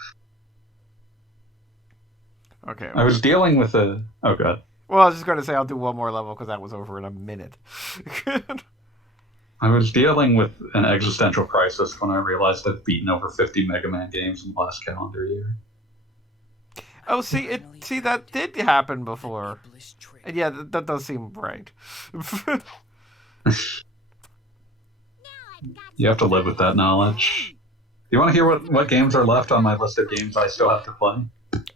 Okay. I was dealing with a... Oh, God. Well, I was just going to say I'll do one more level because that was over in a minute. I was dealing with an existential crisis when I realized I'd beaten over 50 Mega Man games in the last calendar year. Oh, see, that did happen before. And yeah, that does seem right. You have to live with that knowledge. You want to hear what games are left on my list of games I still have to play?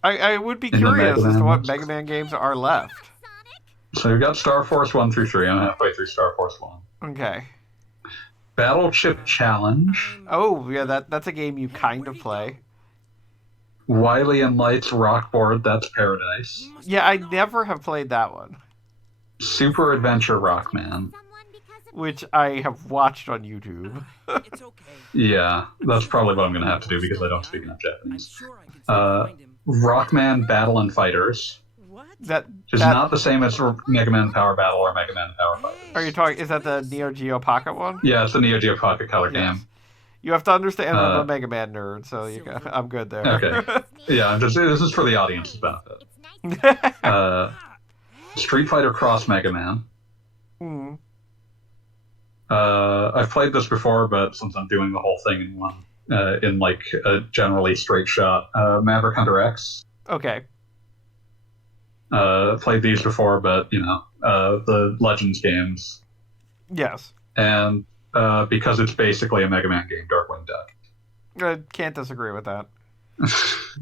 I would be In the curious Mega as to Man what list? Mega Man games are left. So you've got Star Force 1 through 3. I'm halfway through Star Force 1. Okay. Battle Chip Challenge. Oh, yeah, that's a game you kind of play. Wily and Light's Rockboard, that's Paradise. Yeah, I never have played that one, Super Adventure Rockman. which I have watched on YouTube. It's okay. Yeah, that's probably what I'm going to have to do because I don't speak enough I'm Japanese. sure I can still find him. Rockman Battle and Fighters, What? That which is not the same as Mega Man Power Battle or Mega Man Power Fighters. Are you talking? Is that the Neo Geo Pocket one? Yeah, it's the Neo Geo Pocket Color Yes. game. You have to understand I'm a Mega Man nerd, so I'm good there. Okay. Yeah, this is for the audience's benefit. Street Fighter Cross Mega Man. Hmm. I've played this before, but since I'm doing the whole thing in one, in like a generally straight shot, Maverick Hunter X. Okay. Played these before, but the Legends games, Yes. and because it's basically a Mega Man game, Darkwing Duck. I can't disagree with that.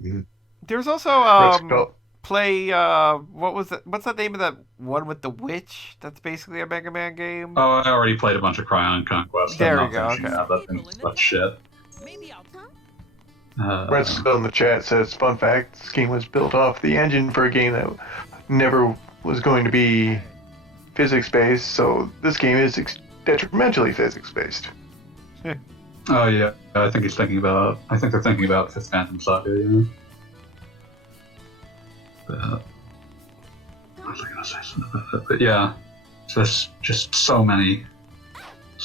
Yeah. There's also play what's the name of that one with the witch? That's basically a Mega Man game. Oh, I already played a bunch of Cryon Conquest. There I'm we go, not finishing okay. That thing's such shit. Maybe I'll. Brett still in the chat says, fun fact, this game was built off the engine for a game that never was going to be physics-based, so this game is detrimentally physics-based. Oh yeah, I think they're thinking about Fifth Phantom Saga. Yeah. But, what was I gonna say something about it? But yeah, just so many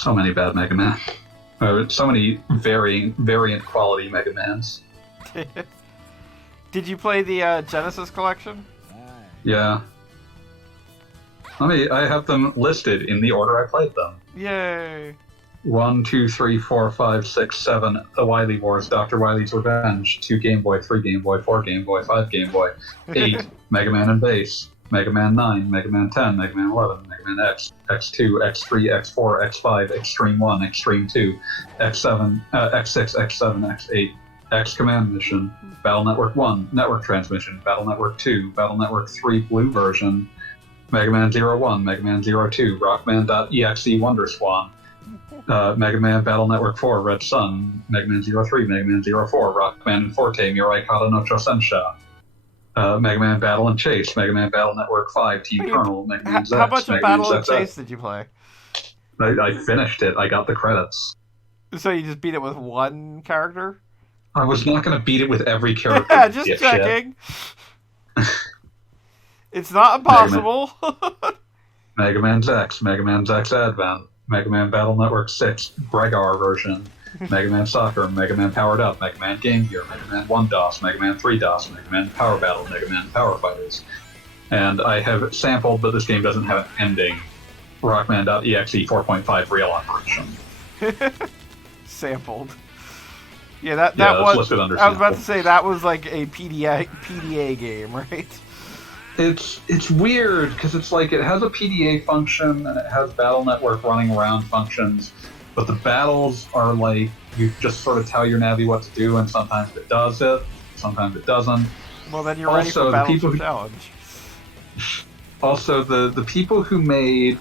bad Mega Man. So many variant quality Mega Mans. Did you play the Genesis collection? Yeah. I have them listed in the order I played them. Yay! 1, 2, 3, 4, 5, 6, 7, The Wily Wars, Dr. Wily's Revenge, 2 Game Boy, 3 Game Boy, 4 Game Boy, 5 Game Boy, 8, Mega Man and Base, Mega Man 9, Mega Man 10, Mega Man 11, Mega Man X, X2, X3, X4, X5, Extreme 1, Extreme 2, X7, X6, X7, X8, X Command Mission, Battle Network 1, Network Transmission, Battle Network 2, Battle Network 3 Blue version, Mega Man 01, Mega Man 02, Rockman.exe Wonder Swan, Mega Man Battle Network 4 Red Sun, Mega Man 03, Mega Man 04, Rockman and Forte Mirai Kata no Chosensha, Mega Man Battle and Chase, Mega Man Battle Network 5 Team Colonel, Mega Man Z, How much of Mega Battle Man and ZZ. Chase did you play? I finished it. I got the credits. So you just beat it with one character? I was not going to beat it with every character. Yeah, just dipshit. checking. It's not impossible. Mega Man's X, Mega Man's X Advent, Mega Man Battle Network 6, Bregar version, Mega Man Soccer, Mega Man Powered Up, Mega Man Game Gear, Mega Man 1 DOS, Mega Man 3 DOS, Mega Man Power Battle, Mega Man Power Fighters. And I have sampled, but this game doesn't have an ending, Rockman.exe 4.5 real operation. Sampled. Yeah, that that's was. listed under I was about sample. to say that was like a PDA game, right? It's weird because it's like it has a PDA function and it has Battle Network running around functions, but the battles are like you just sort of tell your Navi what to do, and sometimes it does it, sometimes it doesn't. Well, then you're ready for Battle Challenge. Also, the people who made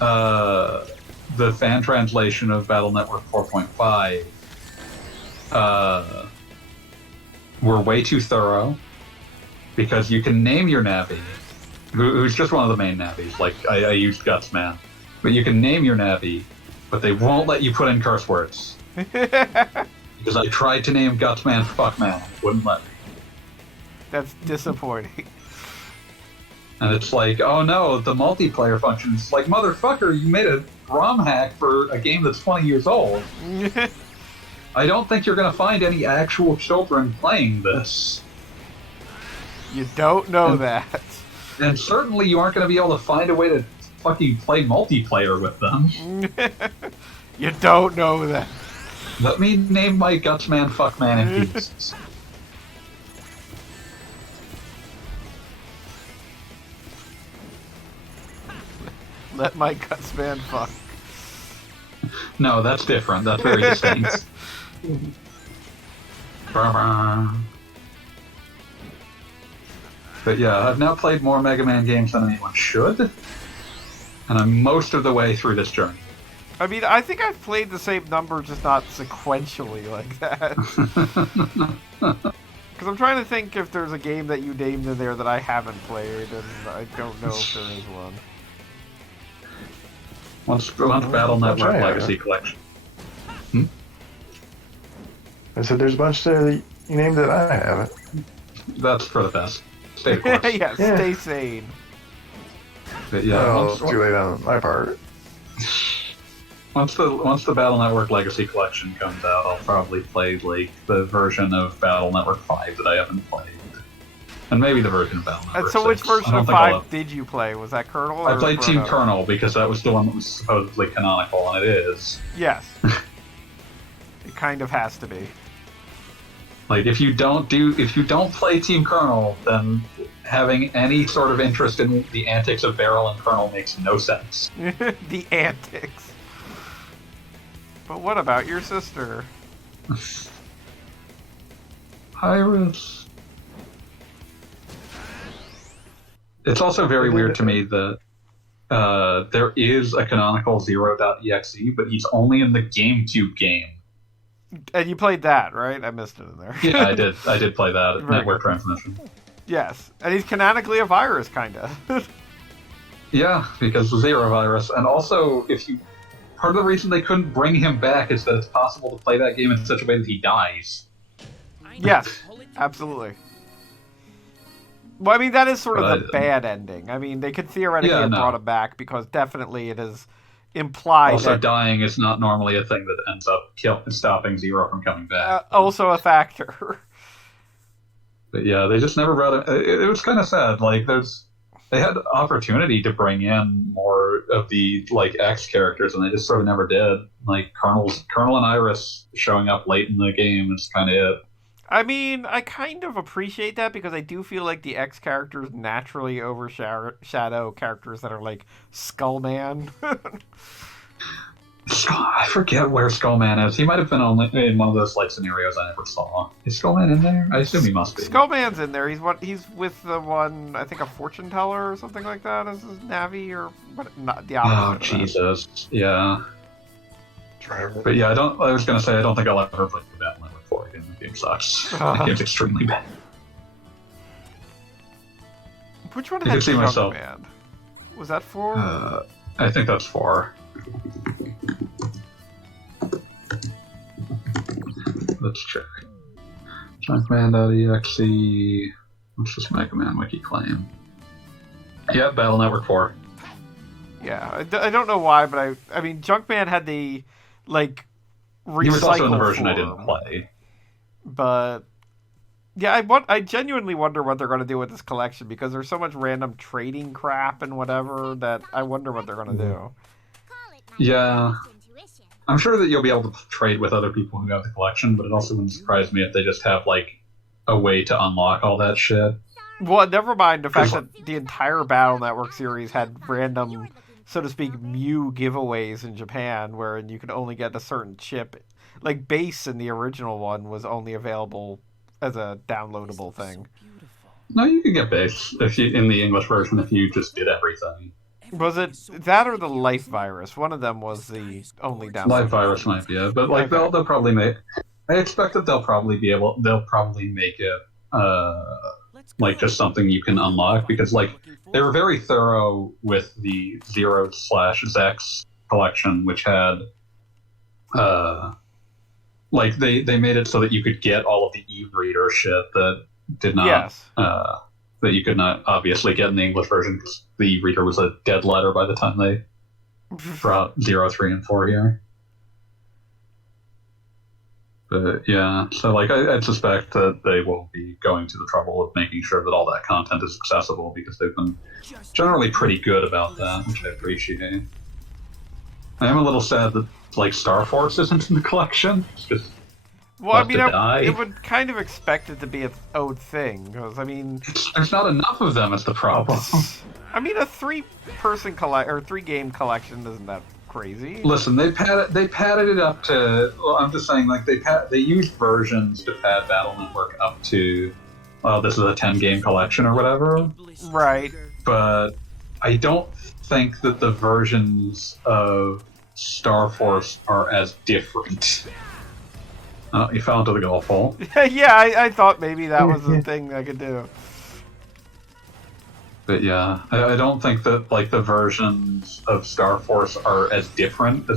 the fan translation of Battle Network 4.5 were way too thorough, because you can name your Navi, who's just one of the main Navis, like I used Gutsman, but you can name your Navi, but they won't let you put in curse words. Because I tried to name Gutsman Fuckman, it wouldn't let me. That's disappointing. And it's like, oh no, the multiplayer function's like, motherfucker, you made a ROM hack for a game that's 20 years old. I don't think you're gonna find any actual children playing this. You don't know that. And certainly you aren't gonna be able to find a way to fucking play multiplayer with them. You don't know that. Let me name my Gutsman Fuckman in pieces. Let my Gutsman fuck. No, that's different. That's very distinct. But yeah, I've now played more Mega Man games than anyone should, and I'm most of the way through this journey. I mean, I think I've played the same number, just not sequentially like that. Because I'm trying to think if there's a game that you named in there that I haven't played, and I don't know if there is one. Once Battle Network Legacy Collection. I said there's a bunch there that you named that I haven't. That's for the best. Stay the course. Yeah, stay sane. But yeah, Oh, too late on my part. Once the Battle Network Legacy Collection comes out, I'll probably play like the version of Battle Network 5 that I haven't played. And maybe the version of Battle Network And so 6. which version I of don't think 5 did you play? Was that Colonel? I or played Team Chrono? Colonel because that was the one that was supposedly canonical, and it is. Yes. It kind of has to be. Like, if you don't play Team Colonel, then having any sort of interest in the antics of Barrel and Colonel makes no sense. The antics. But what about your sister? Iris. It's also very weird to me that there is a canonical Zero.exe, but he's only in the GameCube game. And you played that, right? I missed it in there. Yeah, I did. I did play that at Very Network good. Transmission. Yes. And he's canonically a virus, kind of. Yeah, because the Zero virus, and also part of the reason they couldn't bring him back is that it's possible to play that game in such a way that he dies. Yes, absolutely. Well, I mean, that is sort of But the bad ending. I mean, they could theoretically have brought him back, because definitely it is implied Also, that... dying is not normally a thing that ends up stopping Zero from coming back. Also a factor. But yeah, they just never brought him. It was kind of sad. Like, they had opportunity to bring in more of the like X characters, and they just sort of never did. Like Colonel and Iris showing up late in the game is kind of it. I mean, I kind of appreciate that, because I do feel like the X characters naturally overshadow characters that are like Skullman. I forget where Skullman is. He might have been only in one of those like scenarios I never saw. Is Skullman in there? I assume he must be. Skullman's in there. He's with the one, I think, a fortune teller or something like that as his Navi, or what? Not the opposite. Oh of that. Jesus, yeah. But yeah, I was gonna say I don't think I'll ever play the Battle Network 4 again. The game sucks. The game's extremely bad. Which one I can had see myself. Junkman? Was that 4? I think that's 4. Let's check. Junkman.exe. What's this Mega Man wiki claim? Yeah, Battle Network 4. Yeah, I don't know why, but I mean, Junkman had the like recycle He was also in the version I form, didn't play. but yeah, I genuinely wonder what they're going to do with this collection because there's so much random trading crap and whatever that I wonder what they're going to do. Yeah. I'm sure that you'll be able to trade with other people who have the collection, but it also wouldn't surprise me if they just have, like, a way to unlock all that shit. Well, never mind the fact that the entire Battle Network series had random, so to speak, Mew giveaways in Japan, wherein you could only get a certain chip. Like, Base in the original one was only available as a downloadable thing. No, you can get base if you in the English version if you just did everything. Was it that or the Life Virus? One of them was the only downloadable. Live Virus might be it, but like Okay. they'll probably make. I expect that they'll probably make it like just something you can unlock because like they were very thorough with the Zero/Zex collection, which had like they made it so that you could get all of the e-reader shit that did not Yes. that you could not obviously get in the English version because the e-reader was a dead letter by the time they brought 0, 3, and 4 here. But yeah, so like I suspect that they will be going to the trouble of making sure that all that content is accessible because they've been generally pretty good about that, which I appreciate. I am a little sad that like Star Force isn't in the collection. It's just Well, I mean, die. it would kind of expect it to be its own thing, because, I mean... There's not enough of them is the problem. I mean, a 3-person or 3-game collection isn't that crazy. Listen, they padded it up to... Well, I'm just saying, like, they used versions to pad Battle Network up to... this is a 10-game collection or whatever. Right. But I don't think that the versions of Star Force are as different. You fell into the golf hole. Yeah, I thought maybe that was the thing I could do. But yeah, I don't think that like the versions of Star Force are as different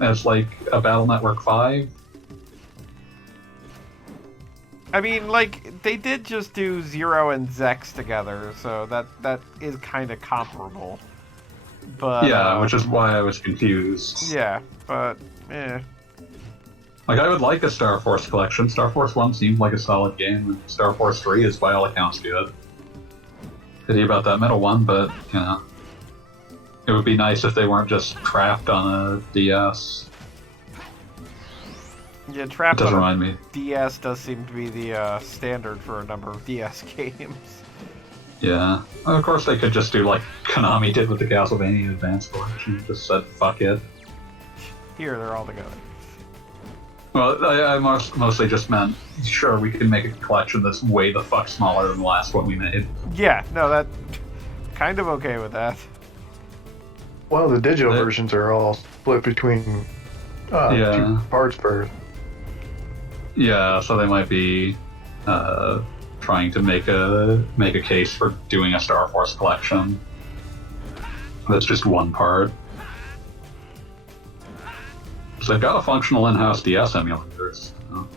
as like a Battle Network 5. I mean, like, they did just do Zero and Zex together, so that is kind of comparable. But yeah, which is why I was confused. Yeah, but Like, I would like a Star Force collection. Star Force 1 seemed like a solid game, and Star Force 3 is by all accounts good. Pity about that middle one, but, you know. It would be nice if they weren't just trapped on a DS. Yeah, trapped does on remind me. DS does seem to be the standard for a number of DS games. Yeah. Of course, they could just do like Konami did with the Castlevania Advance Collection. Just said, fuck it. Here, they're all together. Well, I mostly just meant, sure, we can make a collection that's way the fuck smaller than the last one we made. Yeah, no, that... kind of okay with that. Well, the digital versions are all split between 2 parts per. Yeah, so they might be trying to make a case for doing a Star Force collection. That's just one part. So they've got a functional in-house DS emulator. So.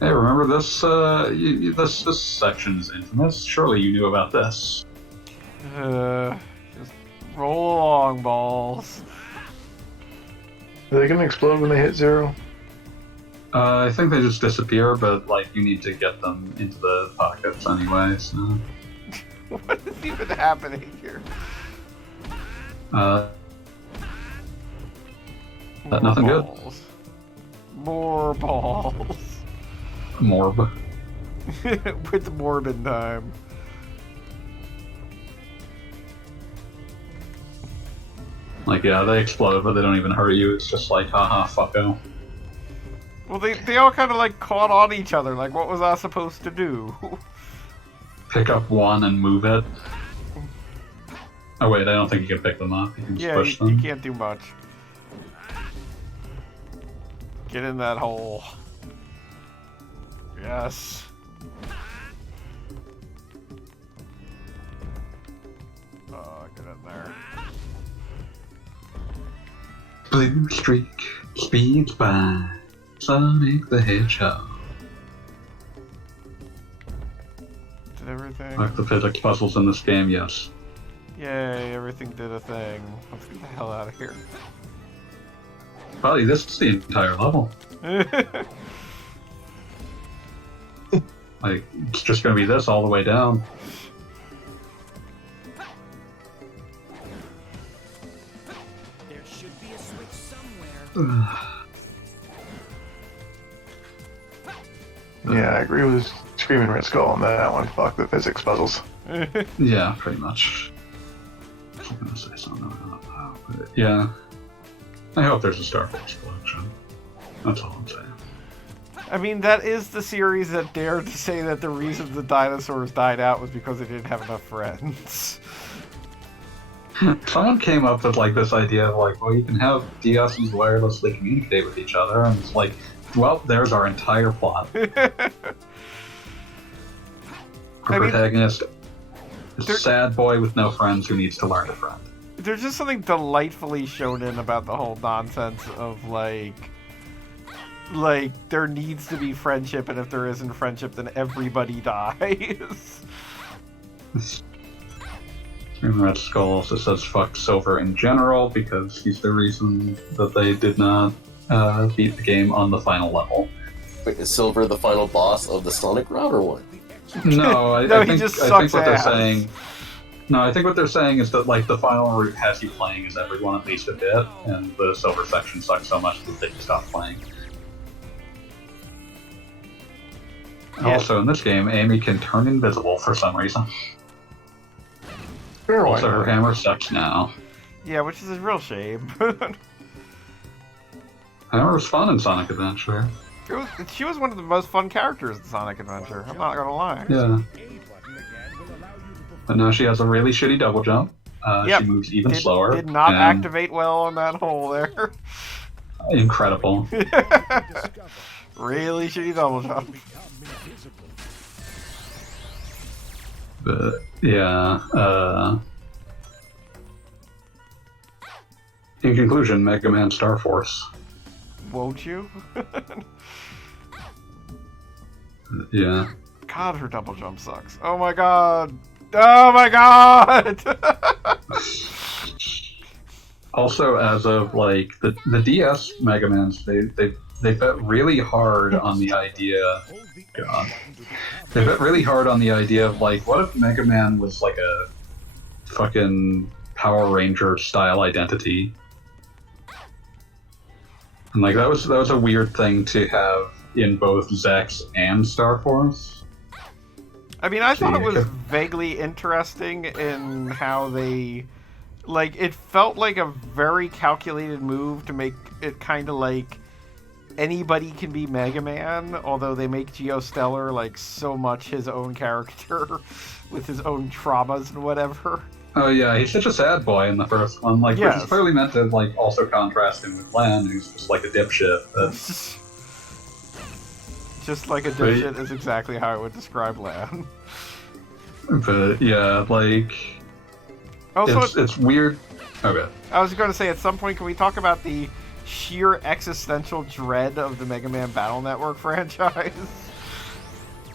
Hey, remember this? This section's infamous. Surely you knew about this. Just roll along, balls. Are they gonna explode when they hit 0? I think they just disappear, but like you need to get them into the pockets anyway. So. What is even happening here? Nothing balls. More balls. Morb. With Morbin time. Like, yeah, they explode, but they don't even hurt you. It's just like, haha, fucko. Well, they all kind of like caught on each other. Like, what was I supposed to do? Pick up one and move it. Oh wait, I don't think you can pick them up. You can just push them. You can't do much. Get in that hole. Yes. Get in there. Blue streak speeds by Sonic the Hedgehog. Did everything? Like the physics puzzles in this game, yes. Yay, everything did a thing. Let's get the hell out of here. Probably this is the entire level. Like, it's just gonna be this all the way down. There should be a switch somewhere. Yeah, I agree with Screaming Red Skull on that one. Fuck the physics puzzles. Yeah, pretty much. I was gonna say something about that, but yeah. I hope there's a Star Force collection. That's all I'm saying. I mean, that is the series that dared to say that the reason the dinosaurs died out was because they didn't have enough friends. Someone came up with like this idea of like, well, you can have DSs wirelessly communicate with each other, and it's like, well, there's our entire plot. Our protagonist is a sad boy with no friends who needs to learn a friend. There's just something delightfully shonen about the whole nonsense of like there needs to be friendship, and if there isn't friendship, then everybody dies. And Red Skull also says fuck Silver in general because he's the reason that they did not beat the game on the final level. Wait, is Silver the final boss of the Sonic Router one? No, I he think, just I sucks think what ass. they're saying. No, I think what they're saying is that like the final route has you playing as everyone at least a bit, and the Silver section sucks so much that they can stop playing. Yeah. Also, in this game, Amy can turn invisible for some reason. Sure, why Also, her not? hammer sucks now. Yeah, which is a real shame. Hammer was fun in Sonic Adventure. She was one of the most fun characters in Sonic Adventure. I'm not gonna lie. Yeah. But now she has a really shitty double jump. Yep. She moves even Did, slower. did not and activate well on that hole there. Incredible. Really shitty double jump. But yeah. In conclusion, Mega Man Star Force. Won't you? Yeah. God, her double jump sucks. Oh my god. Oh my god! Also, as of like the DS Mega Mans, they bet really hard on the idea. God, they bet really hard on the idea of like, what if Mega Man was like a fucking Power Ranger style identity? And like that was a weird thing to have in both Zex and Star Force. I mean, I thought it was vaguely interesting in how they... Like, it felt like a very calculated move to make it kind of like anybody can be Mega Man, although they make Geostellar like so much his own character with his own traumas and whatever. Oh yeah, he's such a sad boy in the first one, like Yes. which is clearly meant to like also contrast him with Len, who's just like a dipshit. That's Just like a dipshit is exactly how I would describe Lan. but yeah, like Also, it's weird. Okay. I was going to say, at some point, can we talk about the sheer existential dread of the Mega Man Battle Network franchise?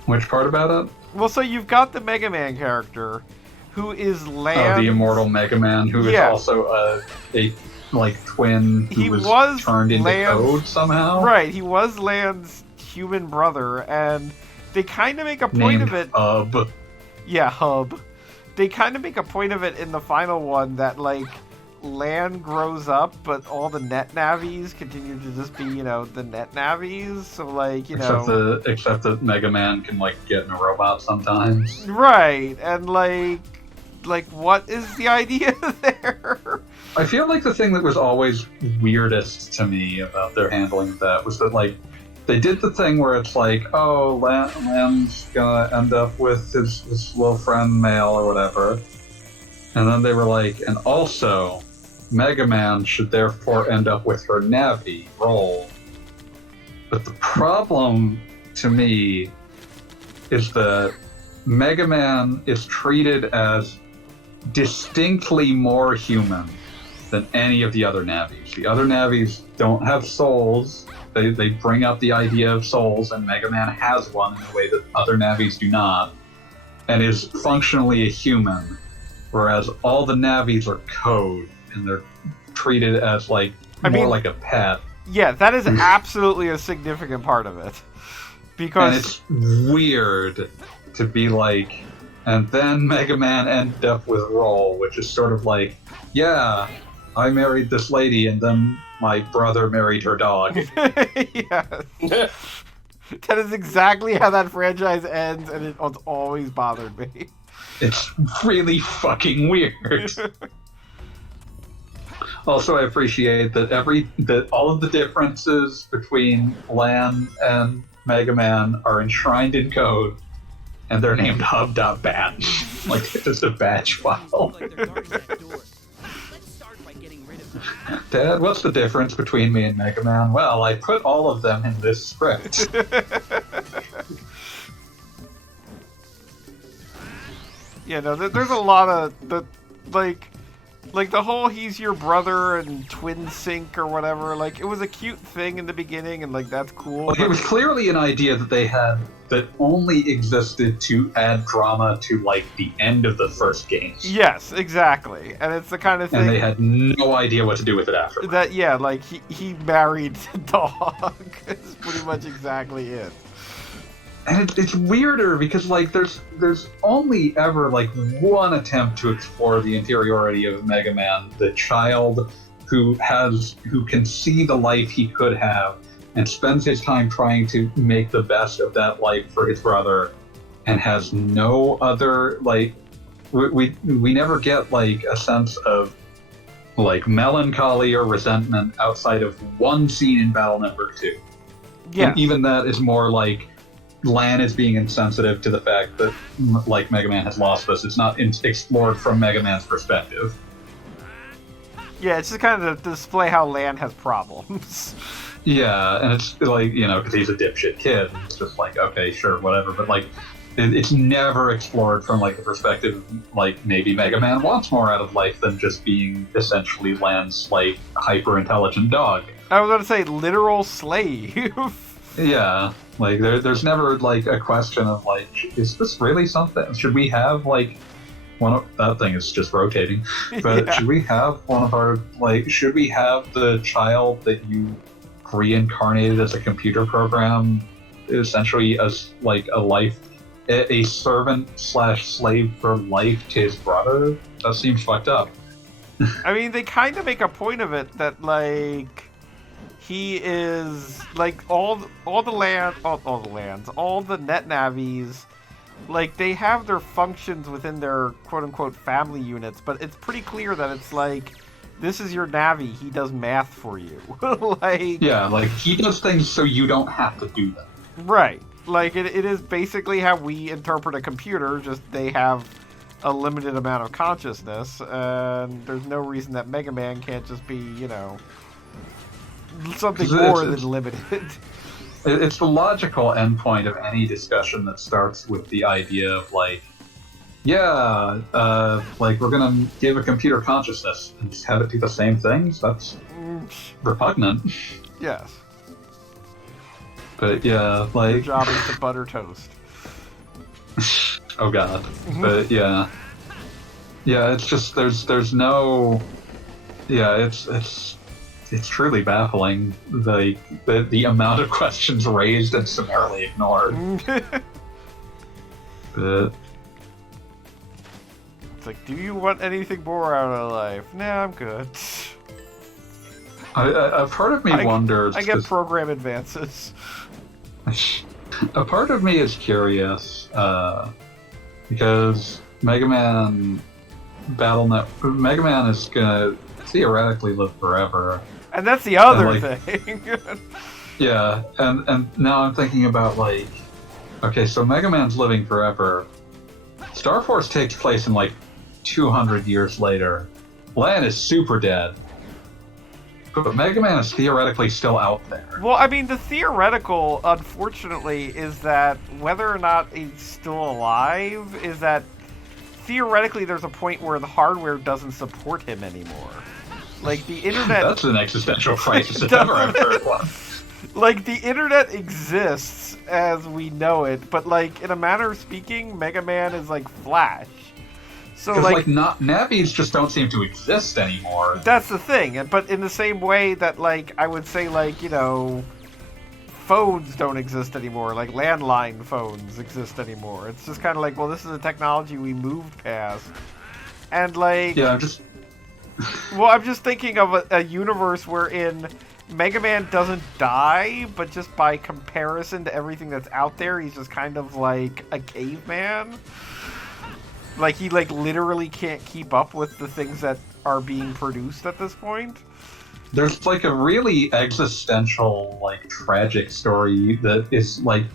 Which part about it? Well, so you've got the Mega Man character, who is Lan. Oh, the immortal Mega Man, who is Yeah. also a like twin who He was was turned into Lan's- code somehow. Right, he was Lan's human brother, and they kind of make a point Named of it. Hub. Yeah, Hub. They kind of make a point of it in the final one that, like, Lan grows up, but all the net navies continue to just be, you know, the net navies. So, like, you know. Except that Mega Man can like get in a robot sometimes. Right, and, like, what is the idea there? I feel like the thing that was always weirdest to me about their handling of that was that, like, they did the thing where it's like, oh, Lan's gonna end up with his little friend Male or whatever. And then they were like, and also, Mega Man should therefore end up with her Navi, Roll. But the problem, to me, is that Mega Man is treated as distinctly more human than any of the other Navis. The other Navis don't have souls. They bring up the idea of souls, and Mega Man has one in a way that other Navis do not. and is functionally a human, whereas all the Navis are code and they're treated as like more like a pet. Yeah, that is absolutely a significant part of it. Because and it's weird to be like, and then Mega Man ended up with Roll, which is sort of like, yeah, I married this lady and then my brother married her dog. Yes. That is exactly how that franchise ends, and it's always bothered me. It's really fucking weird. Also, I appreciate that all of the differences between Lan and Mega Man are enshrined in code, and they're named hub.bat. Like, it's just a batch file. Dad, what's the difference between me and Mega Man? Well, I put all of them in this script. Yeah, no, there's a lot of like the whole he's your brother and twin sync or whatever. Like, it was a cute thing in the beginning, and like that's cool. Well, it was clearly an idea that they had that only existed to add drama to like the end of the first game. Yes, exactly, and it's the kind of thing. And they had no idea what to do with it after that. Yeah, like he married the dog. It's pretty much exactly it. And it's weirder because like there's only ever like one attempt to explore the interiority of Mega Man, the child who can see the life he could have and spends his time trying to make the best of that life for his brother, and has no other like we never get like a sense of like melancholy or resentment outside of one scene in Battle Network 2. Yeah. And even that is more like Lan is being insensitive to the fact that, like, Mega Man has lost us. It's not explored from Mega Man's perspective. Yeah, it's just kind of to display how Lan has problems. Yeah, and it's like, you know, because he's a dipshit kid. It's just like, okay, sure, whatever. But, like, it's never explored from, like, the perspective of, like, maybe Mega Man wants more out of life than just being essentially Lan's, like, hyper-intelligent dog. I was going to say literal slave. Yeah. Like, there's never, like, a question of, like, is this really something? Should we have, like, that thing is just rotating. But yeah. Should we have one of our, like, should we have the child that you reincarnated as a computer program essentially as, like, a servant/slave for life to his brother? That seems fucked up. I mean, they kind of make a point of it that, like, he is like all the net navies, like they have their functions within their quote unquote family units, but it's pretty clear that it's like, this is your Navi, he does math for you. Like, yeah, like he does things so you don't have to do them. Right. Like it is basically how we interpret a computer, just they have a limited amount of consciousness, and there's no reason that Mega Man can't just be, you know, something more than limited. It's the logical endpoint of any discussion that starts with the idea of like, yeah, like we're gonna give a computer consciousness and just have it do the same things. That's repugnant. Yes. But yeah, like your job is to butter toast. Oh god. But yeah, it's just there's no, yeah, it's truly baffling, the amount of questions raised and summarily ignored. But it's like, do you want anything more out of life? Nah, I'm good. A part of me wonders. I get program advances. A part of me is curious because Mega Man is gonna theoretically live forever. And that's the other thing. Yeah, and now I'm thinking about, like, okay, so Mega Man's living forever. Star Force takes place in, like, 200 years later. Lan is super dead. But Mega Man is theoretically still out there. Well, I mean, the theoretical, unfortunately, is that whether or not he's still alive, is that theoretically there's a point where the hardware doesn't support him anymore. Like, the internet... That's an existential crisis if ever I've heard one. Like, the internet exists as we know it, but, like, in a manner of speaking, Mega Man is like Flash. So, Because, like, not navies just don't seem to exist anymore. that's the thing. But in the same way that, like, I would say, like, you know, phones don't exist anymore. Like, landline phones exist anymore. It's just kind of like, well, this is a technology we moved past. And, like... Yeah, I'm just... Well, I'm just thinking of a universe wherein Mega Man doesn't die, but just by comparison to everything that's out there, he's just kind of like a caveman. Like, he, like, literally can't keep up with the things that are being produced at this point. There's, like, a really existential, like, tragic story that is, like,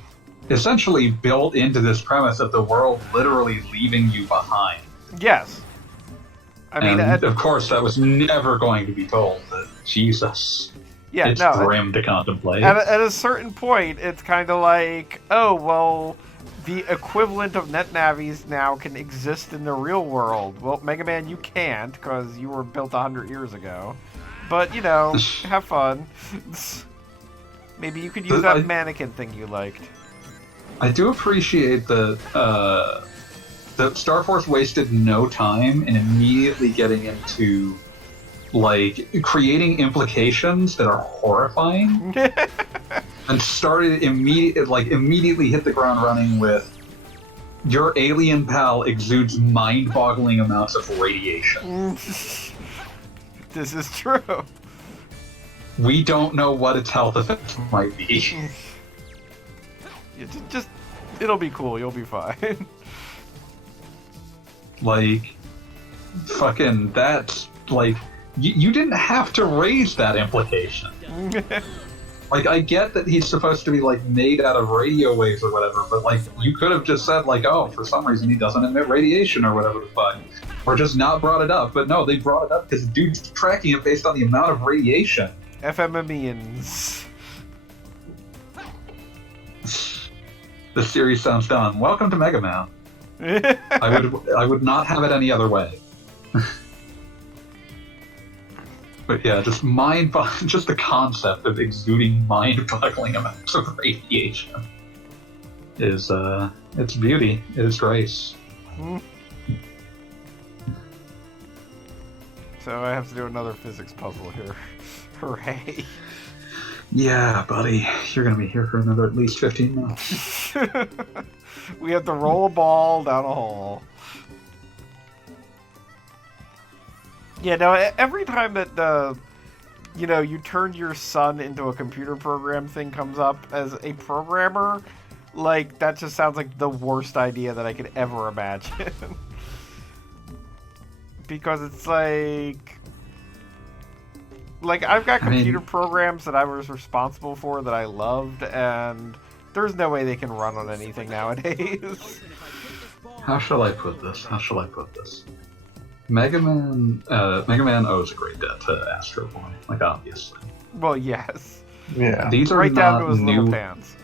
essentially built into this premise of the world literally leaving you behind. Yes. I mean, and, of course, that was never going to be told, but Jesus. Yeah, it's no, grim to contemplate. At a certain point, it's kind of like, oh, well, the equivalent of NetNavis now can exist in the real world. Well, Mega Man, you can't, because you were built 100 years ago. But, you know, have fun. Maybe you could use that mannequin thing you liked. I do appreciate that Star Force wasted no time in immediately getting into, like, creating implications that are horrifying, and started immediately hit the ground running with your alien pal exudes mind-boggling amounts of radiation. This is true. We don't know what its health effects might be. Yeah, just it'll be cool. You'll be fine. Like, fucking, that's, like, you didn't have to raise that implication. Like, I get that he's supposed to be, like, made out of radio waves or whatever, but, like, you could have just said, like, oh, for some reason he doesn't emit radiation or whatever the fuck. Or just not brought it up. But no, they brought it up because the dude's tracking it based on the amount of radiation. FMMians. The series sounds done. Welcome to Mega Man. I would not have it any other way. But yeah, just just the concept of exuding mind-boggling amounts of radiation is it's beauty. It is grace. So I have to do another physics puzzle here. Hooray. Yeah, buddy. You're gonna be here for another at least 15 minutes. We have to roll a ball down a hole. Yeah, no, every time that, you turn your son into a computer program thing comes up as a programmer, like, that just sounds like the worst idea that I could ever imagine. Because it's like I've got computer programs that I was responsible for that I loved, and there's no way they can run on anything nowadays. How shall I put this? Mega Man owes a great debt to Astro Boy, like, obviously. Well, yes. Yeah. These are right down not to his new. little pants.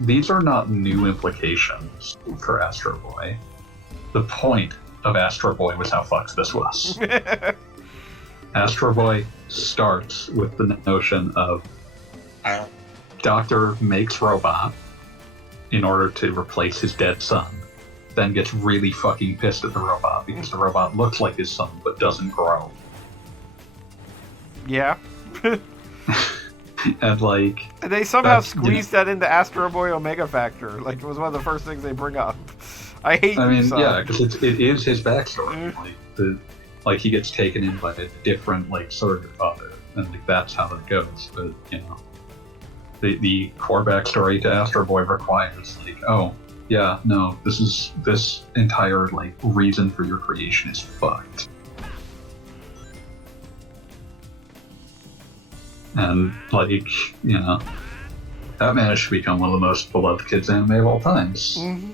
These are not new implications for Astro Boy. The point of Astro Boy was how fucked this was. Astro Boy starts with the notion of Doctor makes robot in order to replace his dead son, then gets really fucking pissed at the robot because the robot looks like his son but doesn't grow. Yeah. And, like... And they somehow squeezed that into Astro Boy Omega Factor. Like, it was one of the first things they bring up. I hate you, son. Yeah, because it is his backstory. Like, he gets taken in by a different, like, sort of father, and, like, that's how that goes. But, the core backstory to Astro Boy requires, like, oh, yeah, no, this entire, like, reason for your creation is fucked. And, like, that managed to become one of the most beloved kids anime of all times. Mm-hmm.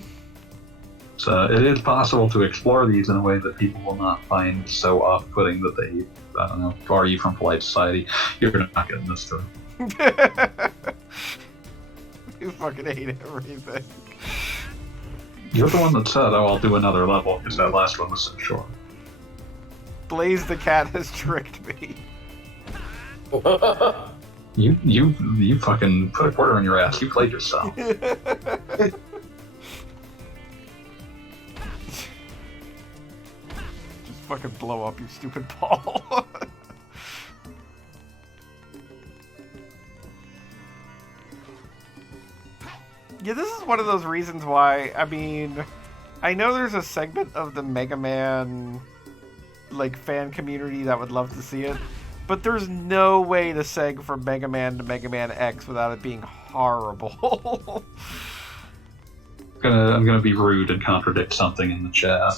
So it is possible to explore these in a way that people will not find so off-putting that they, I don't know, bar you from polite society. You're not getting this through. You fucking hate everything. You're the one that said, oh, I'll do another level, because that last one was so short. Blaze the cat has tricked me. You fucking put a quarter in your ass. You played yourself. Just fucking blow up, you stupid ball. Yeah, this is one of those reasons why, I mean, I know there's a segment of the Mega Man, like, fan community that would love to see it, but there's no way to seg from Mega Man to Mega Man X without it being horrible. I'm gonna be rude and contradict something in the chat.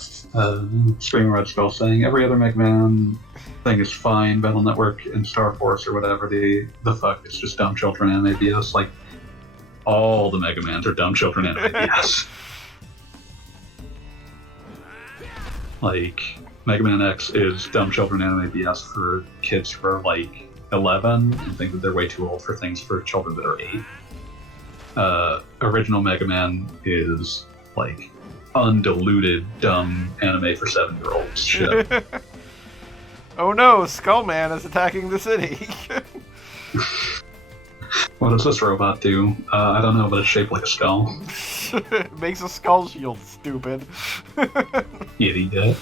Scream Red Skull saying every other Mega Man thing is fine, Battle Network and Star Force or whatever the fuck, it's just dumb children anime BS. Like, all the Mega Mans are dumb children anime BS. Like, Mega Man X is dumb children anime BS for kids who are like 11 and think that they're way too old for things for children that are 8. Original Mega Man is like undiluted dumb anime for 7-year-olds shit. Oh no, Skullman is attacking the city. What does this robot do? I don't know, but it's shaped like a skull. It makes a skull shield, stupid. Idiot.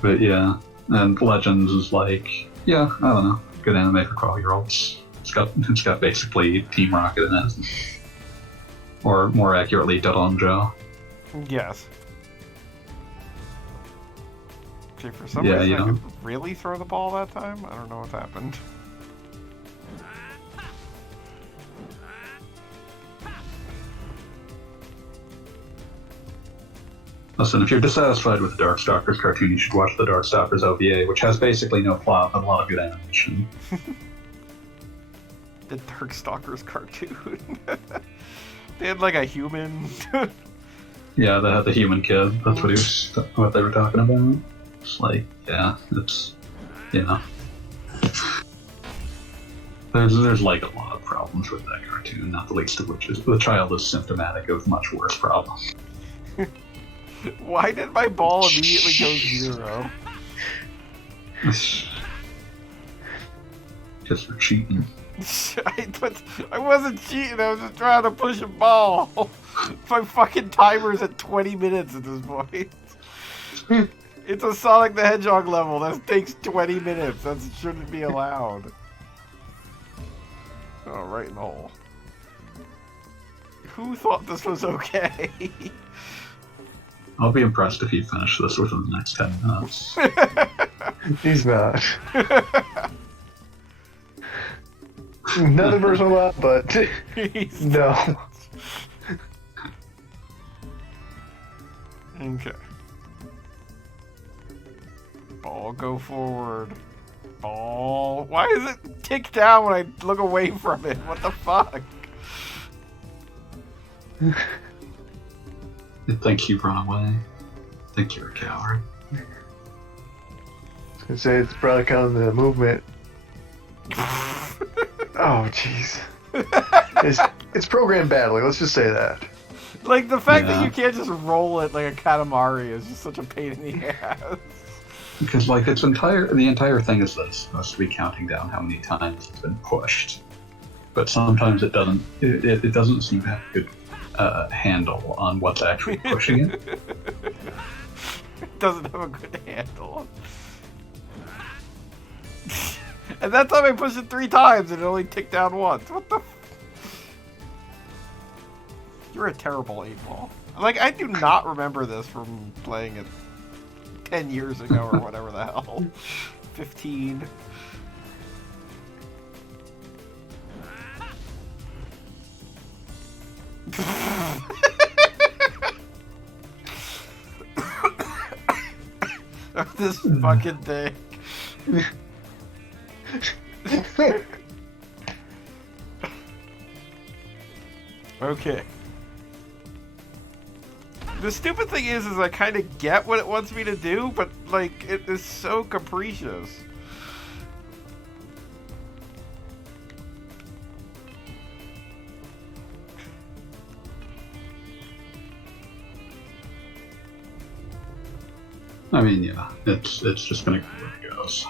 But yeah, and Legends is like, yeah, I don't know, good anime for 12-year-olds. It's got basically Team Rocket in it. Or more accurately, Doronjo. Yes. Okay, for some Yeah, reason you I know. could really throw the ball that time? I don't know what happened. Listen, if you're dissatisfied with the Darkstalkers cartoon, you should watch the Darkstalkers OVA, which has basically no plot but a lot of good animation. The Darkstalkers cartoon. They had like a human. Yeah, they had the human kid. That's what they were talking about. It's like, yeah, it's, you know. There's like a lot of problems with that cartoon, not the least of which is the child is symptomatic of much worse problems. Why did my ball immediately go 0? Because they're cheating. I wasn't cheating, I was just trying to push a ball. My fucking timer's at 20 minutes at this point. It's a Sonic the Hedgehog level, that takes 20 minutes. That shouldn't be allowed. Oh, right in the hole. Who thought this was okay? I'll be impressed if you finish this within the next 10 minutes. He's not. Nothing personal about, but no. Okay. Ball, go forward. Ball. Why is it tick down when I look away from it? What the fuck? They think you've run away. Think you're a coward. I was gonna say it's probably kind of the movement. Oh, jeez. It's programmed badly. Let's just say that. Like, the fact that Yeah. you can't just roll it like a Katamari is just such a pain in the ass. Because like the entire thing is that it's supposed to be counting down how many times it's been pushed, but sometimes it doesn't. It doesn't seem to have a good handle on what's actually pushing it. It doesn't have a good handle. And that time I pushed it 3 times and it only ticked down once. What the You're a terrible 8-ball. Like, I do not remember this from playing it 10 years ago or whatever the hell. 15. This fucking thing. Okay. The stupid thing is I kind of get what it wants me to do, but, like, it is so capricious. I mean, yeah, it's just gonna go where it goes.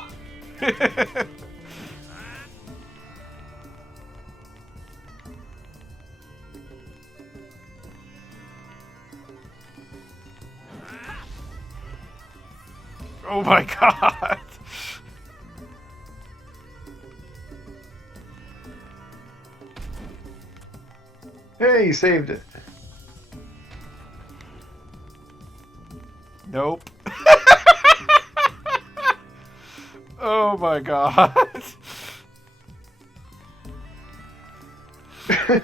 Oh my god. Hey, you saved it. Nope. Oh my god. I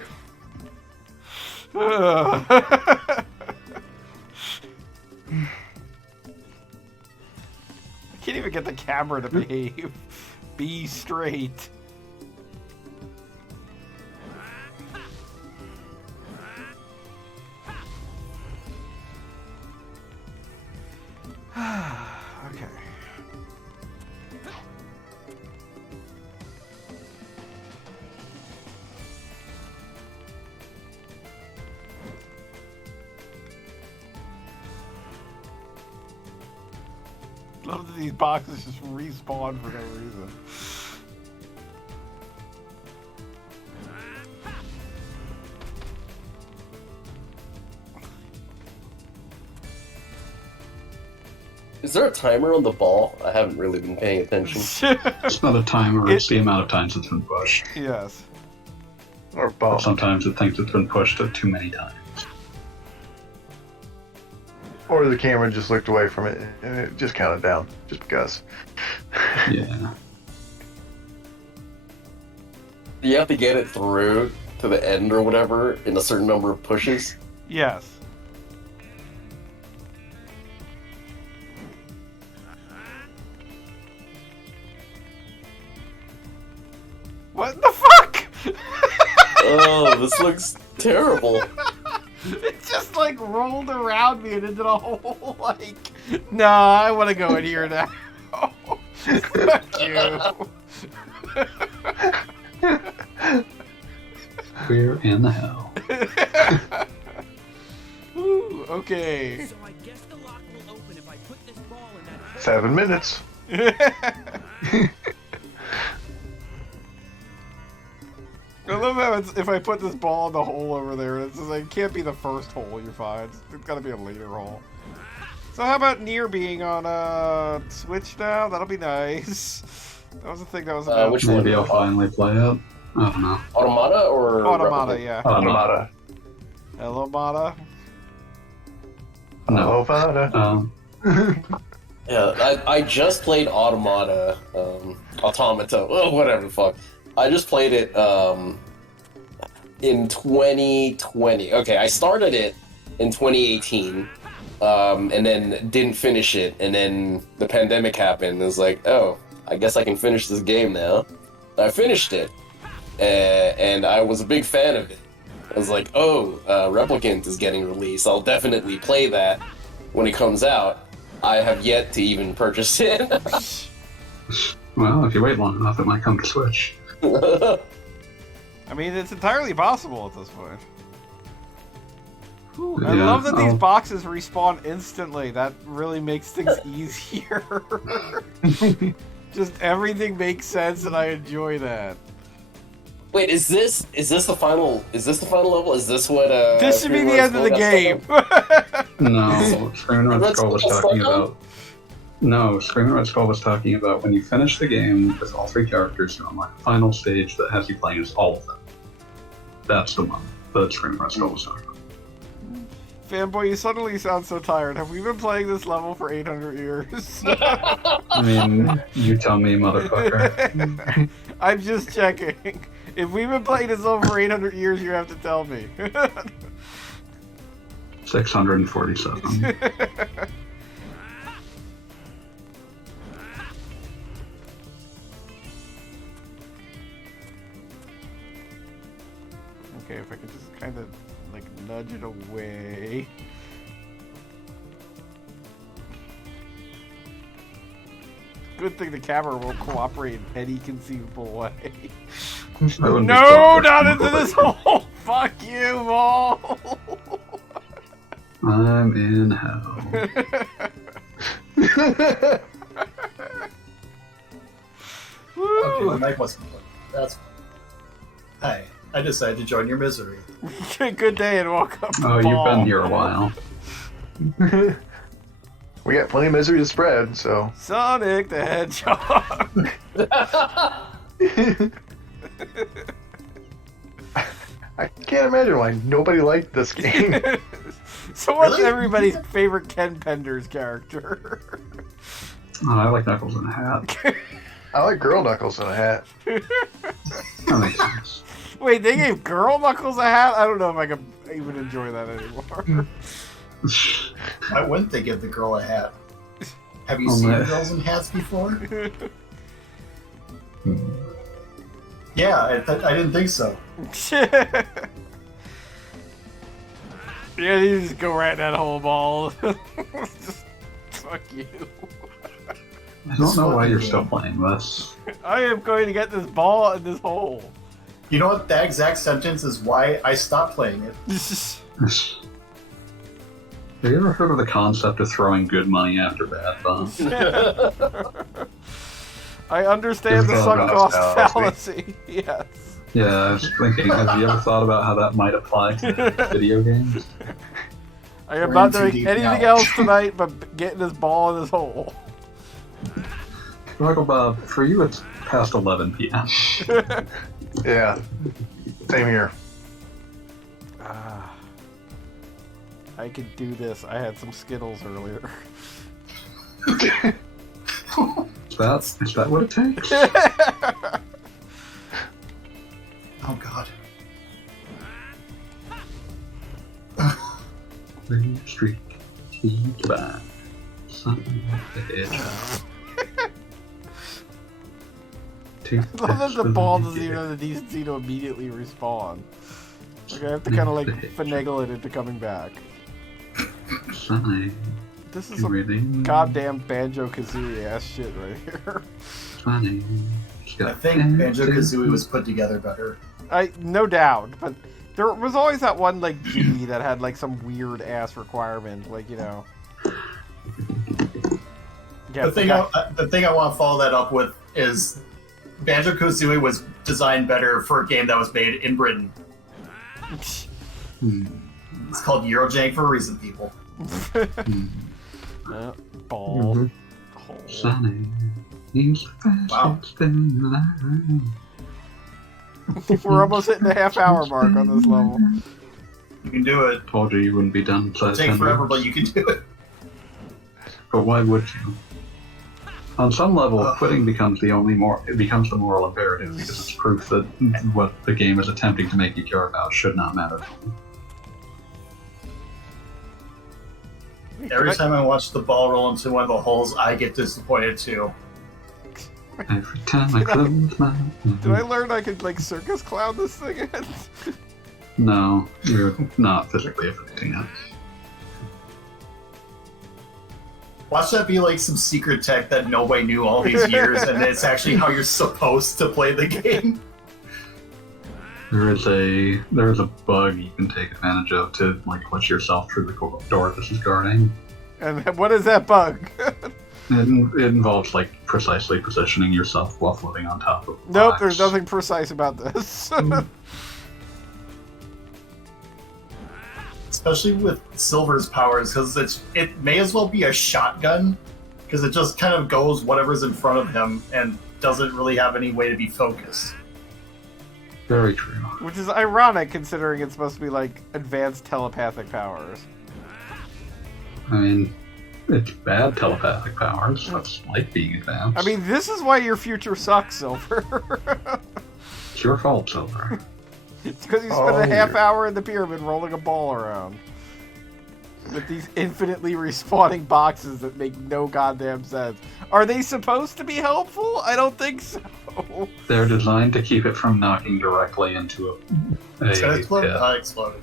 can't even get the camera to behave. Be straight. Okay. Love that these boxes just respawn for no reason. Is there a timer on the ball? I haven't really been paying attention. It's not a timer, it's the amount of times it's been pushed. Yes. Or ball. Sometimes it thinks it's been pushed too many times. Or the camera just looked away from it and it just counted down, just because. Yeah. You have to get it through to the end or whatever in a certain number of pushes. Yes. What the fuck? Oh, this looks terrible. It just like rolled around me and into the whole like. Nah, I want to go in here now. Fuck you. We're in the hell. Ooh, okay. So I guess the lock will open if I put this ball in that. 7 minutes. I love how it's, if I put this ball in the hole over there, it's just like, it can't be the first hole you find. It's gotta be a later hole. So how about Nier being on Switch now? That'll be nice. That was the thing that was about. Which one? Maybe I'll finally play it. I don't know. Automata or Automata, Replicant? yeah. Automata. Hello, Mata. No. Automata. Yeah, I just played Automata, Automata, oh, whatever the fuck. I just played it in 2020. Okay, I started it in 2018, and then didn't finish it, and then the pandemic happened. It was like, oh, I guess I can finish this game now. I finished it, and I was a big fan of it. I was like, oh, Replicant is getting released. I'll definitely play that when it comes out. I have yet to even purchase it. Well, if you wait long enough, it might come to Switch. I mean, it's entirely possible at this point. Whew, I Yeah, love that these I'll- boxes respawn instantly. That really makes things easier. Just everything makes sense, and I enjoy that. Wait, is this the final? Is this the final level? Is this what? This should be the end of the game. No, Screaming Red Red Skull was Skull talking stuck on? about. No, Screaming Red Skull was talking about when you finish the game with all 3 characters, you're on like the final stage that has you playing as all of them. That's the one that Screaming Red Skull was talking about. Fanboy, you suddenly sound so tired. Have we been playing this level for 800 years? I mean, you tell me, motherfucker. I'm just checking. If we've been playing this level for 800 years, you have to tell me. 647. Okay, if I could just kind of like nudge it away. Good thing the camera will cooperate in any conceivable way. I wouldn't be No, surprised. not into this hole! Fuck you, Maul! I'm in hell. Okay, the Woo! mic wasn't working. That's fine. Hi, I decided to join your misery. Good day and welcome. Oh, you've Maul. been here a while. We got plenty of misery to spread, so. Sonic the Hedgehog. I can't imagine why nobody liked this game. So what's Really? everybody's favorite Ken Penders character? Oh, I like Knuckles in a hat. I like Girl Knuckles in a hat. That makes sense. Wait, they gave Girl Knuckles a hat? I don't know if I can even enjoy that anymore. Why wouldn't they give the girl a hat? Have you Oh, seen man. girls in hats before? Yeah, I didn't think so. Yeah, you just go right in that whole ball. Just, fuck you. I don't know why you're still playing this. I am going to get this ball in this hole. You know what? That exact sentence is why I stopped playing it. Have you ever heard of the concept of throwing good money after bad fun? I understand the It's sunk all cost about fallacy. Yes. Yeah, I was thinking, have you ever thought about how that might apply to video games? I am We're not in too doing deep anything now. else tonight but getting this ball in this hole. Michael Bob, for you it's past 11 p.m. Yeah. Same here. I could do this. I had some Skittles earlier. Is that what it takes? Oh god. Green Street, keep by Sonic the Hedgehog. I love that the ball doesn't even have the decency to immediately respawn. Like I have to kind of like finagle it into coming back. Sonic, This is some goddamn Banjo-Kazooie ass shit right here. Sonic. I think Banjo-Kazooie was put together better. No doubt, but there was always that one like genie that had like some weird ass requirement, like, you know. Yeah, The thing I want to follow that up with is Banjo-Kazooie was designed better for a game that was made in Britain. It's called Eurojank for a reason, people. Ball. Mhm. Hole. Sonic, he's the Wow. fastest thing alive. We're almost hitting the half-hour mark on this level. You can do it. Told you wouldn't be done inside It'll take 10 forever, minutes. but you can do it. But why would you? On some level, quitting becomes the moral imperative because it's proof that what the game is attempting to make you care about should not matter. Every time I watch the ball roll into one of the holes, I get disappointed too. Every time I close my Did I learn I could like circus clown this thing in? No, you're not physically affecting it. Watch that be like some secret tech that nobody knew all these years, and it's actually how you're supposed to play the game. There is a bug you can take advantage of to like glitch yourself through the door this is guarding. And what is that bug? It involves like precisely positioning yourself while floating on top of the Nope, box. there's nothing precise about this. Especially with Silver's powers, because it may as well be a shotgun, because it just kind of goes whatever's in front of him and doesn't really have any way to be focused. Very true. Which is ironic considering it's supposed to be like advanced telepathic powers. I mean, it's bad telepathic powers. That's like being advanced. I mean, this is why your future sucks, Silver. it's your fault, Silver. It's because you spent a half hour in the pyramid rolling a ball around. With these infinitely respawning boxes that make no goddamn sense. Are they supposed to be helpful? I don't think so. They're designed to keep it from knocking directly into It's gonna explode. pit. Exploded.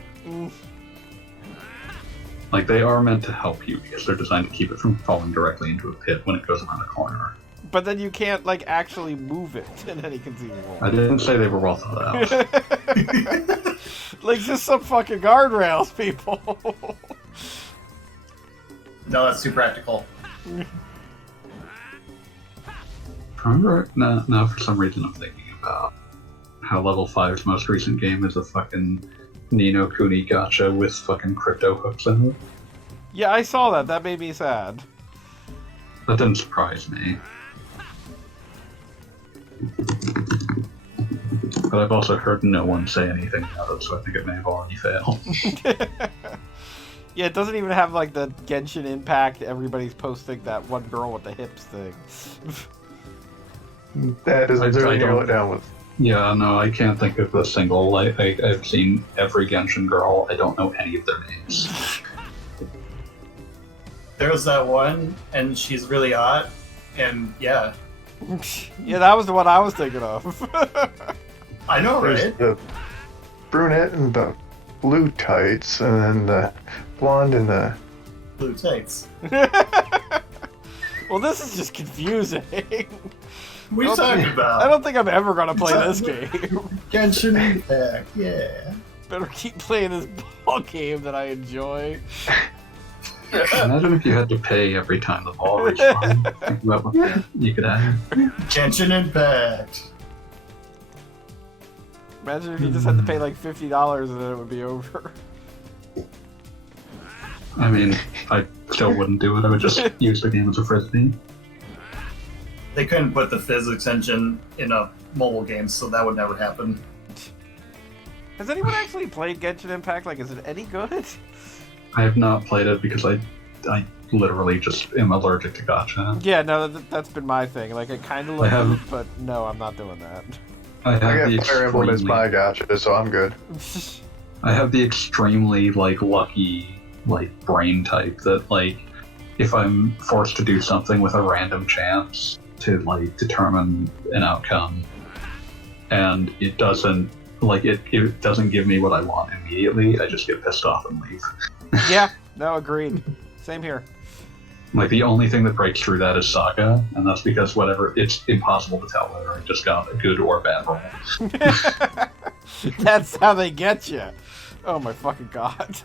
Like, they are meant to help you because they're designed to keep it from falling directly into a pit when it goes around a corner. But then you can't, like, actually move it in any conceivable I didn't say they were well thought out. Like, just some fucking guardrails, people. No, that's too practical. Remember, now for some reason I'm thinking about how Level 5's most recent game is a fucking Nino Kuni gacha with fucking crypto hooks in it. Yeah, I saw that. That made me sad. That didn't surprise me. But I've also heard no one say anything about it, so I think it may have already failed. Yeah, it doesn't even have like the Genshin Impact. Everybody's posting that one girl with the hips thing. That is I literally don't- what it down with. Yeah, no, I can't think of a single. Like, I've seen every Genshin girl. I don't know any of their names. There's that one, and she's really hot, and yeah. Yeah, that was the one I was thinking of. I know, There's right? the brunette in the blue tights, and then the blonde in the... Blue tights. Well, this is just confusing. What are you talking about? I don't think I'm ever gonna play this game. Genshin Impact, yeah. Better keep playing this ball game that I enjoy. Imagine if you had to pay every time the ball respawned. Think about what you could have. Genshin Impact. Imagine if you just had to pay like $50 and then it would be over. I mean, I still wouldn't do it. I would just use the game as a frisbee. They couldn't put the physics engine in a mobile game, so that would never happen. Has anyone actually played Genshin Impact? Like, is it any good? I have not played it because I literally just am allergic to gacha. Yeah, no, that's been my thing. Like, I kind of I love have- it, but no, I'm not doing that. I have I the got Fire Emblem as extremely, my gotcha, so I'm good. I have the extremely lucky brain type that if I'm forced to do something with a random chance to determine an outcome, and it doesn't it doesn't give me what I want immediately, I just get pissed off and leave. Yeah, no, agreed. Same here. The only thing that breaks through that is Saga, and that's because it's impossible to tell whether I just got a good or bad roll. That's how they get you. Oh my fucking god.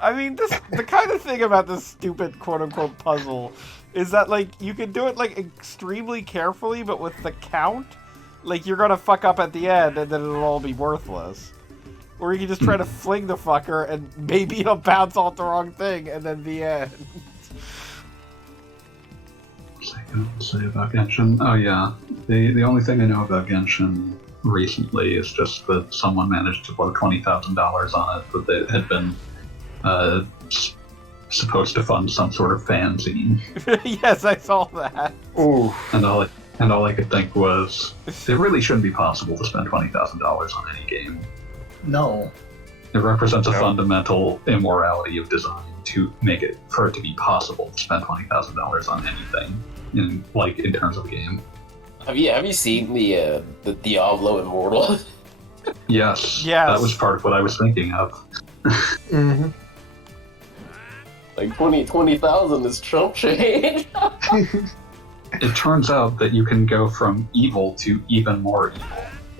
I mean, the kind of thing about this stupid quote-unquote puzzle is that, you can do it, extremely carefully, but with the count, you're gonna fuck up at the end, and then it'll all be worthless. Or you can just try to fling the fucker, and maybe it'll bounce off the wrong thing, and then the end. What's I going to say about Genshin? Oh yeah, the only thing I know about Genshin recently is just that someone managed to blow $20,000 on it, that they had been supposed to fund some sort of fanzine. Yes, I saw that. Ooh. And all I could think was, it really shouldn't be possible to spend $20,000 on any game. No. It represents a No. fundamental immorality of design to make it for it to be possible to spend $20,000 on anything in terms of a game. Have you seen the Diablo Immortal? Yes. Yes. That was part of what I was thinking of. Mm-hmm. 20,000 is chump change. It turns out that you can go from evil to even more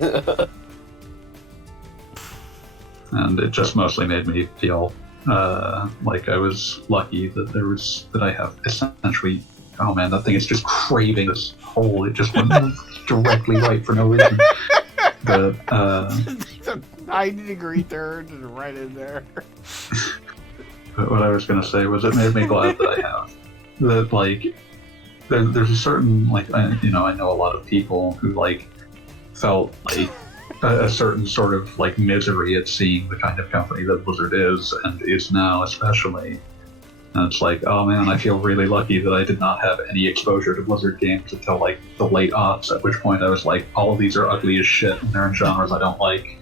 evil. And it just mostly made me feel like I was lucky that I have essentially, oh man, that thing is just craving this hole. It just went directly right for no reason. But It's a 90-degree turn and right in there. But what I was going to say was it made me glad that I have. That, there's a certain, I know a lot of people who, felt a certain sort of, misery at seeing the kind of company that Blizzard is, and is now especially. And it's oh man, I feel really lucky that I did not have any exposure to Blizzard games until, the late aughts, at which point I was all of these are ugly as shit, and they're in genres I don't like.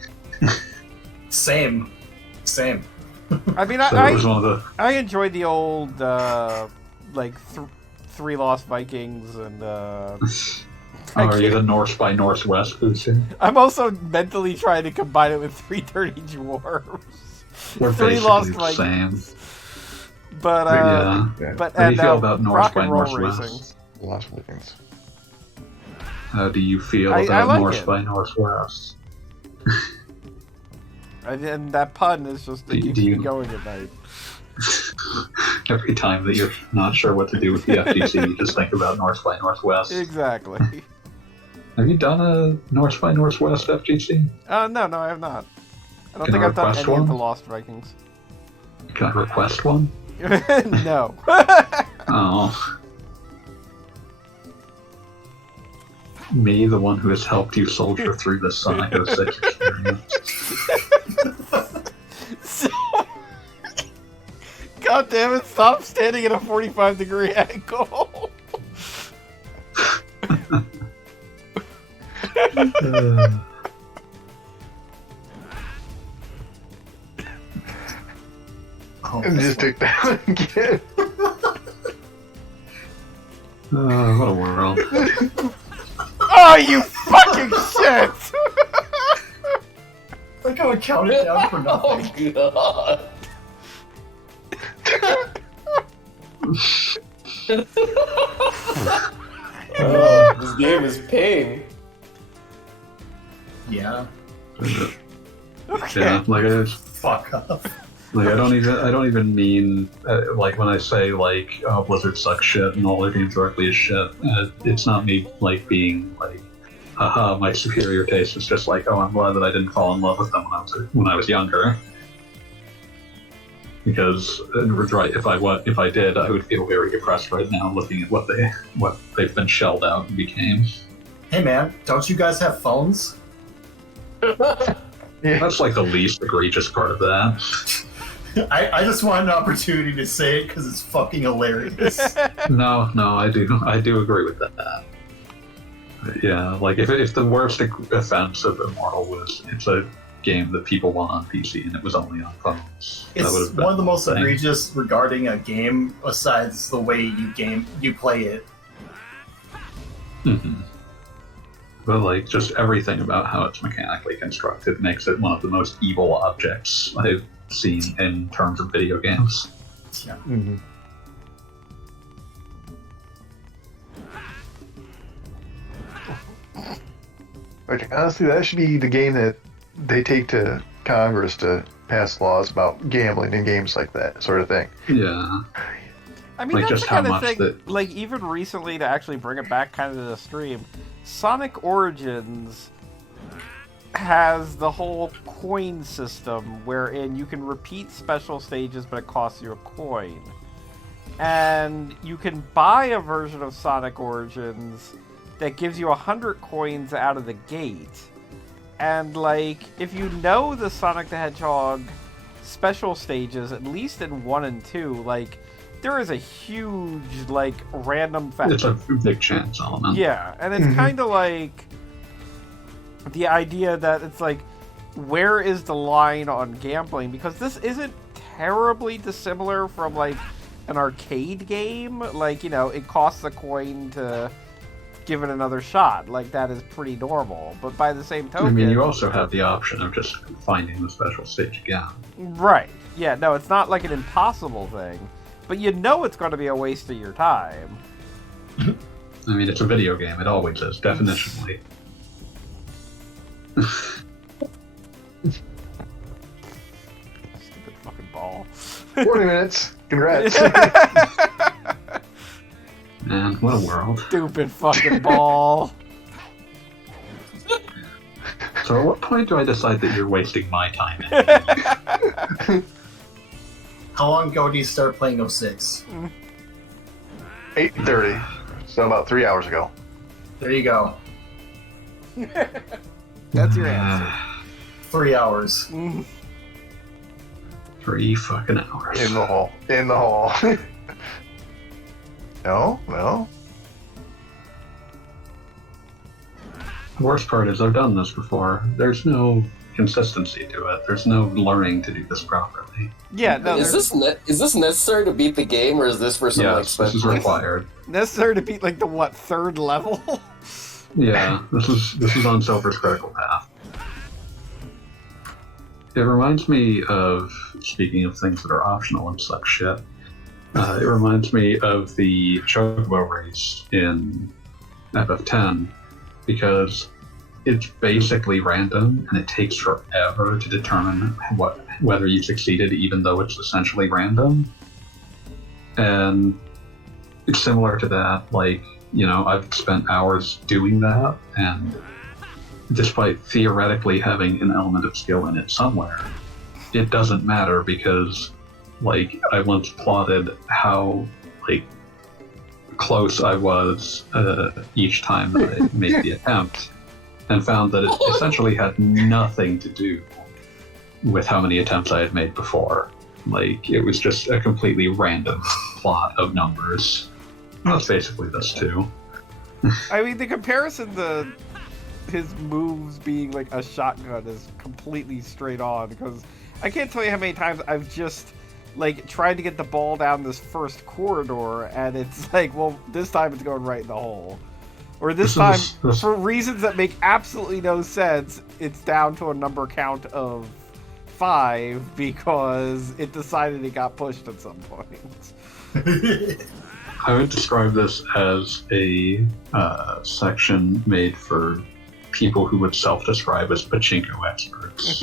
Same. I mean, So it was one of the... I enjoyed the old, Three Lost Vikings and, Oh, are you the Norse by Northwest booster? I'm also mentally trying to combine it with 330 Dwarves. They're Three basically Lost the same. Vikings. But, Yeah. but How do you feel about North rock by and roll Northwest? racing. Lost Vikings. How do you feel I about like North it. by Northwest? And that pun is just Do keeps me you- going at night. Every time that you're not sure what to do with the FGC, you just think about North by Northwest. Exactly. Have you done a North by Northwest FGC? No, I have not. I don't Can think I I've done request any of one? the Lost Vikings. Can I request one? No. Oh. Me, the one who has helped you soldier through this Sonic 06 experience. So, God damn it, stop standing at a 45-degree angle. And just took that one again. What a world. Oh, you fucking shit! Like how I counted down for nothing. Oh god. This game is pain. Yeah. Okay. Yeah, like Fuck off. I don't even mean like when I say like Blizzard sucks shit and all their games directly is shit. It's not me like being like, haha, my superior taste. It's just like, oh, I'm glad that I didn't fall in love with them when I was younger. Because right, if I did, I would feel very depressed right now looking at what they've been shelled out and became. Hey man, don't you guys have phones? That's like the least egregious part of that. I just want an opportunity to say it because it's fucking hilarious. No, I do agree with that. Yeah, like if the worst offense of Immortal was it's a game that people want on PC and it was only on phones, It's one of the most egregious regarding a game besides the way you play it. Mm-hmm. But like just everything about how it's mechanically constructed makes it one of the most evil objects I've seen in terms of video games. Yeah. Mm-hmm. Like, honestly, that should be the game that they take to Congress to pass laws about gambling in games like that sort of thing. Yeah. I mean, Like, that's just the kind how of much thing, that- like, even recently, to actually bring it back kind of to the stream, Sonic Origins has the whole coin system wherein you can repeat special stages, but it costs you a coin. And you can buy a version of Sonic Origins that gives you 100 coins out of the gate. And, like, if you know the Sonic the Hedgehog special stages, at least in 1 and 2, like, there is a huge, like, random factor. It's a big chance element. Yeah, and it's kind of like the idea that it's like, where is the line on gambling? Because this isn't terribly dissimilar from, like, an arcade game. Like, you know, it costs a coin to give it another shot. Like, that is pretty normal. But by the same token... I mean, you also have the option of just finding the special stage again. Right. Yeah, no, it's not like an impossible thing. But you know it's going to be a waste of your time. I mean, it's a video game. It always is, definitionally. Stupid fucking ball. 40 minutes. Congrats. Man, what a world. Stupid fucking ball. So at what point do I decide that you're wasting my time? How long ago did you start playing 06? 8:30. So about 3 hours ago. There you go. That's your answer. 3 hours. 3 fucking hours. In the hall. In the hall. No. The worst part is I've done this before. There's no consistency to it. There's no learning to do this properly. Yeah, no, Is this necessary to beat the game, or is this for some like Yes, this is special? required. necessary to beat like the what, third level? Yeah, this is on Silver's critical path. It reminds me of, speaking of things that are optional and such shit, it reminds me of the Chocobo race in FF10, because it's basically random and it takes forever to determine whether you succeeded, even though it's essentially random. And it's similar to that, like, you know, I've spent hours doing that, and despite theoretically having an element of skill in it somewhere, it doesn't matter because, like, I once plotted how, like, close I was each time that I made the attempt, and found that it essentially had nothing to do with how many attempts I had made before. Like, it was just a completely random plot of numbers. That's basically this too. I mean, the comparison to his moves being like a shotgun is completely straight on, because I can't tell you how many times I've just like tried to get the ball down this first corridor, and it's like, well, this time it's going right in the hole. Or this time, for reasons that make absolutely no sense, it's down to a number count of 5 because it decided it got pushed at some point. I would describe this as a section made for people who would self-describe as pachinko experts.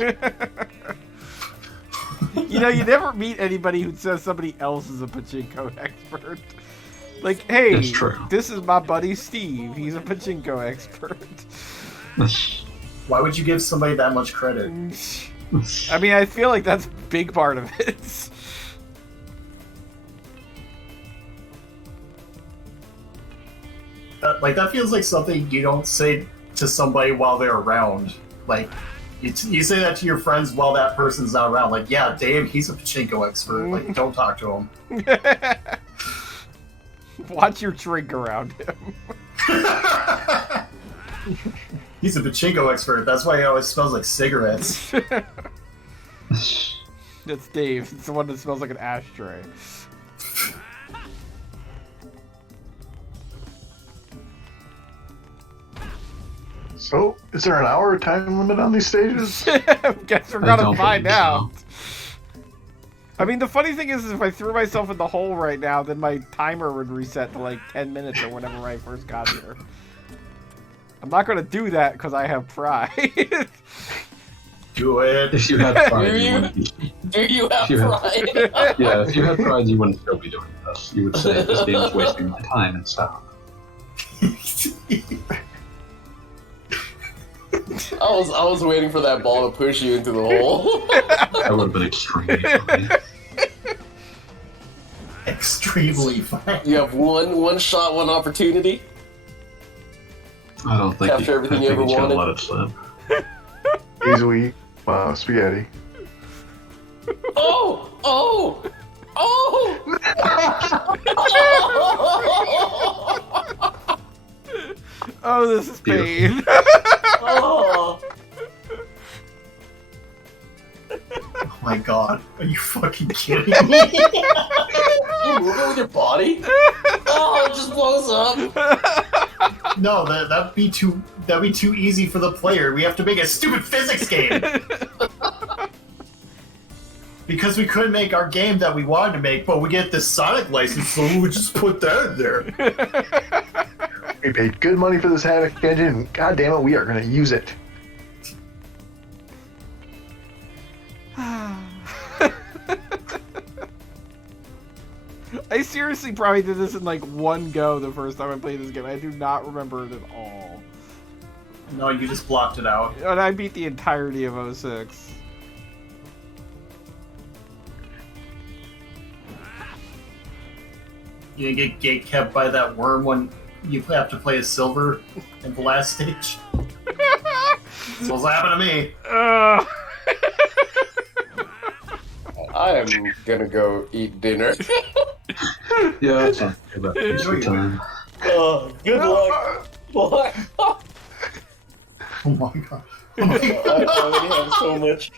You know, you never meet anybody who says somebody else is a pachinko expert. Like, hey, It's true. this is my buddy Steve. He's a pachinko expert. Why would you give somebody that much credit? I mean, I feel like that's a big part of it. That feels like something you don't say to somebody while they're around. Like, you say that to your friends while that person's not around. Like, yeah, Dave, he's a pachinko expert. Like, don't talk to him. Watch your drink around him. He's a pachinko expert. That's why he always smells like cigarettes. That's Dave. It's the one that smells like an ashtray. So, is there an hour time limit on these stages? Guess we're gonna find out. I mean, the funny thing is if I threw myself in the hole right now, then my timer would reset to like 10 minutes or whenever I first got here. I'm not gonna do that because I have pride. Do it. If you had pride, you wouldn't. Do you have pride? Yeah, if you had pride, you wouldn't still be doing this. You would say, this game is wasting my time and stop. I was waiting for that ball to push you into the hole. That would have been extremely funny. Extremely fine. You have one shot, one opportunity. I don't think Capture everything you ever he's gonna wanted. let it slip. Easily, spaghetti. Oh! Oh! Oh! Oh, this is pain. Oh! Oh my god. Are you fucking kidding me? You move it with your body? Oh, it just blows up. No, that'd be too easy for the player. We have to make a stupid physics game. Because we couldn't make our game that we wanted to make, but we get this Sonic license, so we would just put that in there. We paid good money for this Haddock engine, and god damn it, we are going to use it. I seriously probably did this in like one go the first time I played this game. I do not remember it at all. No, you just blocked it out. And I beat the entirety of 06. You didn't get gate kept by that worm when you have to play a silver in the last stage. That's what's happened to me. I am gonna go eat dinner. Yeah, that's not about Easter time. Oh, good luck. Boy. Oh my god. Oh my I god. already have so much.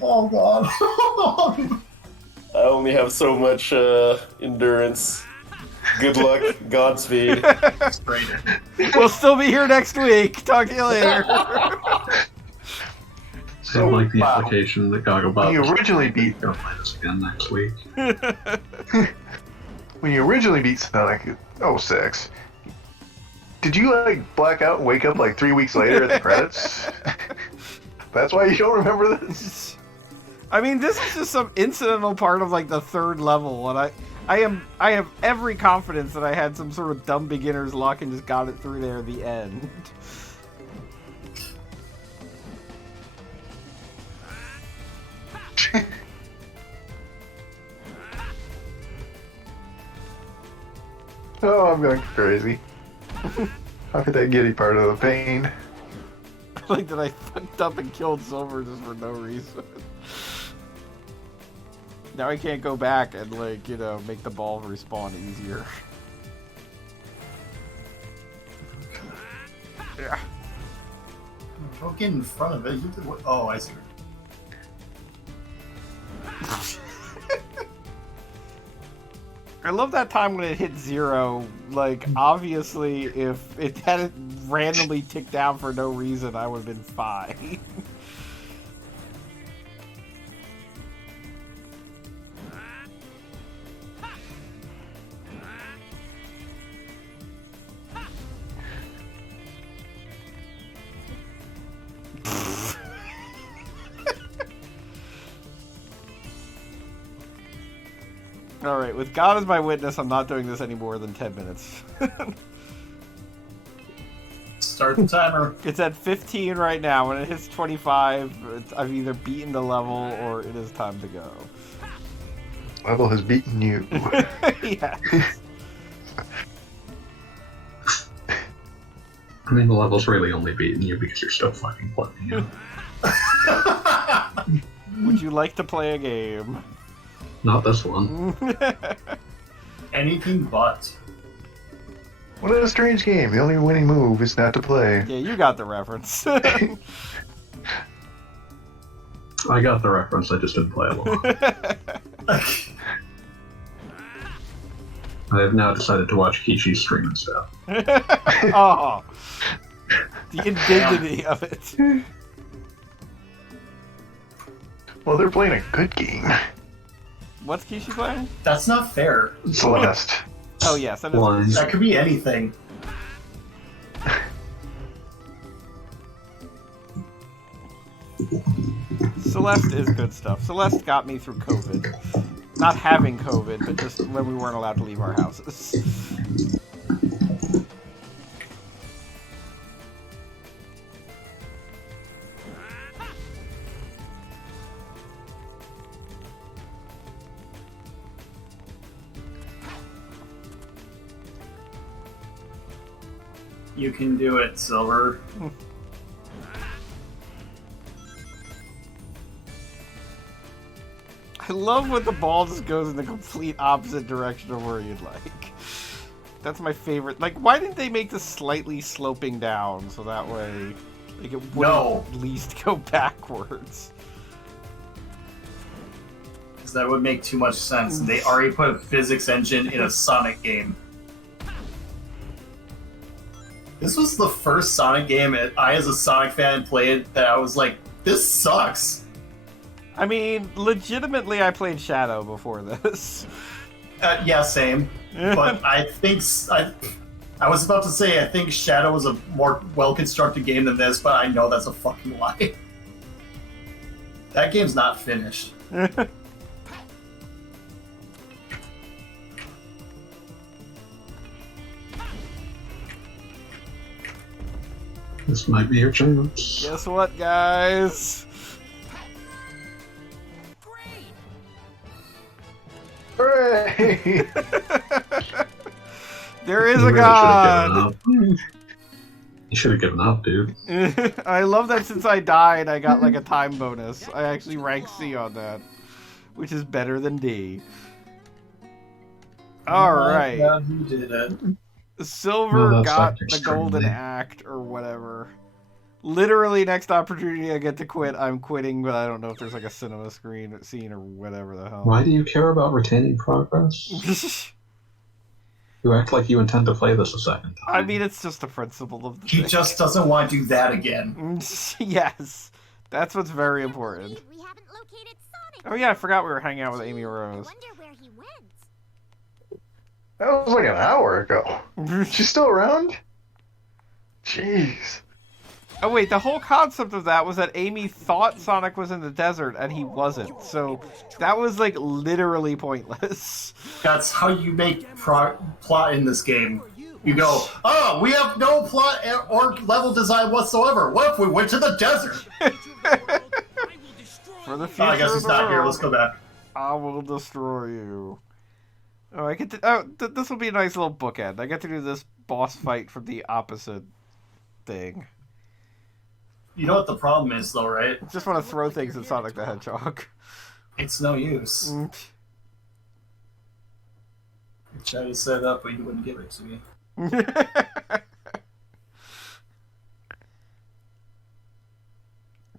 Oh god. I only have so much endurance. Good luck. Godspeed. Straight. We'll still be here next week. Talk to you later. I don't like the implication that Gogglebot When you originally beat Go play this again next week. When you originally beat Sonic 06, did you like black out and wake up like 3 weeks later at the credits? That's why you don't remember this? I mean, this is just some incidental part of like the third level, and I have every confidence that I had some sort of dumb beginner's luck and just got it through there at the end. Oh, I'm going crazy. How could that giddy part of the pain? Like that I fucked up and killed Silver just for no reason. Now I can't go back and, like, you know, make the ball respawn easier. Yeah. Don't get in front of it. You did what? Oh, I see. I love that time when it hit 0. Like, obviously, if it hadn't randomly ticked down for no reason, I would have been fine. Alright, with God as my witness, I'm not doing this any more than 10 minutes. Start the timer. It's at 15 right now. When it hits 25, I've either beaten the level or it is time to go. Level has beaten you. Yeah. I mean, the level's really only beating you because you're still fucking playing it. Would you like to play a game? Not this one. Anything but. What a strange game. The only winning move is not to play. Yeah, you got the reference. I got the reference, I just didn't play along. I have now decided to watch Kichi's stream and stuff. Oh. The indignity of it. Well, they're playing a good game. What's Kishi playing? That's not fair. Celeste. Oh, yes. That is Blind. That could be anything. Celeste is good stuff. Celeste got me through COVID. Not having COVID, but just when we weren't allowed to leave our houses. You can do it, Silver. I love when the ball just goes in the complete opposite direction of where you'd like. That's my favorite. Like, why didn't they make this slightly sloping down so that way, like, it wouldn't at least go backwards? Because that would make too much sense. They already put a physics engine in a Sonic game. This was the first Sonic game I, as a Sonic fan, played that I was like, this sucks. I mean, legitimately, I played Shadow before this. Yeah, same. But I think... I was about to say, I think Shadow was a more well-constructed game than this, but I know that's a fucking lie. That game's not finished. This might be your chance. Guess what, guys? Hooray! There is You a really god! You should have given up, dude. I love that since I died, I got like a time bonus. I actually ranked C on that, which is better than D. Alright. Yeah, you did it. Silver No, that's got like the golden extremely. act or whatever. Literally, next opportunity I get to quit, I'm quitting, but I don't know if there's like a cinema scene or whatever the hell. Why do you care about retaining progress? You act like you intend to play this a second time. I mean, it's just the principle of the He thing. just doesn't want to do that again. Yes, that's what's very important. We haven't located Sonic. Oh yeah, I forgot we were hanging out with Amy I Rose. wonder where he went. That was like an hour ago. She's still around? Jeez. Oh wait, the whole concept of that was that Amy thought Sonic was in the desert and he wasn't. So that was like literally pointless. That's how you make plot in this game. You go, oh, we have no plot or level design whatsoever. What if we went to the desert? For the future Oh, I guess of it's the not here. world, Let's go back. I will destroy you. Oh, I get to. Oh, this will be a nice little bookend. I get to do this boss fight from the opposite thing. You know what the problem is, though, right? I just want to throw things at Sonic the Hedgehog. It's no use. I tried to set it up, but you wouldn't give it to me.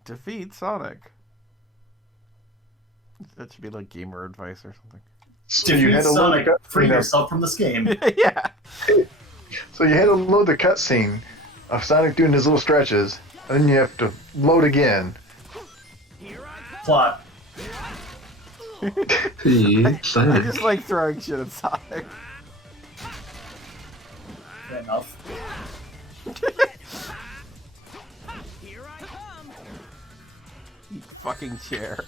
Defeat Sonic. That should be like gamer advice or something. So Defeat you had to Sonic, load free yourself from this game. Yeah. So you had to load the cutscene of Sonic doing his little stretches, and then you have to load again. Plot. I just like throwing shit at Sonic. Fair enough. You fucking chair.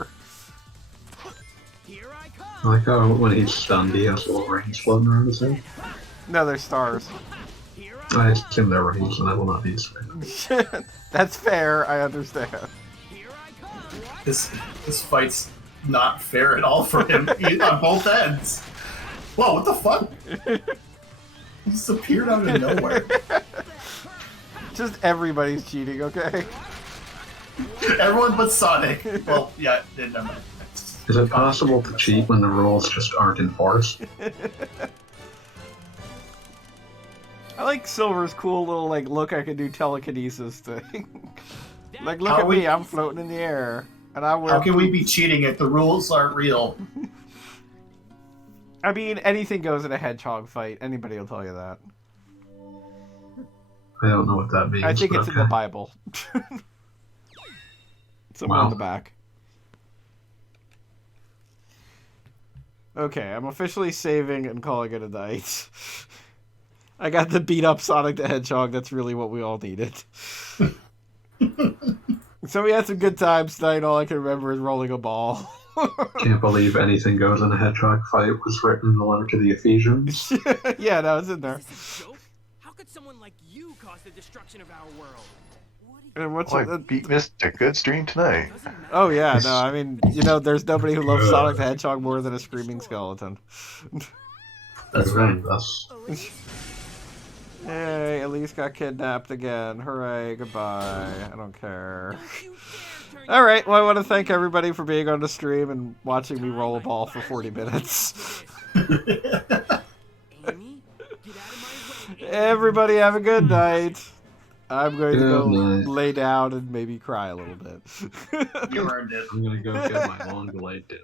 I like how when he's stunned, he has little rings floating around his head. No, they're stars. I assume they're rings, and I will not use them. That's fair, I understand. This fight's not fair at all for him on both ends. Whoa, what the fuck? He just appeared out of nowhere. Just everybody's cheating, okay? Everyone but Sonic. Well, yeah, never mind. Is it possible to cheat when the rules just aren't enforced? I like Silver's cool little, like, look, I can do telekinesis thing. Like, look How at we- me, I'm floating in the air. And I wear How can we be cheating if the rules aren't real? I mean, anything goes in a hedgehog fight. Anybody will tell you that. I don't know what that means. I think but it's in okay. the Bible. Somewhere in Wow. the back. Okay, I'm officially saving and calling it a night. I got the beat up Sonic the Hedgehog. That's really what we all needed. So we had some good times tonight. All I can remember is rolling a ball. Can't believe anything goes in a hedgehog fight was written in the letter to the Ephesians. Yeah, no, it's in there. Is this a joke? How could someone like you cause the destruction of our world? And what's Boy, beat missed a good stream tonight. Oh yeah, no, I mean, you know, there's nobody who loves Sonic the Hedgehog more than a screaming skeleton. That's right. Hey, Elise got kidnapped again. Hooray, goodbye. I don't care. Alright, well, I want to thank everybody for being on the stream and watching me roll a ball for 40 minutes. Everybody have a good night. I'm going to go lay down and maybe cry a little bit. You earned it. I'm gonna go get my long delayed dinner.